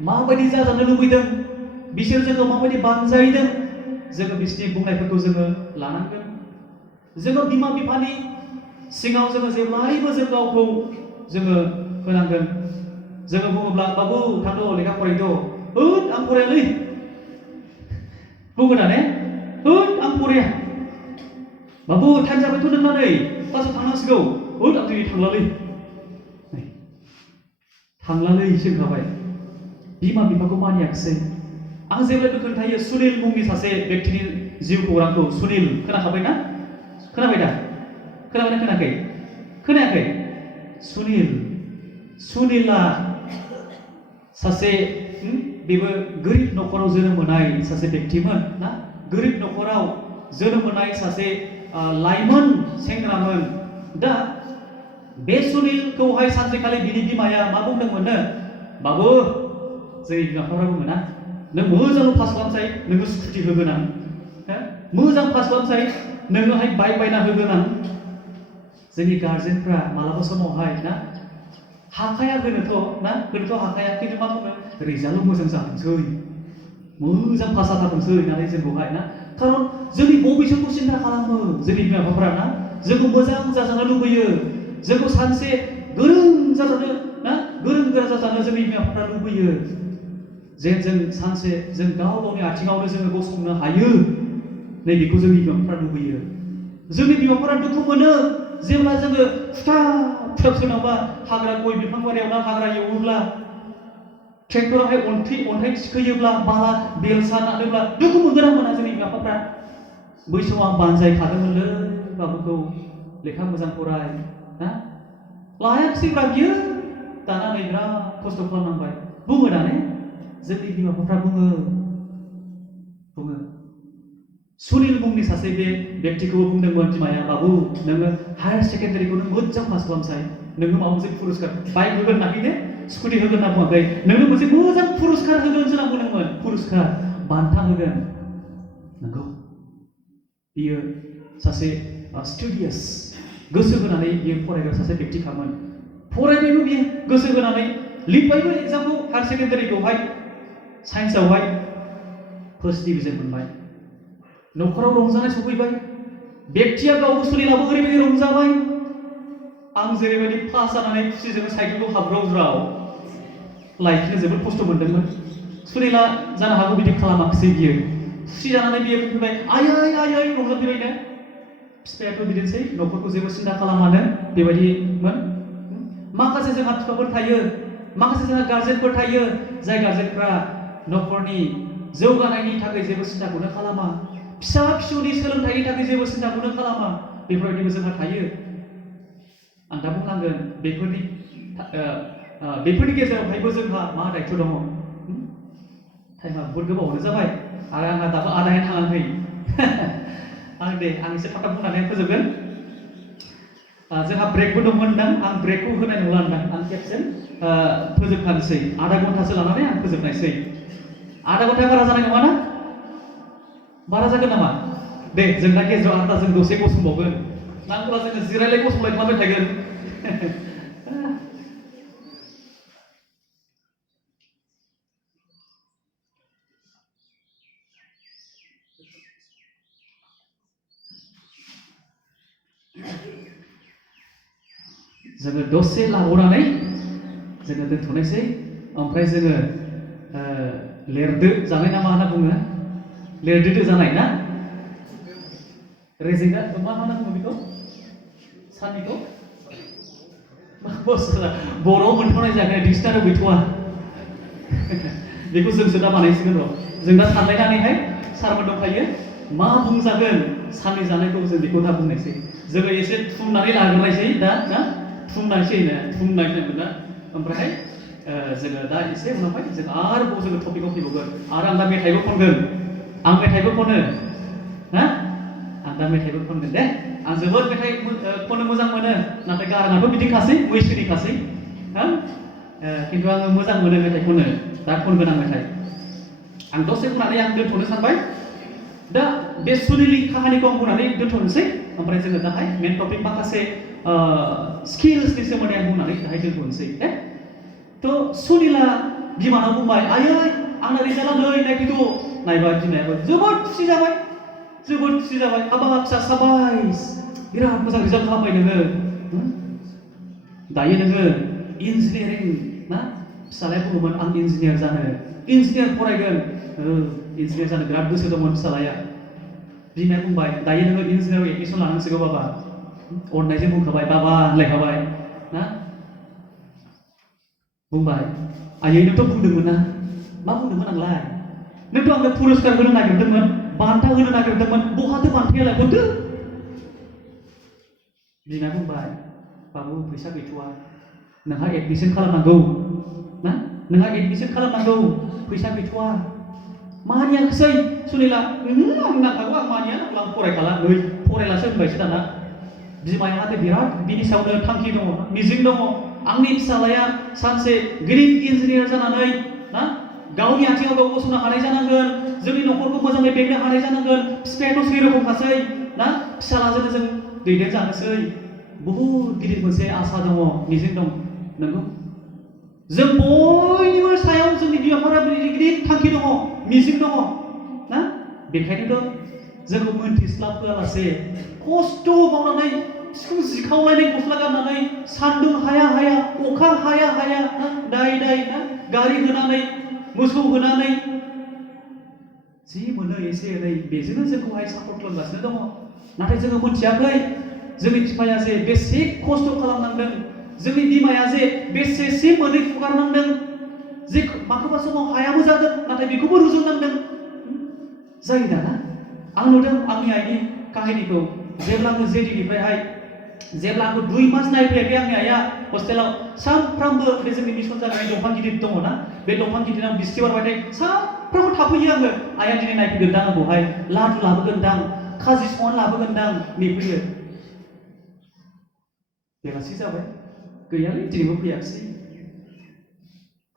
माबायदि जाजानो लुबैदों बिसोर जोंखौ माबायदि बानजायदों जोङो बिसोरनि बुंनायफोरखौ जोङो लानांगोन जोङो बिमा बिफानि सिगाङाव जोङो जेब्लायबो जों गावखौ जोङो होनांगोन। जोङो बुङोब्ला बाबु थांद' लेखा फरायद' होद आं फरायालै बुङो ना ने? होद आं फराया। बाबु टाइम जाबायथ' नोंना नै क्लासाव थांनांसिगौ। होद आं दिनै थांलालै। थांलालै होनखाबाय। बिमा बिफाखौ मानियाखिसै। आं जेब्लायबो खोन्थायो सुनिल मुंनि सासे व्यक्तिनि जिउ खौरांखौ। सुनिल खोनाखाबाय ना? खोनाबाय दा? खोनाबायना खोनायाखै? खोनायाखै? सुनिला सासे बेबो गोरिब न'खराव जोनोम मोननाय सासे व्यक्तिमोन ना? गोरिब न'खराव जोनोम मोननाय सासे लाइमोन सेंग्रामोन। दा बे सुनिलखौहाय सानसेखालि बिनि बिमाया मा बुंदोंमोननो? बाबु जोंनि बिमा-बिफाफ्रा बुङो ना, नों मोजां पास खालामसाय नोंखौ स्कुटि होगोन आं। मोजां पास खालामसाय नोंनोहाय बाइक बायना होगोन आं। जोंनि गार्जेनफ्रा मालाबा समावहाय ना हाखाया होनोथ' ना होनोथ' हाखाया, खिन्थु मा बुङो रिजाल्टआव मोजां जाथोंसै, मोजां पास जाथारथोंसै होननानै जोंखौहाय ना, खारन जोंनि भबिष्यतखौ सिन्था खालामो जोंनि बिमा-बिफाफ्रा ना, जोंखौ मोजां जाजानो लुबैयो, जोंखौ सानसे गोरों जाजानो ना गोरों गोरा जाजानो जोंनि बिमा-बिफाफ्रा लुबैयो। जेन जों सानसे जों गाव गावनि आथिङावनो जोङो गसंनो हायो, नैबेखौ जोंनि बिमा-बिफाफ्रा लुबैयो। जोंनि बिमाफोरा दुखु मोनो जेब्ला जोङो खुथाब सोरनावबा हाग्रा गय बिफां बारियाव ना हाग्रा एवोब्ला, ट्रेक्टरावहाय अन्थाइ थिखोयोब्ला, बाला बेलसा नानोब्ला दुखु मोनगोन ना मोना जोंनि बिमा-बिफाफ्रा? बै समाव आं बानजायखादोंमोनलै बाबुखौ लेखा मोजां फराय ना, लायाखिसैब्रा बियो, दाना नै बिराद खस्थ' खालामनांबाय बुङो ना ने? जोंनि बिमा-बिफाफ्रा बुङो। सुनिल मुंनि सासे बे व्यक्तिखौबो बुंदोंमोन बिमाया, बाबु नोङो हायार सेकेन्डारिखौ नों मोजां पास खालामसाय, नोङो माबा मोनसे पुरस्कार बाइक होगोन होनाखै ने, स्कुटि होगोन होनना बुङाखै, नोङो मोनसे मोजां पुरस्कार होगोन होनना बुंदोंमोन, पुरस्कार बान्था होगोन। नंगौ बियो सासे स्टुडियास, गोसो होनानै बियो फरायग्रा सासे व्यक्तिखामोन। फरायबायबो बियो गोसो होनानै, लिरबायबो एग्जामखौ हायार सेकेन्डारिखौहाय साइन्सआवहाय फार्स्ट डिभिजन मोनबाय। न'खराव रंजानाय सफैबाय, व्यक्तिया गावबो सुनिलाबो ओरैबायदि रंजाबाय। आं जेरैबायदि पास जानानै खुसिजों साइकेलखौ हाब्राव-ज्राव लाइफिनो जोबोद खस्थ' मोन्दोंमोन। सुनिला जानो हागौ बिदि खालामाखिसै बियो। खुसि जानानै बियो बुंबाय आयै रंजाफैबायनो। फिफायाथ' बिदिनोसै, न'खरखौ जेबो सिन्था खालामानो बेबायदिमोन। माखासे जोंहा बिफाफोर थायो, माखासे जोंहा गार्जेनफोर थायो, जाय गार्जेनफ्रा न'खरनि जौगानायनि थाखाय जेबो सिन्ताखौनो खालामा, फिसा-फिसौनि सोलोंथाइनि थाखाय जेबो सिन्ताखौनो खालामा, बेफोरबायदिबो जोंहा थायो। आं दा बुंनांगोन बेफोरनि गेजेरावहायबो जोंहा मा दायथ' दङ? टाइमा बहुद गोबावानो जाबाय आरो आंहा दाबो आदायानो थाङाखै। आं एसे थाब बुंनानै फोजोबगोन। जोंहा ब्रेकबो दंमोनदां, आं ब्रेकखौ होनाय नंला होनदां, आं खेबसे फोजोबखानोसै, आधा घन्टासो लानानै आं फोजोबनायसै। आधा घन्टाया बारा जानाय नङा ना? बारा जागोन नामा? दे जों दा गेजेराव आधा जों दसे गसंबावगोन, नांगौब्ला जोङो जिरायलाय गसंलाय खालामबाय थागोन। जोङो दसे लाबावनानै जोङो दोनथ'नोसै, ओमफ्राय जोङो लेरदो जानाय ना मा होनना बुङो? लेरदो जानाय ना? रेजेंगा मा होनना बुङो बेखौ? साननिखौ बर'आव मोनथावनाय जायाखै, डिक्सनारियाव गैथ'वा। बेखौ जोंसो दा बानायसिगोन र'। जों दा सानलायनानैहाय सारमोन दंखायो, मा बुंजागोन साननि जानायखौ जों बेखौ दा बुंनायसै। जोङो एसे थुमनानै लाग्रोनायसै दा ना, थुमनायसै ना, ओमफ्रायहाय जोङो दा एसे उनावहाय जों आरोबाव जोङो टपिकआव फैबावगोन। आरो आं दा मेथाइबो खनगोन, आं मेथाइबो खनो ना, आं दा मेथाइबो खनगोन दे। आं जोबोद मेथाइ खननो मोजां मोनो, नाथाय गाराङाथ' बिदिखासै, मैसोनिखासै, खिन्थु आङो मोजां मोनो मेथाइ खननो, दा खनगोन आं मेथाइ। आं दसे बुंनानै आं दोनथ'नो सानबाय। दा बे सुनिलनि काहानिखौ आं बुंनानै दोनथ'नोसै, ओमफ्राय जोङो दाहाय मेन टपिक माखासे स्किल्सनि सोमोन्दै आं बुंनानै दाहाय दोनथ'नोसै दे। थ' सुनिला बिमानाव बुंबाय, आयै आंना रिजाल्टआ नै नायफैद'। नायबाय बिमायाबो जोबोद खुसि जाबाय, हाबाब फिसा साबायस बिराद मोजां रिजाल्ट खालामबाय नोङो दायो नोङो इन्जिनियारिं ना फिसालाया बुङोमोन आं इन्जिनियार जानो इन्जिनियार फरायगोन इन्जिनियार जानो बिराद गोसो दंमोन फिसालाया बिमाया बुंबाय दायो नोङो इन्जिनियाराव एडमिसन लानांसिगौ बाबा अननायजों बुंखाबाय बाबा होनलायखाबाय ना बुंबाय आयै नोंथ' बुंदोंमोन ना मा बुंदोंमोन आंलाय नोंथ' आंनो पुरस्कार होनो नागिरदोंमोन बान्था होनो नागिरदोंमोन बहाथो बान्थायालाय हरदो बिमाया बुंबाय बाबु फैसा गैथ'वा नोंहा एडमिसन खालामनांगौ ना नोंहा एडमिसन खालामनांगौ फैसा गैथ'वा मानियाखिसै सुनिला आं नांखागौ आं मानिया नांगौ आं फरायखाला नै फरायलासो होनबायसो दाना बिमाया बिराद बिनि सायावनो थांखि दङ मिजिं दङ आंनि फिसालाया सानसे गिदिर इन्जिनियार जानानै ना गावनि आथिङाव गाव गसंनो हानाय जानांगोन जोंनि न'खरखौ मोजाङै बेंनो हानाय जानांगोन बिफायाथ' सेरखमखासै ना फिसालाजोंनो जों दैदेनजानोसै बहुद गिदिर मोनसे आसा दङ मिजिं दं नंगौ जों बयनिबो सायाव जोंनि बिमाफोरा गिदिर थांखि दङ मिजिं दङ ना बेखायनोथ' जोंखौ मोनथिस्लाब होआलासे खस्थ' मावनानै सिफुं जिखावलायनाय गस्ला गाननानै सान्दुं हाया हाया अखा हाया हाया ना दाय दाय ना गारि होनानै मोसौ होनानै जि मोनो एसे एनै बेजोंनो जोंखौहाय सापर्ट खालामगासिनो दङ नाथाय जोङो मोनथियाखै जोंनि बिफाया जे बेसे खस्थ' खालामनांदों जोंनि बिमाया जे बेसेसे मोदै फुगारनांदों जे माखौबा समाव हायाबो जादों नाथाय बेखौबो रुजुननांदों जायो दाना आं नुदों आंनि आइनि काहिनिखौ जेब्ला आङो जेडिनिफ्रायहाय जेब्ला आंखौ 2 मास नायफैयाखै आंनि आइया हस्टेलाव सानफ्रामबो बे जोंनि मिसन जानाय दंफां गिदिर दङ ना बे दंफां गिदिराव बिस्थिबारबाथाय सानफ्रामबो थाफैयो आङो आइया दिनै नायफैगोनदां आंखौहाय लादु लाबोगोनदां खाजि संनानै लाबोगोनदां नेफैयो बेलासि जाबाय गैयालै दिनैबो फैयाखिसै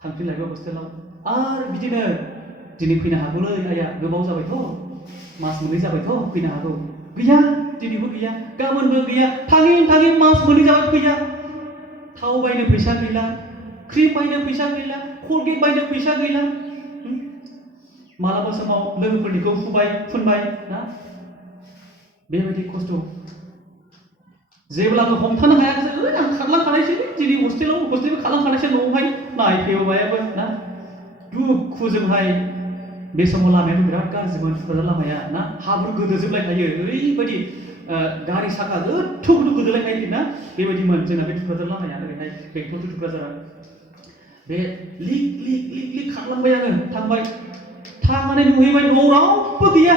थांफिनलायबाय हस्टेलाव आरो बिदिनो दिनै फैनो हागौलै आइया गोबाव जाबायथ' मास मोननै जाबायथ' फैनो हागौ गैया दिनैबो गैया गाबोनबो गैया थाङै थाङै मास मोननै जाबाय फैया थाव बायनो फैसा गैला क्रिम बायनो फैसा गैला कलगेट बायनो फैसा गैला मालाबा समाव लोगोफोरनिखौ फुनबाय ना बेबायदि खस्थ' जेब्लाबो हमथानो हायाखिसै आं खारलांखानायसै दिनै हस्टेलबो खारलांखानायसै न'आवहाय नायफैबायाबो ना दुखुजोंहाय बे समाव लामायाथ' बिराद गाज्रिमोन थुक्राझार लामाया ना हाब्रु गोदोजोबलायखायो ओरैबायदि गारि साखा गोथौ गोथौ गोदोलायखायो ना बेबायदिमोन जोंना बे थुक्राझार लामाया ओरैहाय बेंटल टु थुक्राझारा बे लिक खारलांबाय आङो थांबाय थांनानै नुहैबाय न'आव रावबो गैया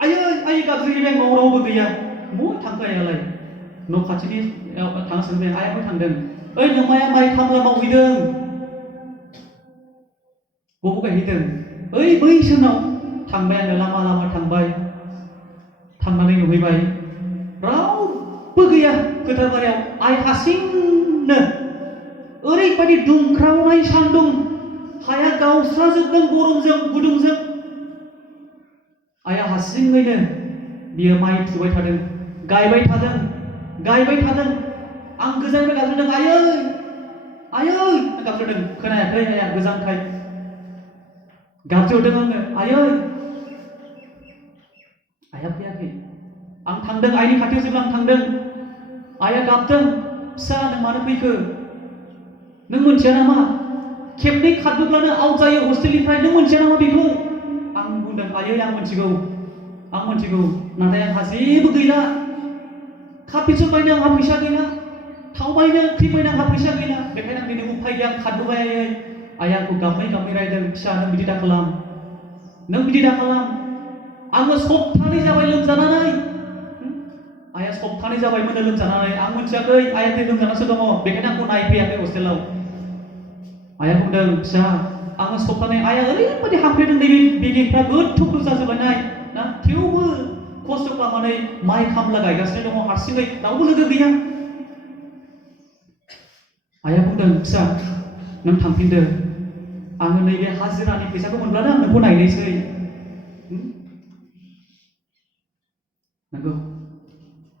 आयै गाबज्रिहैबाय न'आव रावबो गैया बहा थांखो आइयालाय न' खाथिनि थांनो सोंबाय आइयाबो थांदों ओइ नोमाया माइ खामला मावहैदों बबाव गायहैदों ओइ बैसोनाव थांबाय आङो लामा लामा थांबाय थांनानै नुहैबाय रावबो गैया फोथार बारियाव आइ हारसिंनो ओरैबायदि दुंख्रावनाय सान्दुं हाया गावस्राजोबदों गरमजों गुदुंजों आइया हारसिङैनो बियो माइ थुबाय थादों गायबाय थादों आं गोजाननिफ्राय गाबज्रिदों आयै गाबज्रिदों खोनायाखै आइया गोजानखाय गाबज्रिहरदों आङो आइया फैयाखै आं थांदों आइनि खाथियाव जेब्ला आं थांदों आइया गाबदों फिसा नों मानो फैखो नों मोनथिया नामा खेबनै खारबोब्लानो आउट जायो हस्टेलनिफ्राय नों मोनथिया नामा बेखौ आं बुंदों आयै आं मोनथिगौ नाथाय आंहा जेबो गैला काफिसो बायनो आंहा फैसा गैला थाव बायनो क्रिम बायनो आंहा फैसा गैला बेखायनो आं दिनै उफाय गैया आं खारबोबाय आइया आंखौ गाबै रायदों फिसा नों बिदि दाखालाम आङो सप्तानै जाबाय लोमजानानै आइया सप्तानै जाबाय मोनो लोमजानानै आं मोनथियाखै आइया दै लोमजानासो दङ बेखायनो आंखौ नायफैयाखै हस्टेलाव आइया बुंदों फिसा आङो सप्तानै आइया ओरैबायदि हांफ्लेदों नैबे बेगेंफ्रा गोथौ जाजोबबाय ना थेवबो खस्थ' खालामनानै माइ खामला गायगासिनो दङ हारसिङै रावबो लोगो गैया आइया बुंदों फिसा नों थांफिनदो आङो नैबे हाजिरानि फैसाखौ मोनब्लानो आं नोंखौ नायनोसै नंगौ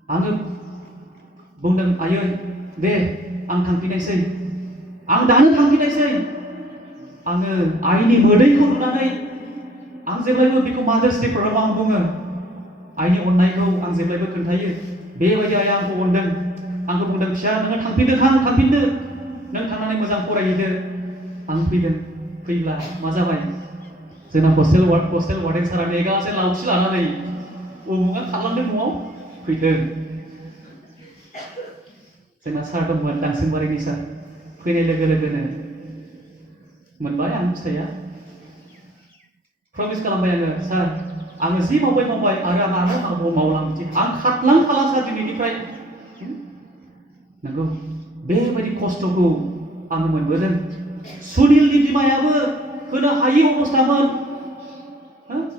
आङो बुंदों आयै दे आं थांफिननायसै आं दानो थांफिननायसै आङो आइनि मोदैखौ नुनानै आं जेब्लायबो बेखौ मादार्स डे प्रग्रामाव आं बुङो आइनि अननायखौ आं जेब्लायबो खोन्थायो बेबायदि आइया आंखौ अनदों आंखौ बुंदों फिसा नोङो थांफिनदो नों थांनानै मोजां फरायहैदो आं फैदों फैब्ला मा जाबाय जोंना हस्टेल वार्डेन सारा नेगासिनो लावथि लानानै उमुगा खालामदों न'आव फैदों जोंना सार दंमोन दांसिनबारिनि सार फैनाय लोगो लोगोनो मोनबाय आं फिसाया प्रमिस खालामबाय आङो सार आङो जि मावबाय आरो आं मावलांसै आं खारलां सार दिनैनिफ्राय नंगौ बेबायदि खस्थ'खौ आङो मोनबोदों सुनिलनि बिमायाबो होनो हायि अबस्थामोन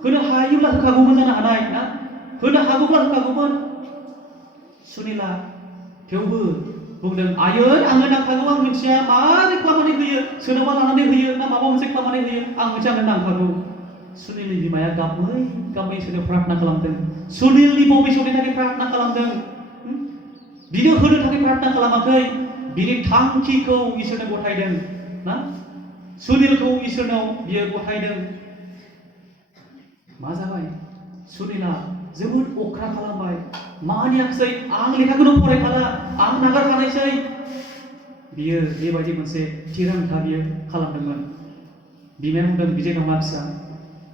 होनो हायोब्ला होखागौमोन जानो हानाय ना होनो हागौब्ला होखागौमोन सुनिला थेवबो बुंदों आयै आंनो नांखागौ आं मिथिया मारै खालामनानै होयो सोरनावबा लानानै होयो ना माबा मोनसे खालामनानै होयो आं मिथिया आंनो नांखागौ सुनिलनि बिमाया गाबै इसोरनो प्रार्थना खालामदों सुनिलनि भबिष्यतनि थाखाय प्रार्थना खालामदों बिनो होनो थाखाय प्रार्थना खालामाखै बिनि थांखिखौ इसोरनो गथायदों ना सुनिलखौ इसोरनाव बियो गथायदों मा जाबाय सुनिला जोबोद अख्रा खालामबाय मानियाखिसै आं लेखाखौनो फरायखाला आं नागारखानायसै बियो बेबायदि मोनसे थिरांथा बियो खालामदोंमोन बिमाया बुंदों बिदि नङा फिसा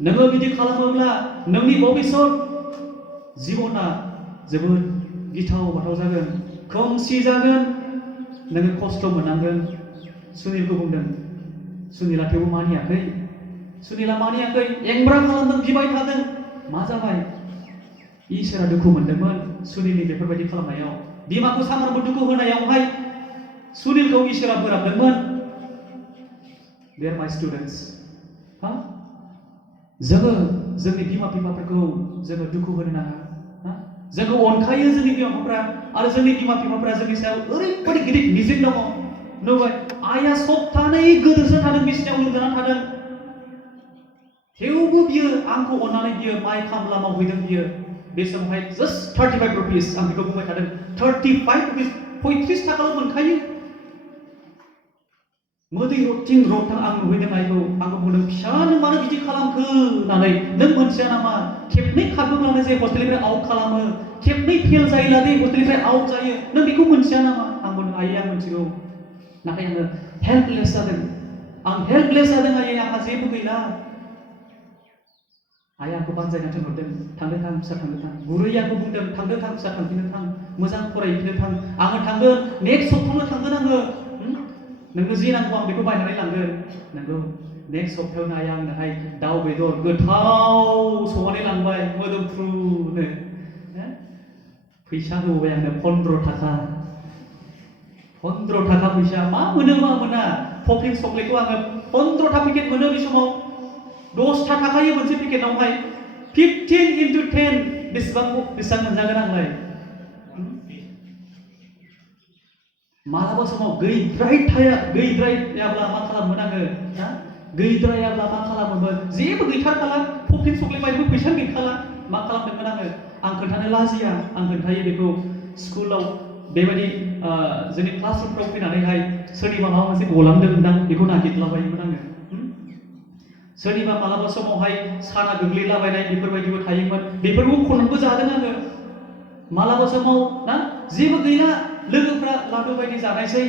नोङो बिदि खालामोब्ला नोंनि भबिष्यत जिबना जोबोद गिथाव बाथाव जागोन खोमसि जागोन नोङो खस्थ' मोननांगोन सुनिलखौ बुंदों सुनिला थेवबो मानियाखै एंब्रा खालामदों बिबाय थादों मा जाबाय इसोरा दुखु मोनदोंमोन सुनिलनि बेफोरबायदि खालामनायाव बिमाखौ सामफ्रोमबो दुखु होनायावहाय सुनिलखौ इसोरा बोराबदोंमोन देयर माय स्टुडेन्टस जोङो जोंनि बिमा बिफाफोरखौ जोङो दुखु होनो नाङा जोंखौ अनखायो जोंनि बिमा बिफाफ्रा आरो जोंनि बिमा बिफाफ्रा जोंनि सायाव ओरैबायदि गिदिर मिजिं दङ नुबाय आइया सप्तानै गोदोसो थादों बिसिनायाव लोमजाना थादों थेवबो बियो आंखौ अननानै बियो माइ खामला मावहैदों बियो बे समावहाय जास्ट 35 रुपिस आं बेखौ बुंबाय थादों 35 रुपिस 35 थाखाल' मोनखायो मोदै रथिं रथां आं नुहैदों आइखौ आंखौ बुंदों फिसा नों मानो बिदि खालामखो होननानै नों मोनथिया नामा खेबनै खारबोब्लानो जे हस्टेलनिफ्राय आउट खालामो खेबनै फेल जायोब्ला जे हस्टेलनिफ्राय आउट जायो नों बेखौ मोनथिया नामा आं बुंदों आइया आं मोनथिगौ नाथाय आङो हेल्पलेस जादों आइया आंहा जेबो गैला आइया आंखौ बानजायना थिनहरदों थांदो थां फिसा थांदो थां गुरैया आंखौ बुंदों थांदो थां फिसा थांफिननो थां मोजां फरायफिननो थां आङो थांगोन नेक्स्ट सप्तायावनो थांगोन आङो नोंनो जि नांगौ आं बेखौ बायनानै लांगोन नंगौ नेक्स्ट सप्तायावनो आइया आंनोहाय दाउ बेदर गोथाव संनानै लांबाय मोदोमफ्रुनो फैसा होबाय आंनो 15 थाखा फैसा मा मोनो मा मोना पपिं चकलेटखौ आङो 15 था पेकेट मोनो बे समाव 10 था थाखायो मोनसे पेकेटआवहाय 15 into 10 बेसेबां मोनजागोन आंलाय मालाबा समाव गैद्रायाब्ला मा खालामोमोन आङो गैद्रायाब्ला मा खालामोमोन जेबो गैथारखाला पपिं चकलेट बायनोबो फैसा गैखाला मा खालामदोंमोन आं खोन्थानो लाजिया आं खोन्थायो बेखौ स्कुलाव बेबायदि जोंनि क्लासरुमफ्राव फैनानैहाय सोरनिबा माबा मोनसे गलांदोंदां बेखौ नागिरलाबायोमोन आङो सोरनिबा मालाबा समावहाय साना गोग्लैलाबायनाय बेफोरबायदिबो थायोमोन बेफोरखौ खननोबो जादों आङो मालाबा समाव ना जेबो गैला लोगोफ्रा लादु बायदि जानायसै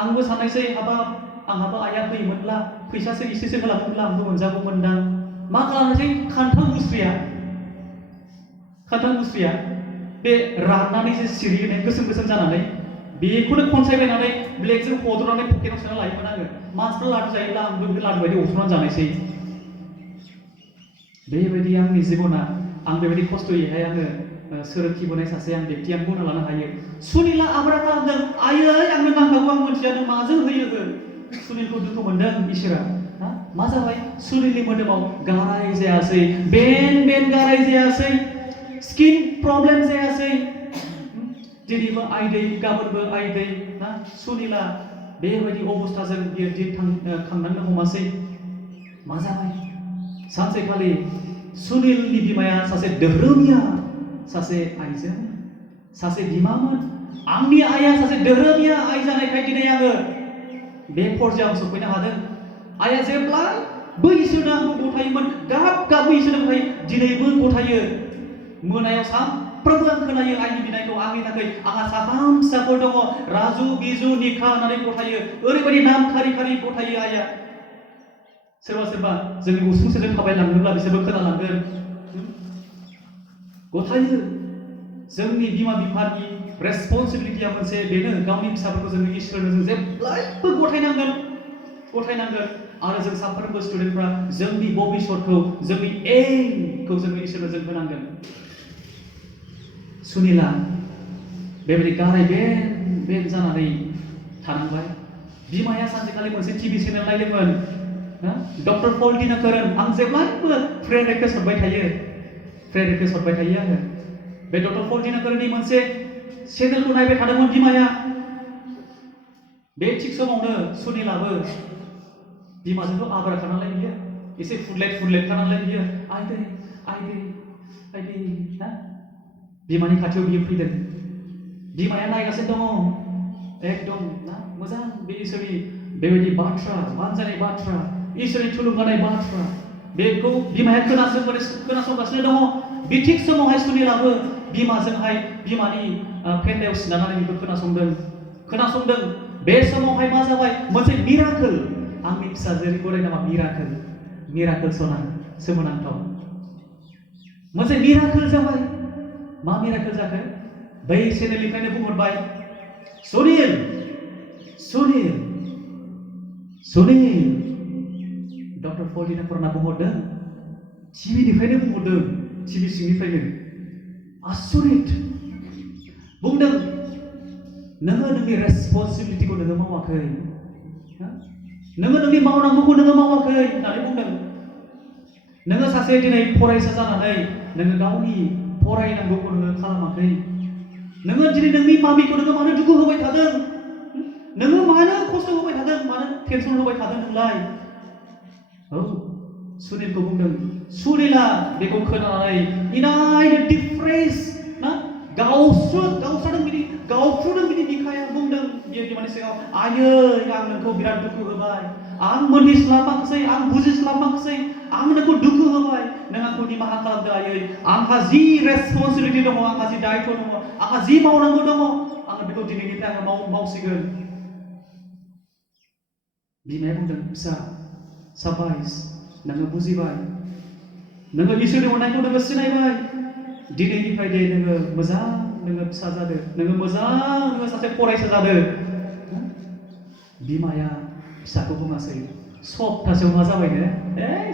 आंबो साननायसै आंहाबो आइया फैयोमोनब्ला फैसासो एसेसो होलांमोनब्ला आंबो मोनजागौमोनदां मा खालामनोसै खान्थाल मुस्रिया बे राननानै जे सिरिनाय गोसोम जानानै बेखौनो खनसायबायनानै ब्लेकजों हदरनानै पकेटाव सोना लायोमोन आङो मानसिफ्रा लादु जायोब्ला आंबो बे लादु बायदि अरस'नानै जानायसै बेबायदि आंनि जिबना आं बेबायदि खस्थ'यैहाय आङो सोरखिबोनाय सासे आं बेक्ति आं बुंना लानो हायो सुनिला आब्रा खालामदों आयै आंनो नांखागौ आं मोनथिया नों माजों होयो सुनिलखौ दुखु मोनदों इसोरा मा जाबाय सुनिलनि मोदोमाव गाराय जायासै बेन गाराय जायासै स्किन प्रब्लेम जायासै दिनैबो आइदै गाबोनबो आइदै ना सुनिला बेबायदि अबस्थाजों बियो दिन खांनांनो हमासै मा जाबाय सानसेखालि सुनिलनि बिमाया सासे धोरोमिया सासे आइजो सासे बिमामोन आंनि आइया सासे धोरोमिया आइ जानायखाय दिनै आङो बे पर्जायाव सफैनो हादों आइया जेब्लाबो इसोरनो आंखौ गथायोमोन गाब इसोरनो गथायो दिनैबो गथायो मोनायाव साफ्रोमबो आं खोनायो आंनि बिनायखौ आंनि थाखाय आंहा साथाम फिसाफोर दङ राजु बिजु निखा होननानै गथायो ओरैबायदि नाम खारि खारि गथायो आइया सोरबा सोरबा जोंनि उसुंसेजों थाबायलाङोब्ला बिसोरबो खोनालांगोन गथायो जोंनि बिमा बिफानि रेसपन्सिबिलिटिया मोनसे बेनो गावनि फिसाफोरखौ जोंनि इसोरनो जों जेब्लायबो गथायनांगोन आरो जों साफ्रोमबो स्टुडेन्टफ्रा जोंनि भबिष्यतखौ जोंनि एमखौ जोंनि इसोरनो जों होनांगोन सुनिला बेबायदि गाराय बेन जानानै थानांबाय बिमाया सानसेखालि मोनसे टिभि चेनेल नायदोंमोन डक्टर पल दिनाकरन आं जेब्लायबो फ्रेन्ड रिक्वेस्ट हरबाय थायो आङो बे डक्टर पल दिनाकरननि मोनसे चेनेलखौ नायबाय थादोंमोन बिमाया बे थिग समावनो सुनिलाबो बिमाजोंथ' आब्रा खानालाय बियो एसे फुरलेट खानालाय बियो आइदै ना बिमानि खाथियाव बियो फैदों बिमाया नायगासिनो दङ एकदम ना मोजां बे इसोरनि बेबायदि बाथ्रा बानजायनाय बाथ्रा इसोरनि थुलुंगानाय बाथ्रा बेखौ बिमाया खोनासंगासिनो दङ बे थिग समावहाय सुनिलाबो बिमाजोंहाय बिमानि फेन्दायाव सिनानै बेखौ खोनासंदों बे समावहाय मा जाबाय मोनसे मिराकोल आंनि फिसाजोनि गराय नामा मिराकोल सना सोमोनांथाव मोनसे मिराकोल जाबाय मा मिराकोल जाखो बै चेनेलनिफ्रायनो बुंहरबाय सुनिल डक्टर पल दिनाकरना बुंहरदों टिभिनिफ्रायनो बुंहरदों टिभि सिंनिफ्रायनो आसरित बुंदों नोङो नोंनि रेसपन्सिबिलिटिखौ नोङो मावाखै नोङो नोंनि मावनांगौखौ नोङो मावाखै होननानै बुंदों नोङो सासे दिनै फरायसा जानानै नोङो गावनि फरायनांगौखौ नोङो खालामाखै नोङो दिनै नोंनि मामिखौ नोङो मानो दुखु होबाय थादों नोङो मानो खस्थ' होबाय थादों मानो टेनसन होबाय थादों नोंलाय औ सुनिलखौ बुंदों सुनिला बेखौ खोनानानै इनायनो डिप्रेस ना गावफ्रुदों बिनि बिखाया बुंदों बियो बिमानि सिगाङाव आयै आं नोंखौ बिराद दुखु होबाय आं मोनथिस्लाबाखिसै आं बुजिस्लाबाखिसै आं नोंखौ दुखु होबाय नों आंखौ निमाहा खालामदो आयै आंहा जि रेसपन्सिबिलिटि दङ आंहा जि दायित्व दङ आंहा जि मावनांगौ दङ आङो बेखौ दिनैनिफ्राय आङो मावसिगोन बिमाया बुंदों फिसा साबायस नोङो बुजिबाय नोङो इसोरनि अननायखौ नोङो सिनायबाय दिनैनिफ्राय दे नोङो मोजां नोङो फिसा जादो नोङो मोजां नोङो सासे फरायसा जादो बिमाया फिसाखौ बुङासै सप्तासेयाव मा जाबायनो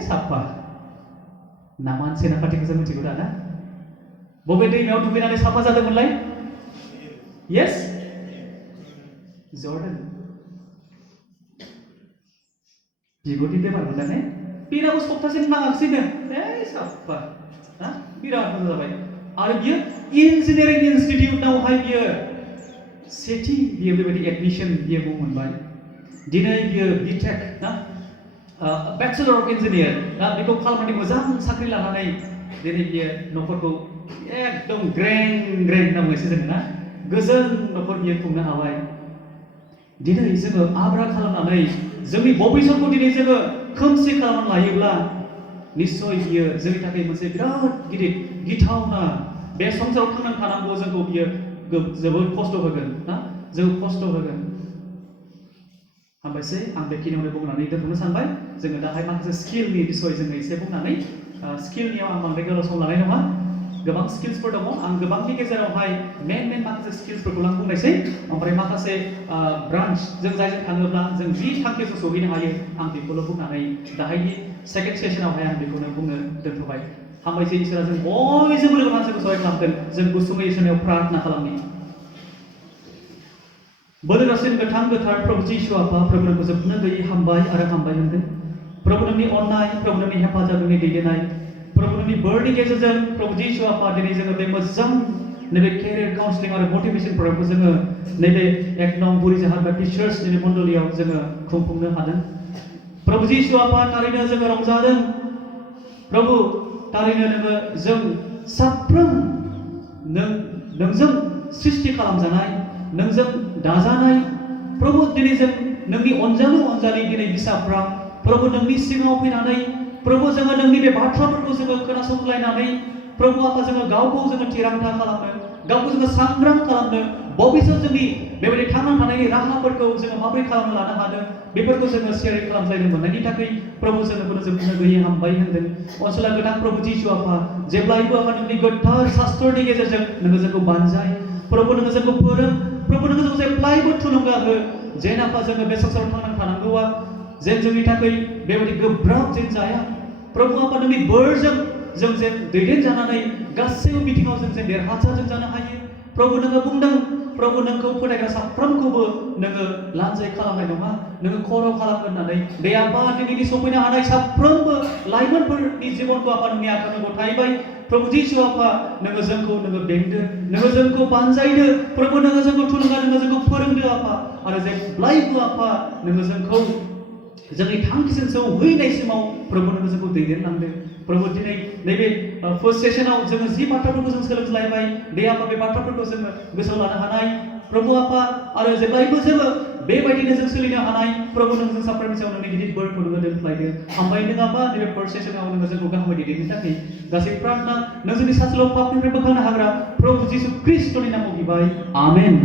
साफा ना मानसि ना पार्टिखौ जों मिथिगौ दा ना बबे दैमायाव दुगैनानै साफा जादोंमोनलाय येस जर्डान बिगुरनि बेमार मोनदों ने बेनाबो सप्तासे नाङाखिसैनो साफा ना बिराद मोजां जाबाय आरो बियो इन्जिनियारिं इनस्टिटिउटआवहाय बियो सेथि बियो बेबायदि एडमिशन बियो मोनबाय दिनै बियो बिटेक ना बेचलर अफ इन्जिनियार ना बेखौ खालामनानै मोजां साख्रि लानानै दिनै बियो न'खरखौ एकदम ग्रें होनना बुङोसो जोङो ना गोजोन न'खर बियो खुंनो हाबाय दिनै जोङो आब्रा खालामनानै जोंनि भबिष्यतखौ दिनै जोङो खोमसि खालामनानै लायोब्ला निश्चय बियो जोंनि थाखाय मोनसे बिराद गिदिर गिथावना बे संसाराव थांनानै थानांगौ जोंखौ बियो जोबोद खस्थ' होगोन ना जों खस्थ' होगोन हामबायसै आं बेखिनियावनो बुंनानै दोनथ'नो सानबाय जोङो दाहाय माखासे स्किलनि बिसय जोङो एसे बुंनानै स्किलनियाव आं बांद्राय गोलाव सम लानाय नङा गोबां स्किल्सफोर दङ आं गोबांनि गेजेरावहाय मेन माखासे स्किल्सफोरखौ आं बुंनायसै ओमफ्राय माखासे ब्रान्च जों जायजों थाङोब्ला जों जि थांखिजों सहैनो हायो आं बेखौल' बुंनानै दाहायनि सेकेन्ड सेसनावहाय आं बेखौनो बुंनो दोनथ'बाय हामबायसै इसोरा जों बयजोंबो लोगो नांना जोंखौ सहाय खालामगोन जों गुसुङै इसोरनियाव प्रार्थना खालामनि बोलोगोरासिन गोथां गोथार प्रभु जिसु आफा प्रभु नोंखौ जोबनो गैयै हामबाय आरो हामबाय होनदों प्रभु नोंनि अननाय प्रभु नोंनि हेफाजाब नोंनि दैदेननाय प्रभु नोंनि बोरनि गेजेरजों प्रभु जिसु आफा दिनै जोङो बे मोजां नैबे केरियार काउन्सिलिं आरो मटिभेसन प्रग्रामखौ जोङो नैबे 1 नं बुरिजाहार बायदि चार्च दिनै मण्डलियाव जोङो खुंफुंनो हादों प्रभु जिसु आफा थारैनो जोङो रंजादों प्रभु थारैनो नोङो जों साफ्रोम नोंजों सृष्टि खालामजानाय नोंजों दाजानाय प्रभु दिनै जों नोंनि अनजालि दिनै बिसाफ्रा प्रभु नोंनि सिगाङाव फैनानै प्रभु जोङो नोंनि बे बाथ्राफोरखौ जोङो खोनासंलायनानै प्रभु आपा जोङो गावखौ जोङो थिरांथा खालामनो गावखौ जोङो सांग्रां खालामनो बबेसो जोंनि बेबायदि थांना थानायनि राहाफोरखौ जोङो माबोरै खालामना लानो हादों बेफोरखौ जोङो शेयारिं खालामलायनो मोननायनि थाखाय प्रभु जोंनो जों बुंनो गैयै हामबाय होनदों अनसुला गोनां प्रभु जिसु आफा जेब्लायबो आफा नोंनि गोथार शास्त्रनि गेजेरजों नोङो जोंखौ बानजाय प्रभु नोङो जोंखौ फोरों प्रभु नोङो जोंखौ जेब्लायबो थुलुंगा हो जेन आफा जोङो बे संसाराव थांनानै थानांगौआ जेन जोंनि थाखाय बेबायदि गोब्राब जेन जाया प्रभु आफा नोंनि बोरजों जों जेन दैदेन जानानै गासैबो बिथिङाव जों जेन देरहासार जों जानो हायो प्रभु नोङो बुंदों प्रभु नोंखौ फोथायग्रा साफ्रोमखौबो नोङो लानजाय खालामनाय नङा नोङो खर' खालामगोन होननानै बे आफा दिनैनि सफैनो हानाय साफ्रोमबो लाइमोनफोरनि जिबनखौ आफा नोंनि आखायाव गथायबाय प्रभु जिसु आफा नोङो जोंखौ नोङो बेंदो नोङो जोंखौ बानजायदो प्रभु नोङो जोंखौ थुलुंगा नोङो जोंखौ फोरोंदो आफा आरो जेब्लायबो आफा नोङो जोंखौ जोंनि थांखिजों सौहैनायसिमाव प्रभु नोङो जोंखौ दैदेनलांदो प्रभु दिनै नैबे फर्स्ट सेसनाव जोङो जि बाथ्राफोरखौ जों सोलोंलायबाय बे आफा बे बाथ्राफोरखौ जोङो गोसोआव लानो हानाय प्रभु आफा आरो जेब्लायबो जोङो बेबायदिनो जों सोलिनो हानाय प्रभु नोंजों साफ्रोमनि सायाव नोंनि गिदिर बोरखौ नोङो दोनफ्लायदो हामबाय नों आफा नैबे फर्स्ट सेसनाव नोङो जोंखौ गाहामै दैदेननो थाखाय गासै प्रार्थना नों जोंनि सासेल' पापनिफ्राय बोखांनो हाग्रा प्रभु जिसु ख्रिस्ट'नि नामाव बिबाय आमेन